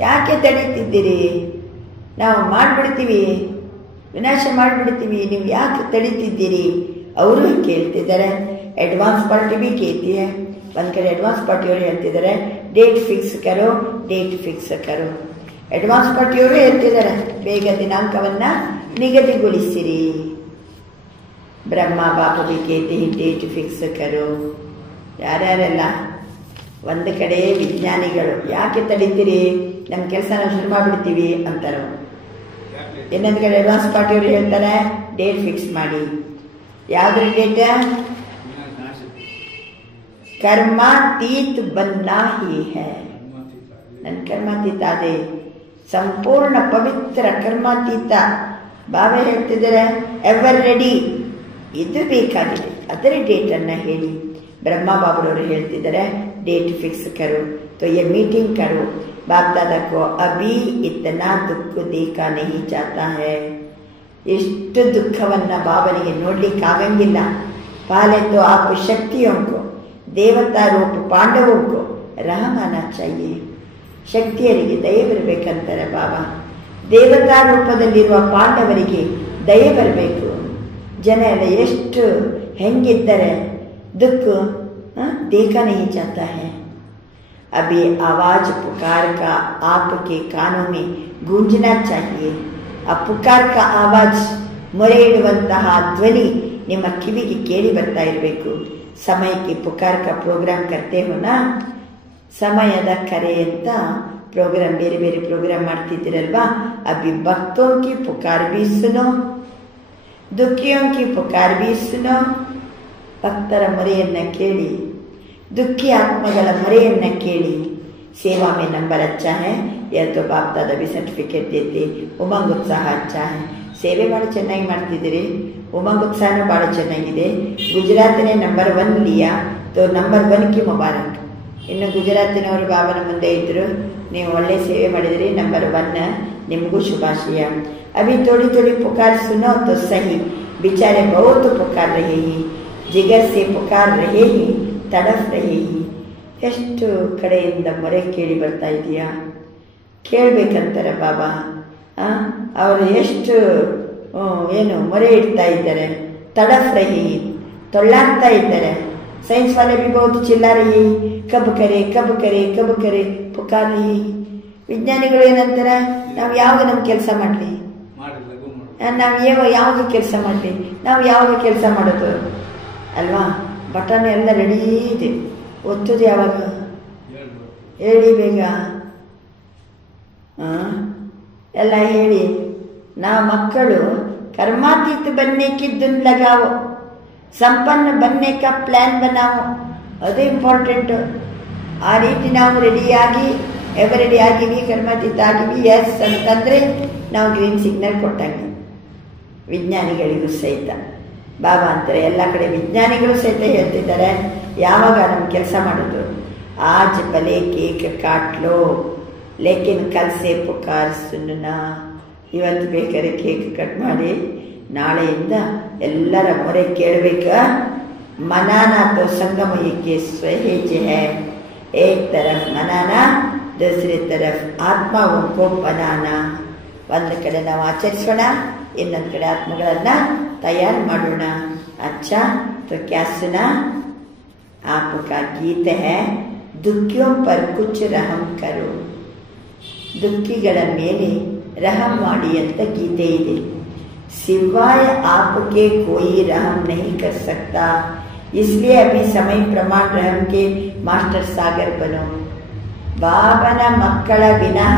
ಯಾಕೆ ತಡೀತಿದ್ದೀರಿ? ನಾವು ಮಾಡಿಬಿಡ್ತೀವಿ, ವಿನಾಶ ಮಾಡಿಬಿಡ್ತೀವಿ, ನೀವು ಯಾಕೆ ತಡೀತಿದ್ದೀರಿ? ಅವರು ಕೇಳ್ತಿದ್ದಾರೆ. ಅಡ್ವಾನ್ಸ್ ಪಾರ್ಟಿ भी कहती है. ಒಂದು ಕಡೆ ಅಡ್ವಾನ್ಸ್ ಪಾರ್ಟಿಯವರು ಹೇಳ್ತಿದ್ದಾರೆ ಡೇಟ್ ಫಿಕ್ಸ್ ಕರೋ, ಡೇಟ್ ಫಿಕ್ಸ್ ಕರೋ. ಅಡ್ವಾನ್ಸ್ ಪಾರ್ಟಿಯವರು ಹೇಳ್ತಿದ್ದಾರೆ ಬೇಗ ದಿನಾಂಕವನ್ನ ನಿಗದಿಗೊಳಿಸಿರಿ. ಬ್ರಹ್ಮ ಬಾಪ भी कहते हैं ಡೇಟ್ ಫಿಕ್ಸ್ ಕರೋ. ಯಾರ್ಯಾರೆಲ್ಲ ಒಂದು ಕಡೆ ವಿಜ್ಞಾನಿಗಳು ಯಾಕೆ ತಡೀತೀರಿ, ನಮ್ಮ ಕೆಲಸ ನಾವು ಶುರು ಮಾಡಿಬಿಡ್ತೀವಿ ಅಂತಾರೋ. ಇನ್ನೊಂದು ಕಡೆ ಅಡ್ವಾನ್ಸ್ ಪಾರ್ಟಿಯವರು ಹೇಳ್ತಾರೆ ಡೇಟ್ ಫಿಕ್ಸ್ ಮಾಡಿ. ಯಾವ್ದ್ರ ಡೇಟ್? ಕರ್ಮಾತೀತ್ ಬನ್ನಾ ಹಿ ಹೈ. ನನ್ನ ಕರ್ಮಾತೀತ ಅದೇ, ಸಂಪೂರ್ಣ ಪವಿತ್ರ ಕರ್ಮಾತೀತ. ಬಾಬಾ ಹೇಳ್ತಿದ್ದಾರೆ ಎವರ್ ರೆಡಿ, ಇದು ಬೇಕಾಗಿದೆ, ಅದರ ಡೇಟನ್ನು ಹೇಳಿ. ಬ್ರಹ್ಮ ಬಾಬರವರು ಹೇಳ್ತಿದ್ದಾರೆ ಡೇಟ್ ಫಿಕ್ಸ್ ಕರೋ, तो ये मीटिंग करो. बाप दादा को अभी इतना दुख देखा नहीं जाता है. ಎಷ್ಟು ದುಃಖವನ್ನ ಬಾಬನಿಗೆ ನೋಡ್ಲಿಕ್ಕಾಗಂಗಿಲ್ಲ. पहले तो आप शक्तियों को, ದೇವತಾ ರೂಪ ಪಾಂಡವೋ को रहम आना चाहिए. ಶಕ್ತಿಯರಿಗೆ ದಯೆ ಬರಬೇಕಂತಾರೆ ಬಾಬಾ. ದೇವತಾ ರೂಪದಲ್ಲಿರುವ ಪಾಂಡವರಿಗೆ ದಯೆ ಬರಬೇಕು. ಜನ ಎಲ್ಲ ಎಷ್ಟು ಹೆಂಗಿದ್ದಾರೆ, ದುಃಖ देखा नहीं जाता है. अभी आवाज पुकार का आपके कानों में गूंजना चाहिए. ಆ ಪುಕಾರ್ ಕಾ ಆವಾಜ್, ಮೊರೆ ಇಡುವಂತಹ ಧ್ವನಿ ನಿಮ್ಮ ಕಿವಿಗೆ ಕೇಳಿ ಬರ್ತಾ ಇರಬೇಕು. ಸಮಯಕ್ಕೆ ಪುಕಾರ್ ಕಾ ಪ್ರೋಗ್ರಾಮ್ ಕರ್ತೆ ಹೋನಾ, ಸಮಯದ ಕರೆ ಅಂತ ಪ್ರೋಗ್ರಾಮ್, ಬೇರೆ ಬೇರೆ ಪ್ರೋಗ್ರಾಮ್ ಮಾಡ್ತಿದ್ದೀರಲ್ವಾ. ಅಭಿ ಭಕ್ತೋಂ ಕಿ ಪುಕಾರ್ ಬಿ ಸುನೋ, ದುಃಖಿಯೋಂ ಕಿ ಪುಕಾರ್ ಬಿ ಸುನೋ. ಭಕ್ತರ ಮೊರೆಯನ್ನ ಕೇಳಿ, ದುಃಖಿ ಆತ್ಮಗಳ ಮೊರೆಯನ್ನ ಕೇಳಿ. सेवा में नंबर अच्छा है, या तो बाप दादा भी सर्टिफिकेट देते. ಉಮಂಗ್ ಉತ್ಸಾಹ ಅಚ್ಚಾ है. ಸೇವೆ ಭಾಳ ಚೆನ್ನಾಗಿ ಮಾಡ್ತಿದ್ದೀರಿ, ಉಮಂಗ್ ಉತ್ಸಾಹನೂ ಭಾಳ ಚೆನ್ನಾಗಿದೆ. ಗುಜರಾತ್ನೇ ನಂಬರ್ 1 ಲಿಯಾ, ತೋ ನಂಬರ್ 1 ಕಿ ಮುಬಾರಕ್. ಇನ್ನು ಗುಜರಾತಿನವರು ಬಾಬನ ಮುಂದೆ ಇದ್ರು, ನೀವು ಒಳ್ಳೆ ಸೇವೆ ಮಾಡಿದ್ರಿ, ನಂಬರ್ 1, ನಿಮಗೂ ಶುಭಾಶಯ. अभी थोड़ी थोड़ी पुकार सुनो तो सही, बेचारे बहुत पुकार रहे ही, जिगर से पुकार रहे ही, तड़फ रहे ही. ಎಷ್ಟು ಕಡೆಯಿಂದ ಮೊರೆ ಕೇಳಿ ಬರ್ತಾ ಇದೆಯಾ? ಕೇಳಬೇಕಂತಾರೆ ಬಾಬಾ. ಅವರು ಎಷ್ಟು ಏನು ಮೊರೆ ಇಡ್ತಾ ಇದ್ದಾರೆ. ತಡಫ್ ರಹಿ, ತೊಳ್ಳಾಡ್ತಾ ಇದ್ದಾರೆ. ಸೈನ್ಸ್ ವಾಲೆ ಬಿ ಬಹುದು ಚಿಲ್ಲಾ ರಹಿ, ಕಬ್ ಕರೆ ಕಬ್ ಕರೆ ಕಬ್ ಕರೆ ಪುಕಾರ್ ರಹಿ. ವಿಜ್ಞಾನಿಗಳು ಏನಂತಾರೆ, ನಾವು ಯಾವಾಗ ನಮ್ಮ ಕೆಲಸ ಮಾಡಲಿ, ನಾವು ಯಾವಾಗ ಕೆಲಸ ಮಾಡಲಿ, ನಾವು ಯಾವಾಗ ಕೆಲಸ ಮಾಡೋದು ಅಲ್ವಾ? ಬಟನ್ ಎಲ್ಲ ರೆಡಿ ಇದೆ, ಒತ್ತುದು ಯಾವಾಗ ಹೇಳಿ ಬೇಗ, ಎಲ್ಲ ಹೇಳಿ. ನಾವು ಮಕ್ಕಳು कर्मातीत बनने की धुन लगाओ, संपन्न बनने का प्लान बनाओ, ಅದು ಇಂಪಾರ್ಟೆಂಟ್. ಆ ರೀತಿ ನಾವು ರೆಡಿಯಾಗಿ ಎವರ್ ರೆಡಿ ಆಗಿವಿ, ಕರ್ಮಾತೀತ ಆಗಿವಿ ಎಸ್ ಅಂತಂದರೆ ನಾವು ಗ್ರೀನ್ ಸಿಗ್ನಲ್ ಕೊಟ್ಟಂಗೆ. ವಿಜ್ಞಾನಿಗಳಿಗೂ ಸಹಿತ ಬಾಬಾ ಅಂತಾರೆ, ಎಲ್ಲ ಕಡೆ ವಿಜ್ಞಾನಿಗಳು ಸಹಿತ ಹೇಳ್ತಿದ್ದಾರೆ ಯಾವಾಗ ನಮ್ಮ ಕೆಲಸ ಮಾಡೋದು. ಆಜ್ ಭಲೆ ಕೇಕ್ ಕಾಟ್ಲೋ ಲೇಕಿನ್ ಕಲ್ ಸೆ ಪುಕಾರ್ ಸುನ್ನಾ. ಇವತ್ತು ಬೇಕಾದ್ರೆ ಕೇಕ್ ಕಟ್ ಮಾಡಿ ನಾಳೆಯಿಂದ ಎಲ್ಲರ ಮೊರೆ ಕೇಳಬೇಕ. ಮನಾನಾ ತೋ ಸಂಗಮಯಕ್ಕೆ ಸ್ವಹೇಜ ಹೈ, ಏಕ್ ತರಫ್ ಮನಾನಾ ದೂಸರಿ ತರಫ್ ಆತ್ಮವೋ ಕೋ ಬನಾನಾ. ಒಂದು ಕಡೆ ನಾವು ಆಚರಿಸೋಣ, ಇನ್ನೊಂದು ಕಡೆ ಆತ್ಮಗಳನ್ನ तैयार ಮಾಡೋಣ. अच्छा तो क्या सुना? आपका गीत है दुखियों पर कुछ रहम करो. ದುಃಖಿಗಳ ಮೇಲೆ रहम ಮಾಡಿ ಅಂತ ಗೀತೆ ಇದೆ. सिवाय आपके कोई रहम नहीं कर सकता, इसलिए अभी समय प्रमाण रहम के मास्टर सागर बनो. ಬಾಬನ ಮಕ್ಕಳ ವಿನಃ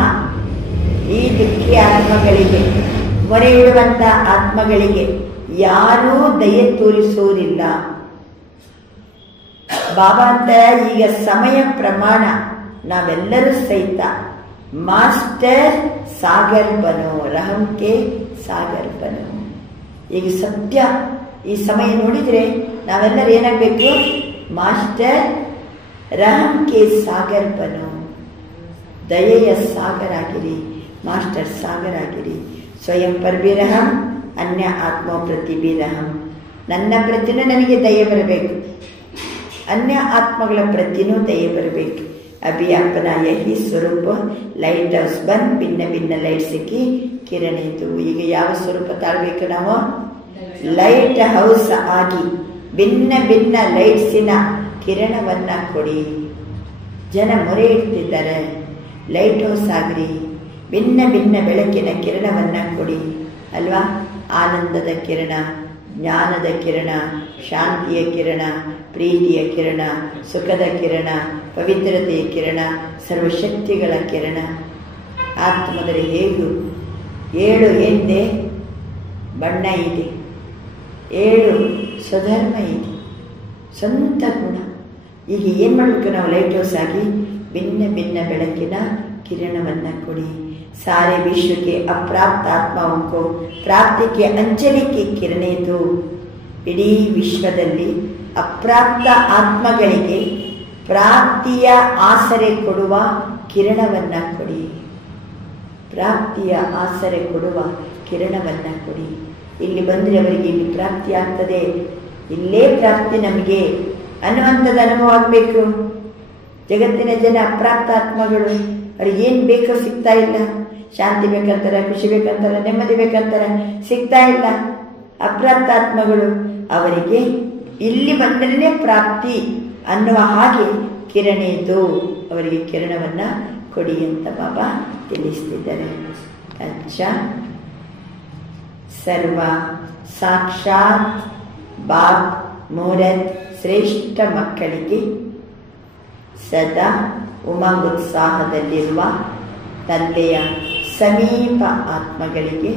ಈ ದುಃಖಿ ಆತ್ಮಗಳಿಗೆ, ಮೊರೆ ಇಡುವಂತ ಆತ್ಮಗಳಿಗೆ ಯಾರೂ ದಯೆ ತೋರಿಸುವುದಿಲ್ಲ. ಬಾಬಾ ಅಂತ ಈಗ ಸಮಯ ಪ್ರಮಾಣ ನಾವೆಲ್ಲರೂ ಸಹಿತ ಮಾಸ್ಟರ್ ಸಾಗರ್ ಬನೋ, ರಹಂಕೆ ಸಾಗರ್ ಬನೋ. ಈಗ ಸತ್ಯ ಈ ಸಮಯ ನೋಡಿದ್ರೆ ನಾವೆಲ್ಲರೂ ಏನಾಗಬೇಕು? ಮಾಸ್ಟರ್ ರಹಂಕೆ ಸಾಗರ್ ಬನೋ, ದಯೆಯ ಸಾಗರ ಆಗಿರಿ, ಮಾಸ್ಟರ್ ಸಾಗರ ಆಗಿರಿ. ಸ್ವಯಂ ಪರ್ ಬಿ ರಹಂ, ಅನ್ಯ ಆತ್ಮ ಪ್ರತಿ ಬಿ ರಹಂ. ನನ್ನ ಪ್ರತಿನೂ ನನಗೆ ದಯೆ ಬರಬೇಕು, ಅನ್ಯ ಆತ್ಮಗಳ ಪ್ರತಿನೂ ದಯೆ ಬರಬೇಕು. ಅಭಿ ಅಪ್ಪನ ಯಹಿ ಸ್ವರೂಪ ಲೈಟ್ ಹೌಸ್ ಬಂದ್ ಭಿನ್ನ ಭಿನ್ನ ಲೈಟ್ ಸಿಕ್ಕಿ ಕಿರಣ ಇದ್ದು. ಈಗ ಯಾವ ಸ್ವರೂಪ ತಾಳ್ಬೇಕು ನಾವು? ಲೈಟ್ ಹೌಸ್ ಆಗಿ ಭಿನ್ನ ಭಿನ್ನ ಲೈಟ್ಸಿನ ಕಿರಣವನ್ನ ಕೊಡಿ. ಜನ ಮೊರೆ ಇಡ್ತಿದ್ದಾರೆ, ಲೈಟ್ ಹೌಸ್ ಆಗ್ರಿ, ಭಿನ್ನ ಭಿನ್ನ ಬೆಳಕಿನ ಕಿರಣವನ್ನ ಕೊಡಿ ಅಲ್ವಾ? ಆನಂದದ ಕಿರಣ, ಜ್ಞಾನದ ಕಿರಣ, ಶಾಂತಿಯ ಕಿರಣ, ಪ್ರೀತಿಯ ಕಿರಣ, ಸುಖದ ಕಿರಣ, ಪವಿತ್ರತೆಯ ಕಿರಣ, ಸರ್ವಶಕ್ತಿಗಳ ಕಿರಣ. ಆತ್ಮದಲ್ಲಿ ಹೇಗೂ 7 ಎಂದೆ ಬಣ್ಣ ಇದೆ, 7 ಸ್ವಧರ್ಮ ಇದೆ, ಸ್ವಂತ ಗುಣ. ಈಗ ಏನು ಮಾಡಬೇಕು ನಾವು? ಲೈಟ್ ಹೌಸ್ ಆಗಿ ಭಿನ್ನ ಭಿನ್ನ ಬೆಳಕಿನ ಕಿರಣವನ್ನು ಕೊಡಿ. सारे विश्व के अप्राप्त आत्माओं को प्राप्ति के अंजलि की ಕಿರಣೆ ಇದು. ಇಡೀ ವಿಶ್ವದಲ್ಲಿ ಅಪ್ರಾಪ್ತ ಆತ್ಮಗಳಿಗೆ ಪ್ರಾಪ್ತಿಯ ಆಸರೆ ಕೊಡುವ ಕಿರಣವನ್ನ ಕೊಡಿ. ಪ್ರಾಪ್ತಿಯ ಆಸರೆ ಕೊಡುವ ಕಿರಣವನ್ನ ಕೊಡಿ. ಇಲ್ಲಿ ಬಂದರೆ ಅವರಿಗೆ ಇಲ್ಲಿ ಪ್ರಾಪ್ತಿ ಆಗ್ತದೆ, ಇಲ್ಲೇ ಪ್ರಾಪ್ತಿ ನಮಗೆ ಅನ್ನುವಂಥದ್ದು ಅನುಭವ ಆಗಬೇಕು. ಜಗತ್ತಿನ ಜನ ಅಪ್ರಾಪ್ತ ಆತ್ಮಗಳು, ಅವ್ರಿಗೆ ಏನು ಬೇಕೋ ಸಿಗ್ತಾ ಇಲ್ಲ. ಶಾಂತಿ ಬೇಕಂತಾರೆ, ಖುಷಿ ಬೇಕಂತಾರೆ, ನೆಮ್ಮದಿ ಬೇಕಂತಾರೆ, ಸಿಗ್ತಾ ಇಲ್ಲ. ಅಪ್ರಾಪ್ತ ಆತ್ಮಗಳು ಅವರಿಗೆ ಇಲ್ಲಿ ಬಂದರೇನೆ ಪ್ರಾಪ್ತಿ ಅನ್ನುವ ಹಾಗೆ ಕಿರಣ ಇದು. ಅವರಿಗೆ ಕಿರಣವನ್ನ ಕೊಡಿ ಅಂತ ಬಾಬಾ ತಿಳಿಸ್ತಿದ್ದಾರೆ. ಅಚ್ಚಾ, ಸರ್ವ ಸಾಕ್ಷಾತ್ ಬಾಬ್ ಮೂರತ್ ಶ್ರೇಷ್ಠ ಮಕ್ಕಳಿಗೆ ಸದಾ ಉಮಂಗುತ್ಸಾಹದಲ್ಲಿರುವ ತಂದೆಯ ಸಮೀಪ ಆತ್ಮಗಳಿಗೆ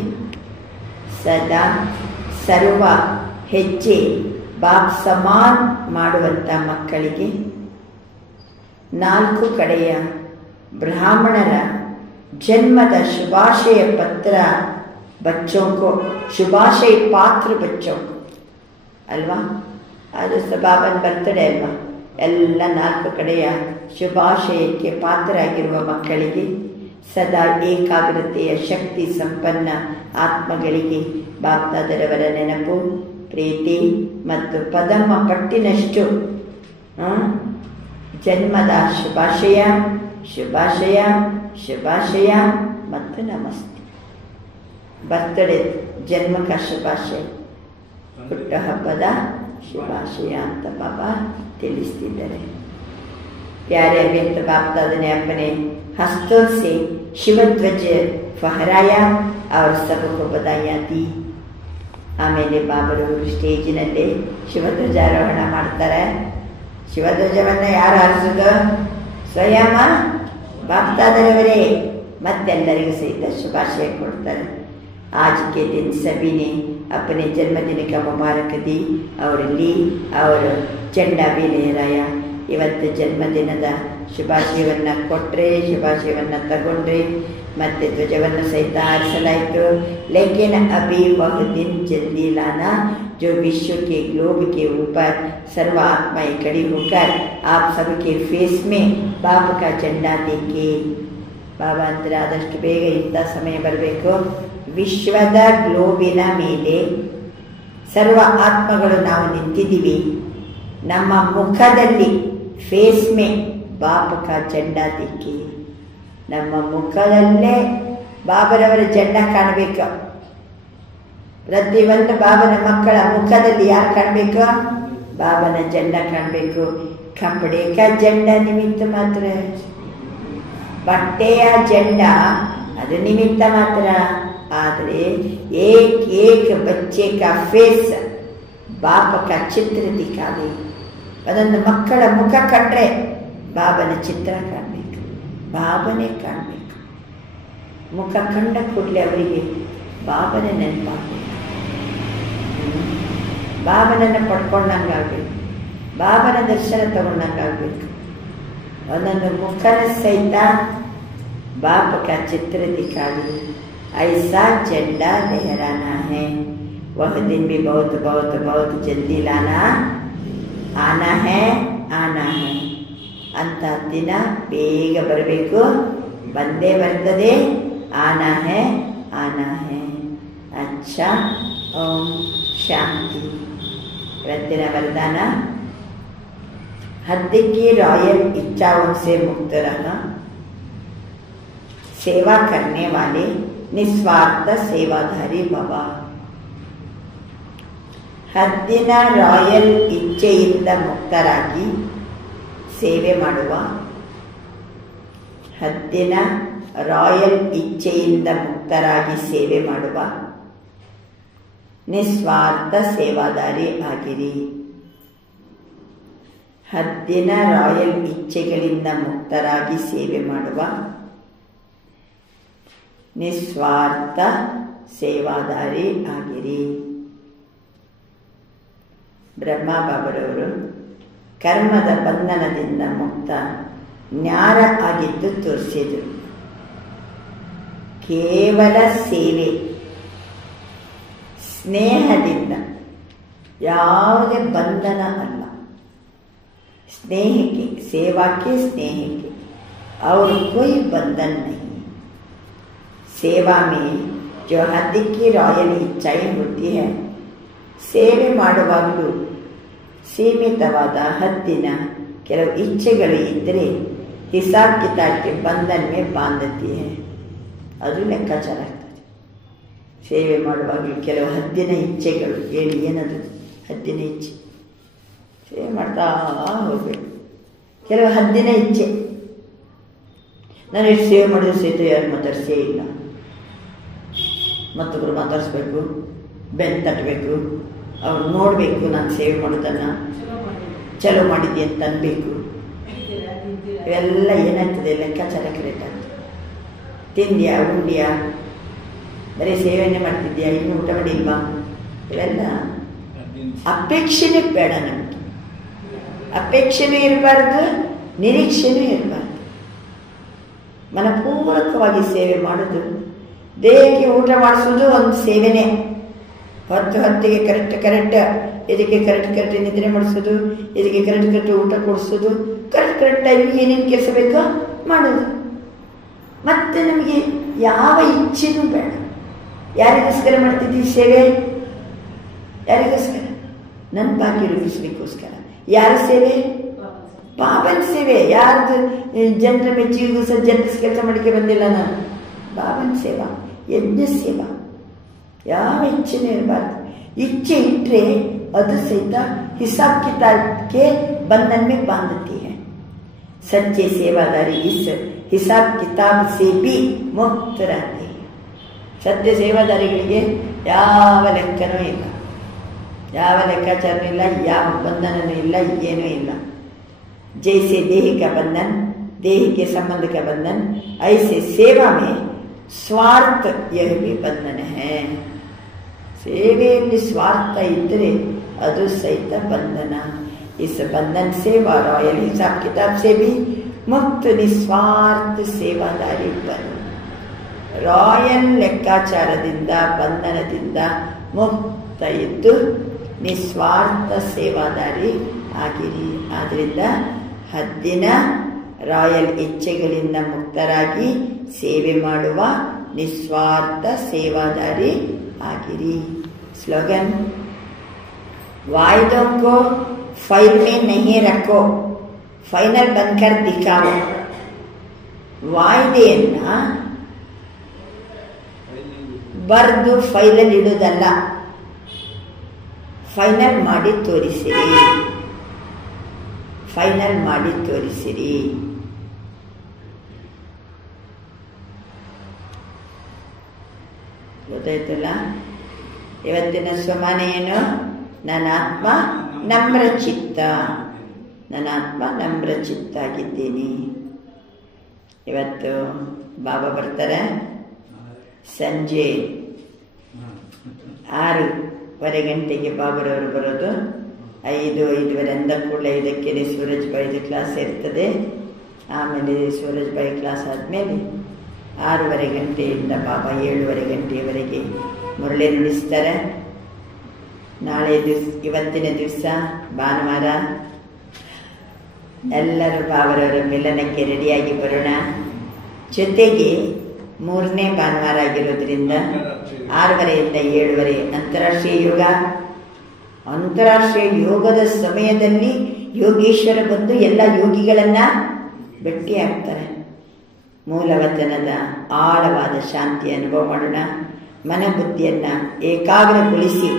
ಸದಾ ಸರ್ವ ಹೆಜ್ಜೆ ಬಾಬ್ ಸಮಾನ್ ಮಾಡುವಂಥ ಮಕ್ಕಳಿಗೆ 4 ಕಡೆಯ ಬ್ರಾಹ್ಮಣರ ಜನ್ಮದ ಶುಭಾಶಯ ಪತ್ರ ಬಚ್ಚೋं को ಶುಭಾಶಯ ಪಾತ್ರ ಬಚ್ಚೋं ಅಲ್ವಾ? ಅದು ಬಾಬನ ಬರ್ತಡೇ ಅಲ್ವಾ? ಎಲ್ಲ 4 ಕಡೆಯ ಶುಭಾಶಯಕ್ಕೆ ಪಾತ್ರರಾಗಿರುವ ಮಕ್ಕಳಿಗೆ ಸದಾ ಏಕಾಗ್ರತೆಯ ಶಕ್ತಿ ಸಂಪನ್ನ ಆತ್ಮಗಳಿಗೆ ಬಾಪ್ದಾದರವರ ನೆನಪು, ಪ್ರೀತಿ ಮತ್ತು ಪದಮ ಪಟ್ಟಿನಷ್ಟು ಜನ್ಮದ ಶುಭಾಶಯ ಶುಭಾಶಯ ಶುಭಾಶಯ ಮತ್ತು ನಮಸ್ತೆ. ಬರ್ತಡೇ ಜನ್ಮಕ ಶುಭಾಶಯ, ಹುಟ್ಟುಹಬ್ಬದ ಶುಭಾಶಯ ಅಂತ ಬಾಬಾ ತಿಳಿಸ್ತಿದ್ದಾರೆ. प्यारे व्यक्त बाप दादा ने अपने हस्तों से शिवध्वज फहराया और सबको बधाइयां दी. ಆಮೇಲೆ ಬಾಬರು ಸ್ಟೇಜಿನಲ್ಲಿ ಶಿವಧ್ವಜಾರೋಹಣ ಮಾಡ್ತಾರೆ. ಶಿವಧ್ವಜವನ್ನ ಯಾರು ಹಾರಿಸೋದು? ಸ್ವಯಂ ಬಾಪ್ ದಾದರವರೇ. ಮತ್ತೆಲ್ಲರಿಗೂ ಸಹಿತ ಶುಭಾಶಯ ಕೊಡ್ತಾರೆ. आज के दिन सभी ने अपने जन्मदिन का मुबारक दी और ली और झंडा भी लहराया. ಇವತ್ತು ಜನ್ಮದಿನದ ಶುಭಾಶಯವನ್ನು ಕೊಟ್ಟರೆ, ಶುಭಾಶಯವನ್ನು ತಗೊಂಡ್ರೆ, ಮತ್ತೆ ಧ್ವಜವನ್ನು ಸಹಿತ ಹಾರಿಸಲಾಯಿತು. लेकिन अभी वह दिन जल्दी लाना जो विश्व के ग्लोब के ऊपर सर्व आत्माएं खड़ी होकर आप सबके फेस में बाप का झंडा देखे. ಬಾಬಾ ಅಂದರೆ ಆದಷ್ಟು ಬೇಗ ಇಂಥ ಸಮಯ ಬರಬೇಕು. ವಿಶ್ವದ ಗ್ಲೋಬಿನ ಮೇಲೆ ಸರ್ವ ಆತ್ಮಗಳು ನಾವು ನಿಂತಿದ್ದೀವಿ. ನಮ್ಮ ಮುಖದಲ್ಲಿ ಫೇಸ್ ಮೇ ಬಾಪ ಕಾ ಜೆಂಡಾ ದಿಕ್ಕಿ. ನಮ್ಮ ಮುಖದಲ್ಲೇ ಬಾಬರವರ ಜೆಂಡ ಕಾಣಬೇಕು. ಪ್ರತಿಯೊಂದು ಬಾಬನ ಮಕ್ಕಳ ಮುಖದಲ್ಲಿ ಯಾರು ಕಾಣಬೇಕು? ಬಾಬನ ಜೆಂಡ ಕಾಣಬೇಕು. ಕಪಡೆ ಕಾ ಜೆಂಡ ನಿಮಿತ್ತ ಮಾತ್ರ ಬಟ್ಟೆಯ ಜೆಂಡ ಅದು ನಿಮಿತ್ತ ಮಾತ್ರ. ಆದರೆ ಏಕ್ ಏಕ್ ಬಚ್ಚೆ ಕಾ ಫೇಸ್ ಬಾಪ ಕಾ ಚಿತ್ರ ದಿಕ್ಕಾವೆ. ಅದೊಂದು ಮಕ್ಕಳ ಮುಖ ಕಂಡ್ರೆ ಬಾಬನ ಚಿತ್ರ ಕಾಣಬೇಕು, ಬಾಬನೇ ಕಾಣಬೇಕು. ಮುಖ ಕಂಡ ಕೂಡಲೇ ಅವರಿಗೆ ಬಾಬನೇ ನೆನಪಾಗಬೇಕು, ಬಾಬನನ್ನು ಪಡ್ಕೊಂಡಂಗಾಗಬೇಕು, ಬಾಬನ ದರ್ಶನ ತಗೊಂಡಂಗಾಗಬೇಕು. ಒಂದೊಂದು ಮುಖನ ಸಹಿತ बाप का चित्र दिखावी, ऐसा झंडा लहराना है. वह दिन भी बहुत बहुत बहुत जल्दी आना है ಅಂತ ದಿನ ಬೇಗ ಬರಬೇಕು, ಬಂದೇ ಬರ್ತದೆ. ಆನಾ ಹೇ ಅಚ್ಚಾ. ಓಂ ಶಾಂತಿ. ಇವತ್ತಿನ वरदान, हद की रॉयल इच्छाओं से मुक्त रहना, सेवा करने वाले निस्वार्थ सेवाधारी बाबा. ಹದ್ದಿನ ರಾಯಲ್ ಇಚ್ಛೆಯಿಂದ ಮುಕ್ತರಾಗಿ ಸೇವೆ ಮಾಡುವ, ಹದ್ದಿನ ರಾಯಲ್ ಇಚ್ಛೆಯಿಂದ ಮುಕ್ತರಾಗಿ ಸೇವೆ ಮಾಡುವ ನಿಸ್ವಾರ್ಥ ಸೇವಾದಾರಿ ಆಗಿರಿ. ಹದ್ದಿನ ರಾಯಲ್ ಇಚ್ಛೆಗಳಿಂದ ಮುಕ್ತರಾಗಿ ಸೇವೆ ಮಾಡುವ ನಿಸ್ವಾರ್ಥ ಸೇವಾದಾರಿ ಆಗಿರಿ. ಬ್ರಹ್ಮ ಬಾಬರವರು ಕರ್ಮದ ಬಂಧನದಿಂದ ಮುಕ್ತ ಜ್ಞಾನ ಆಗಿದ್ದು ತೋರಿಸಿದರು. ಕೇವಲ ಸೇವೆ, ಸ್ನೇಹದಿಂದ, ಯಾವುದೇ ಬಂಧನ ಅಲ್ಲ. ಸ್ನೇಹಕ್ಕೆ, ಸೇವಾಕ್ಕೆ, ಸ್ನೇಹಕ್ಕೆ और कोई बंधन नहीं. सेवा में जो हद की रॉयल इच्छाएं होती है, ಸೇವೆ ಮಾಡುವಾಗಲೂ ಸೀಮಿತವಾದ ಹದ್ದಿನ ಕೆಲವು ಇಚ್ಛೆಗಳು ಇದ್ದರೆ ಹಿಸಾಬ್ ಕಿತಾಬ್ಗೆ ಬಂಧನ್ ಮೇ ಬಾಂಧತಿ ಹೈ, ಅದು ಲೆಕ್ಕಾಚಾರ ಆಗ್ತದೆ. ಸೇವೆ ಮಾಡುವಾಗಲೂ ಕೆಲವು ಹದ್ದಿನ ಇಚ್ಛೆಗಳು, ಹೇಳಿ ಏನದು ಹದ್ದಿನ ಇಚ್ಛೆ? ಸೇವೆ ಮಾಡ್ತಾ ಹೋಗ್ಬೇಕು. ಕೆಲವು ಹದ್ದಿನ ಇಚ್ಛೆ, ನಾನು ಎಷ್ಟು ಸೇವೆ ಮಾಡಿದ್ರೆ ಸಹಿತ ಯಾರು ಮಾತಾಡಿಸೇ ಇಲ್ಲ, ಮತ್ತೊಬ್ಬರು ಮಾತಾಡಿಸ್ಬೇಕು, ಬೆನ್ನು ತಟ್ಟಬೇಕು, ಅವ್ರು ನೋಡಬೇಕು ನಾನು ಸೇವೆ ಮಾಡೋದನ್ನು, ಚಲೋ ಮಾಡಿದ್ದೆ ಅಂತ ಅನ್ಬೇಕು. ಇವೆಲ್ಲ ಏನಾಗ್ತದೆ, ಲೆಕ್ಕಾಚಾರ ಕರೆಕ್ಟ್ ಆಗ್ತದೆ. ತಿಂದ್ಯಾ, ಉಂಡ್ಯಾ, ಬರೀ ಸೇವೆನೇ ಮಾಡ್ತಿದ್ಯಾ, ಇನ್ನೂ ಊಟ ಮಾಡಿಲ್ವಾ, ಇವೆಲ್ಲ ಅಪೇಕ್ಷೆನೇ ಬೇಡ ನಮಗೆ. ಅಪೇಕ್ಷೆನೂ ಇರಬಾರ್ದು, ನಿರೀಕ್ಷೆನೂ ಇರಬಾರ್ದು. ಮನಪೂರ್ವಕವಾಗಿ ಸೇವೆ ಮಾಡೋದು, ದೇಹಕ್ಕೆ ಊಟ ಮಾಡಿಸೋದು ಒಂದು ಸೇವೆನೇ. ಹೊತ್ತಿಗೆ ಕರೆಕ್ಟ್ ಇದಕ್ಕೆ ಕರೆಕ್ಟ್ ನಿದ್ರೆ ಮಾಡಿಸೋದು, ಇದಕ್ಕೆ ಕರೆಕ್ಟ್ ಊಟ ಕೊಡಿಸೋದು, ಕರೆಕ್ಟ್ ಟೈಮಿಗೆ ಏನೇನು ಕೆಲಸ ಬೇಕೋ ಮಾಡೋದು. ಮತ್ತೆ ನಮಗೆ ಯಾವ ಇಚ್ಛೆನೂ ಬೇಡ. ಯಾರಿಗೋಸ್ಕರ ಮಾಡ್ತಿದ್ದೀವಿ ಸೇವೆ? ಯಾರಿಗೋಸ್ಕರ? ನನ್ನ ಬಾಕಿ ರೂಪಿಸ್ಲಿಕ್ಕೋಸ್ಕರ. ಯಾರ ಸೇವೆ? ಬಾಬನ ಸೇವೆ. ಯಾರ್ದು ಜನರ ಮೆಚ್ಚುಗೆಗೋಸ್ಕರ ಜನರ ಕೆಲಸ ಮಾಡಿಕೆ ಬಂದಿಲ್ಲ ನಾನು. ಬಾಬನ ಸೇವಾ, ಯಜ್ಞ ಸೇವಾ. ಯಾವ ಇಚ್ಛೆನೂ ಇರಬಾರ್ದು. ಇಚ್ಛೆ ಇಟ್ಟರೆ ಅದು ಸಹಿತ ಹಿಸಾಬ್ ಕಿತಾಬ್ಗೆ ಬಂಧन में बांधती है. सच्चे सेवादारी इस हिसाब किताब से भी मुक्त रहते हैं. ಸತ್ಯ ಸೇವಾದಾರಿಗಳಿಗೆ ಯಾವ ಲೆಕ್ಕನೂ ಇಲ್ಲ, ಯಾವ ಲೆಕ್ಕಾಚಾರನೂ ಇಲ್ಲ, ಯಾವ ಬಂಧನನೂ ಇಲ್ಲ, ಏನೂ ಇಲ್ಲ. जैसे देह का बंधन, देह के संबंध का बंधन, ऐसे सेवा में स्वार्थ यह भी बंधन है. ಸೇವೆಯಲ್ಲಿ ಸ್ವಾರ್ಥ ಇದ್ದರೆ ಅದು ಸಹಿತ ಬಂಧನ. इस बंधन से व रॉयल हिसाब किताब से भी मुक्त निस्वार्थ सेवादारी बनो. ರಾಯಲ್ ಲೆಕ್ಕಾಚಾರದಿಂದ, ಬಂಧನದಿಂದ ಮುಕ್ತ ಇದ್ದು ನಿಸ್ವಾರ್ಥ ಸೇವಾದಾರಿ ಆಗಿರಿ. ಆದ್ದರಿಂದ ಹದ್ದಿನ ರಾಯಲ್ ಇಚ್ಛೆಗಳಿಂದ ಮುಕ್ತರಾಗಿ ಸೇವೆ ಮಾಡುವ ನಿಸ್ವಾರ್ಥ ಸೇವಾದಾರಿ ಆಗಿರಿ. स्लोगन, वायदों को फाइल में नहीं रखो, फाइनल बनकर दिखाओ. ವಾಯ್ದೆಯನ್ನ ಬರೆದು ಫೈಲಲ್ಲಿ ಇಡುವುದಲ್ಲ, ಫೈನಲ್ ಮಾಡಿ ತೋರಿಸಿರಿ, ಫೈನಲ್ ಮಾಡಿ ತೋರಿಸಿರಿ. ಗೊತ್ತಾಯ್ತಲ್ಲ. ಇವತ್ತಿನ ಸ್ವಮಾನ ಏನು? ನನ್ನ ಆತ್ಮ ನಮ್ರ ಚಿತ್ತ, ನನ್ನ ಆತ್ಮ ನಮ್ರ ಚಿತ್ತ ಆಗಿದ್ದೀನಿ. ಇವತ್ತು ಬಾಬಾ ಬರ್ತಾರೆ ಸಂಜೆ 6:15 ಗಂಟೆಗೆ ಬಾಬರವರು ಬರೋದು. 5:05 ಅಂದ ಕೂಡಲೇ 5ಕ್ಕೆ ಸೂರಜ್ ಬಾಯಿದು ಕ್ಲಾಸ್ ಇರ್ತದೆ. ಆಮೇಲೆ ಸೂರಜ್ ಬಾಯಿ ಕ್ಲಾಸ್ ಆದಮೇಲೆ 6:15 ಗಂಟೆಯಿಂದ ಬಾಬಾ 7:15 ಗಂಟೆಯವರೆಗೆ ಮುರಳಿ ನುಡಿಸ್ತಾರೆ. ನಾಳೆ ಇವತ್ತಿನ ದಿವಸ ಭಾನುವಾರ ಎಲ್ಲರೂ ಬಾಬರವರ ಮಿಲನಕ್ಕೆ ರೆಡಿಯಾಗಿ ಬರೋಣ. ಜೊತೆಗೆ 3ನೇ ಭಾನುವಾರ ಆಗಿರೋದ್ರಿಂದ 6:15 ಇಂದ 7:15 ಅಂತಾರಾಷ್ಟ್ರೀಯ ಯೋಗ. ಅಂತಾರಾಷ್ಟ್ರೀಯ ಯೋಗದ ಸಮಯದಲ್ಲಿ ಯೋಗೇಶ್ವರ ಬಂದು ಎಲ್ಲ ಯೋಗಿಗಳನ್ನು ಭೇಟಿ ಆಗ್ತಾರೆ. ಮೂಲವತನದ ಆಳವಾದ ಶಾಂತಿಯ ಅನುಭವ ಮಾಡೋಣ. ಮನಬುದ್ಧಿಯನ್ನು ಏಕಾಗ್ರಗೊಳಿಸಿ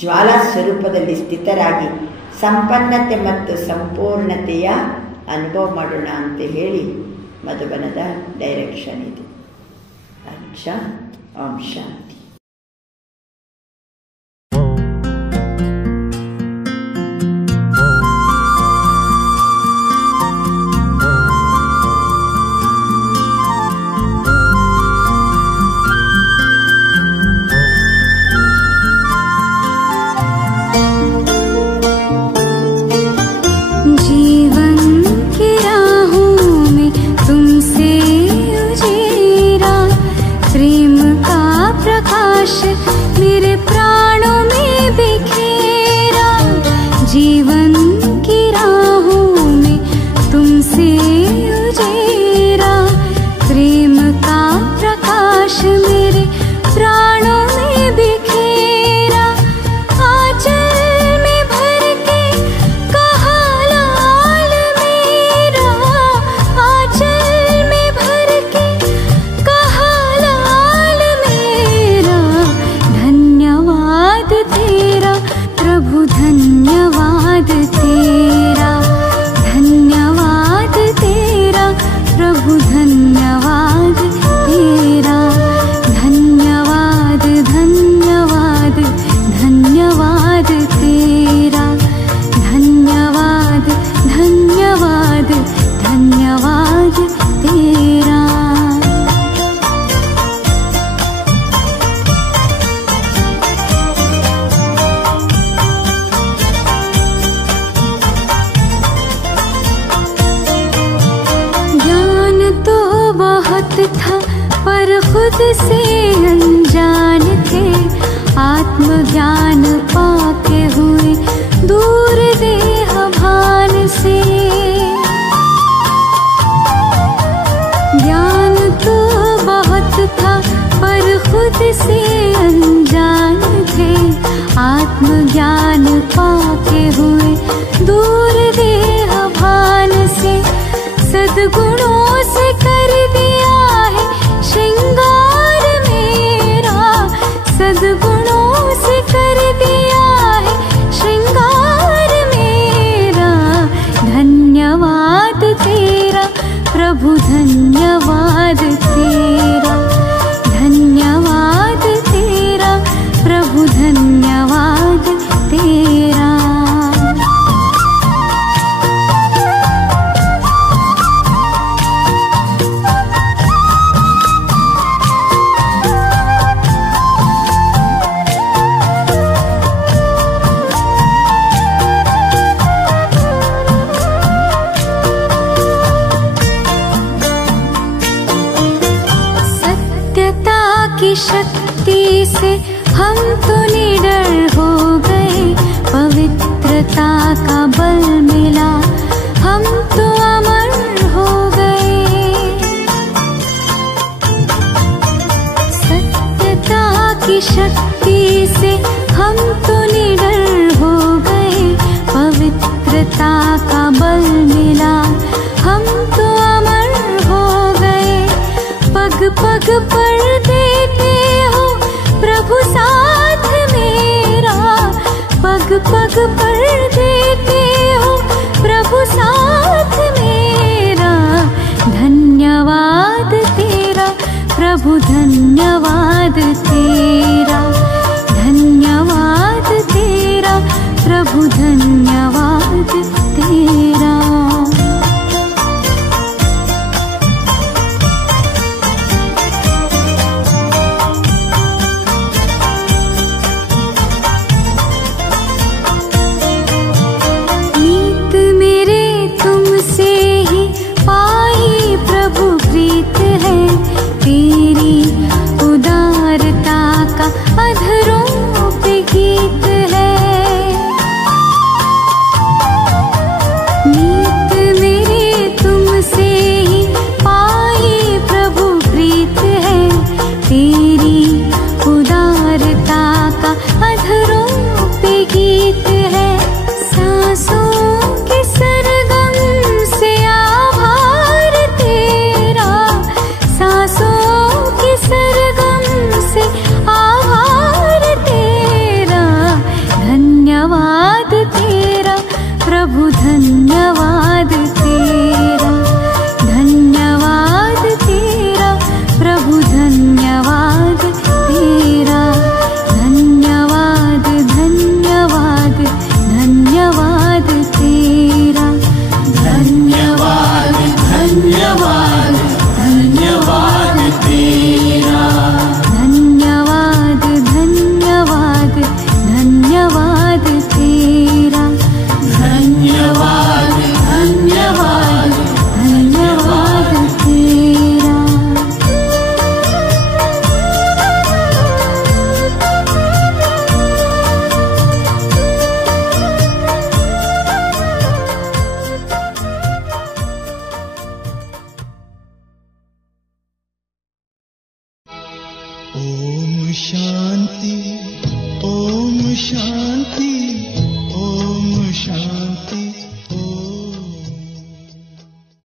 ಜ್ವಾಲಾ ಸ್ವರೂಪದಲ್ಲಿ ಸ್ಥಿತರಾಗಿ ಸಂಪನ್ನತೆ ಮತ್ತು ಸಂಪೂರ್ಣತೆಯ ಅನುಭವ ಮಾಡೋಣ ಅಂತ ಹೇಳಿ ಮಧುಬನದ ಡೈರೆಕ್ಷನ್ ಇದೆ. ಅಚ್ಚಾ, ಓಂ ಶಾಂತಿ. था पर खुद से अनजान थे, आत्मज्ञान पाके हुए दूर देह भान से। ज्ञान तो बहुत था पर खुद से अनजान थे, आत्मज्ञान पाके हुए दूर देह भान से। सद्गुणों से कर दिया है श्रृंगार मेरा, सद्गुणों से कर दिया है श्रृंगार मेरा। धन्यवाद तेरा प्रभु, धन्यवाद तेरा, धन्यवाद तेरा प्रभु, धन्यवाद तेरा। की शक्ति से हम तो निडर हो गए, पवित्रता का बल मिला हम तो अमर हो गए। सत्यता की शक्ति से हम तो निडर हो गए, पवित्रता का बल मिला हम तो अमर हो गए। पग पग पर देते हो प्रभु साथ मेरा, पग पग पर देते हो प्रभु साथ मेरा। धन्यवाद तेरा प्रभु, धन्यवाद तेरा। प्रभु धन्यवाद तेरा। नीत मेरे तुमसे ही पाई प्रभु प्रीत है, तेरी उदारता का अधरों पे गीत है। नीत मेरे तुमसे ही पाई प्रभु प्रीत है, तेरी उदारता का अधरों पे गीत है। सांसों के सरगम से आभार तेरा, सांसों के सरगम से आभार तेरा। धन्यवाद तेरा प्रभु धन्यवाद तेरा, धन्यवाद तेरा प्रभु धन्यवाद तेरा। धन्यवाद धन्यवाद धन्यवाद तेरा, धन्यवाद धन्यवाद धन्यवाद तेरा। धन्यवाद धन्यवाद धन्यवाद तेरा, धन्यवाद धन्यवाद धन्यवाद तेरा। ओम शांति, ओम शांति, ओम शांति।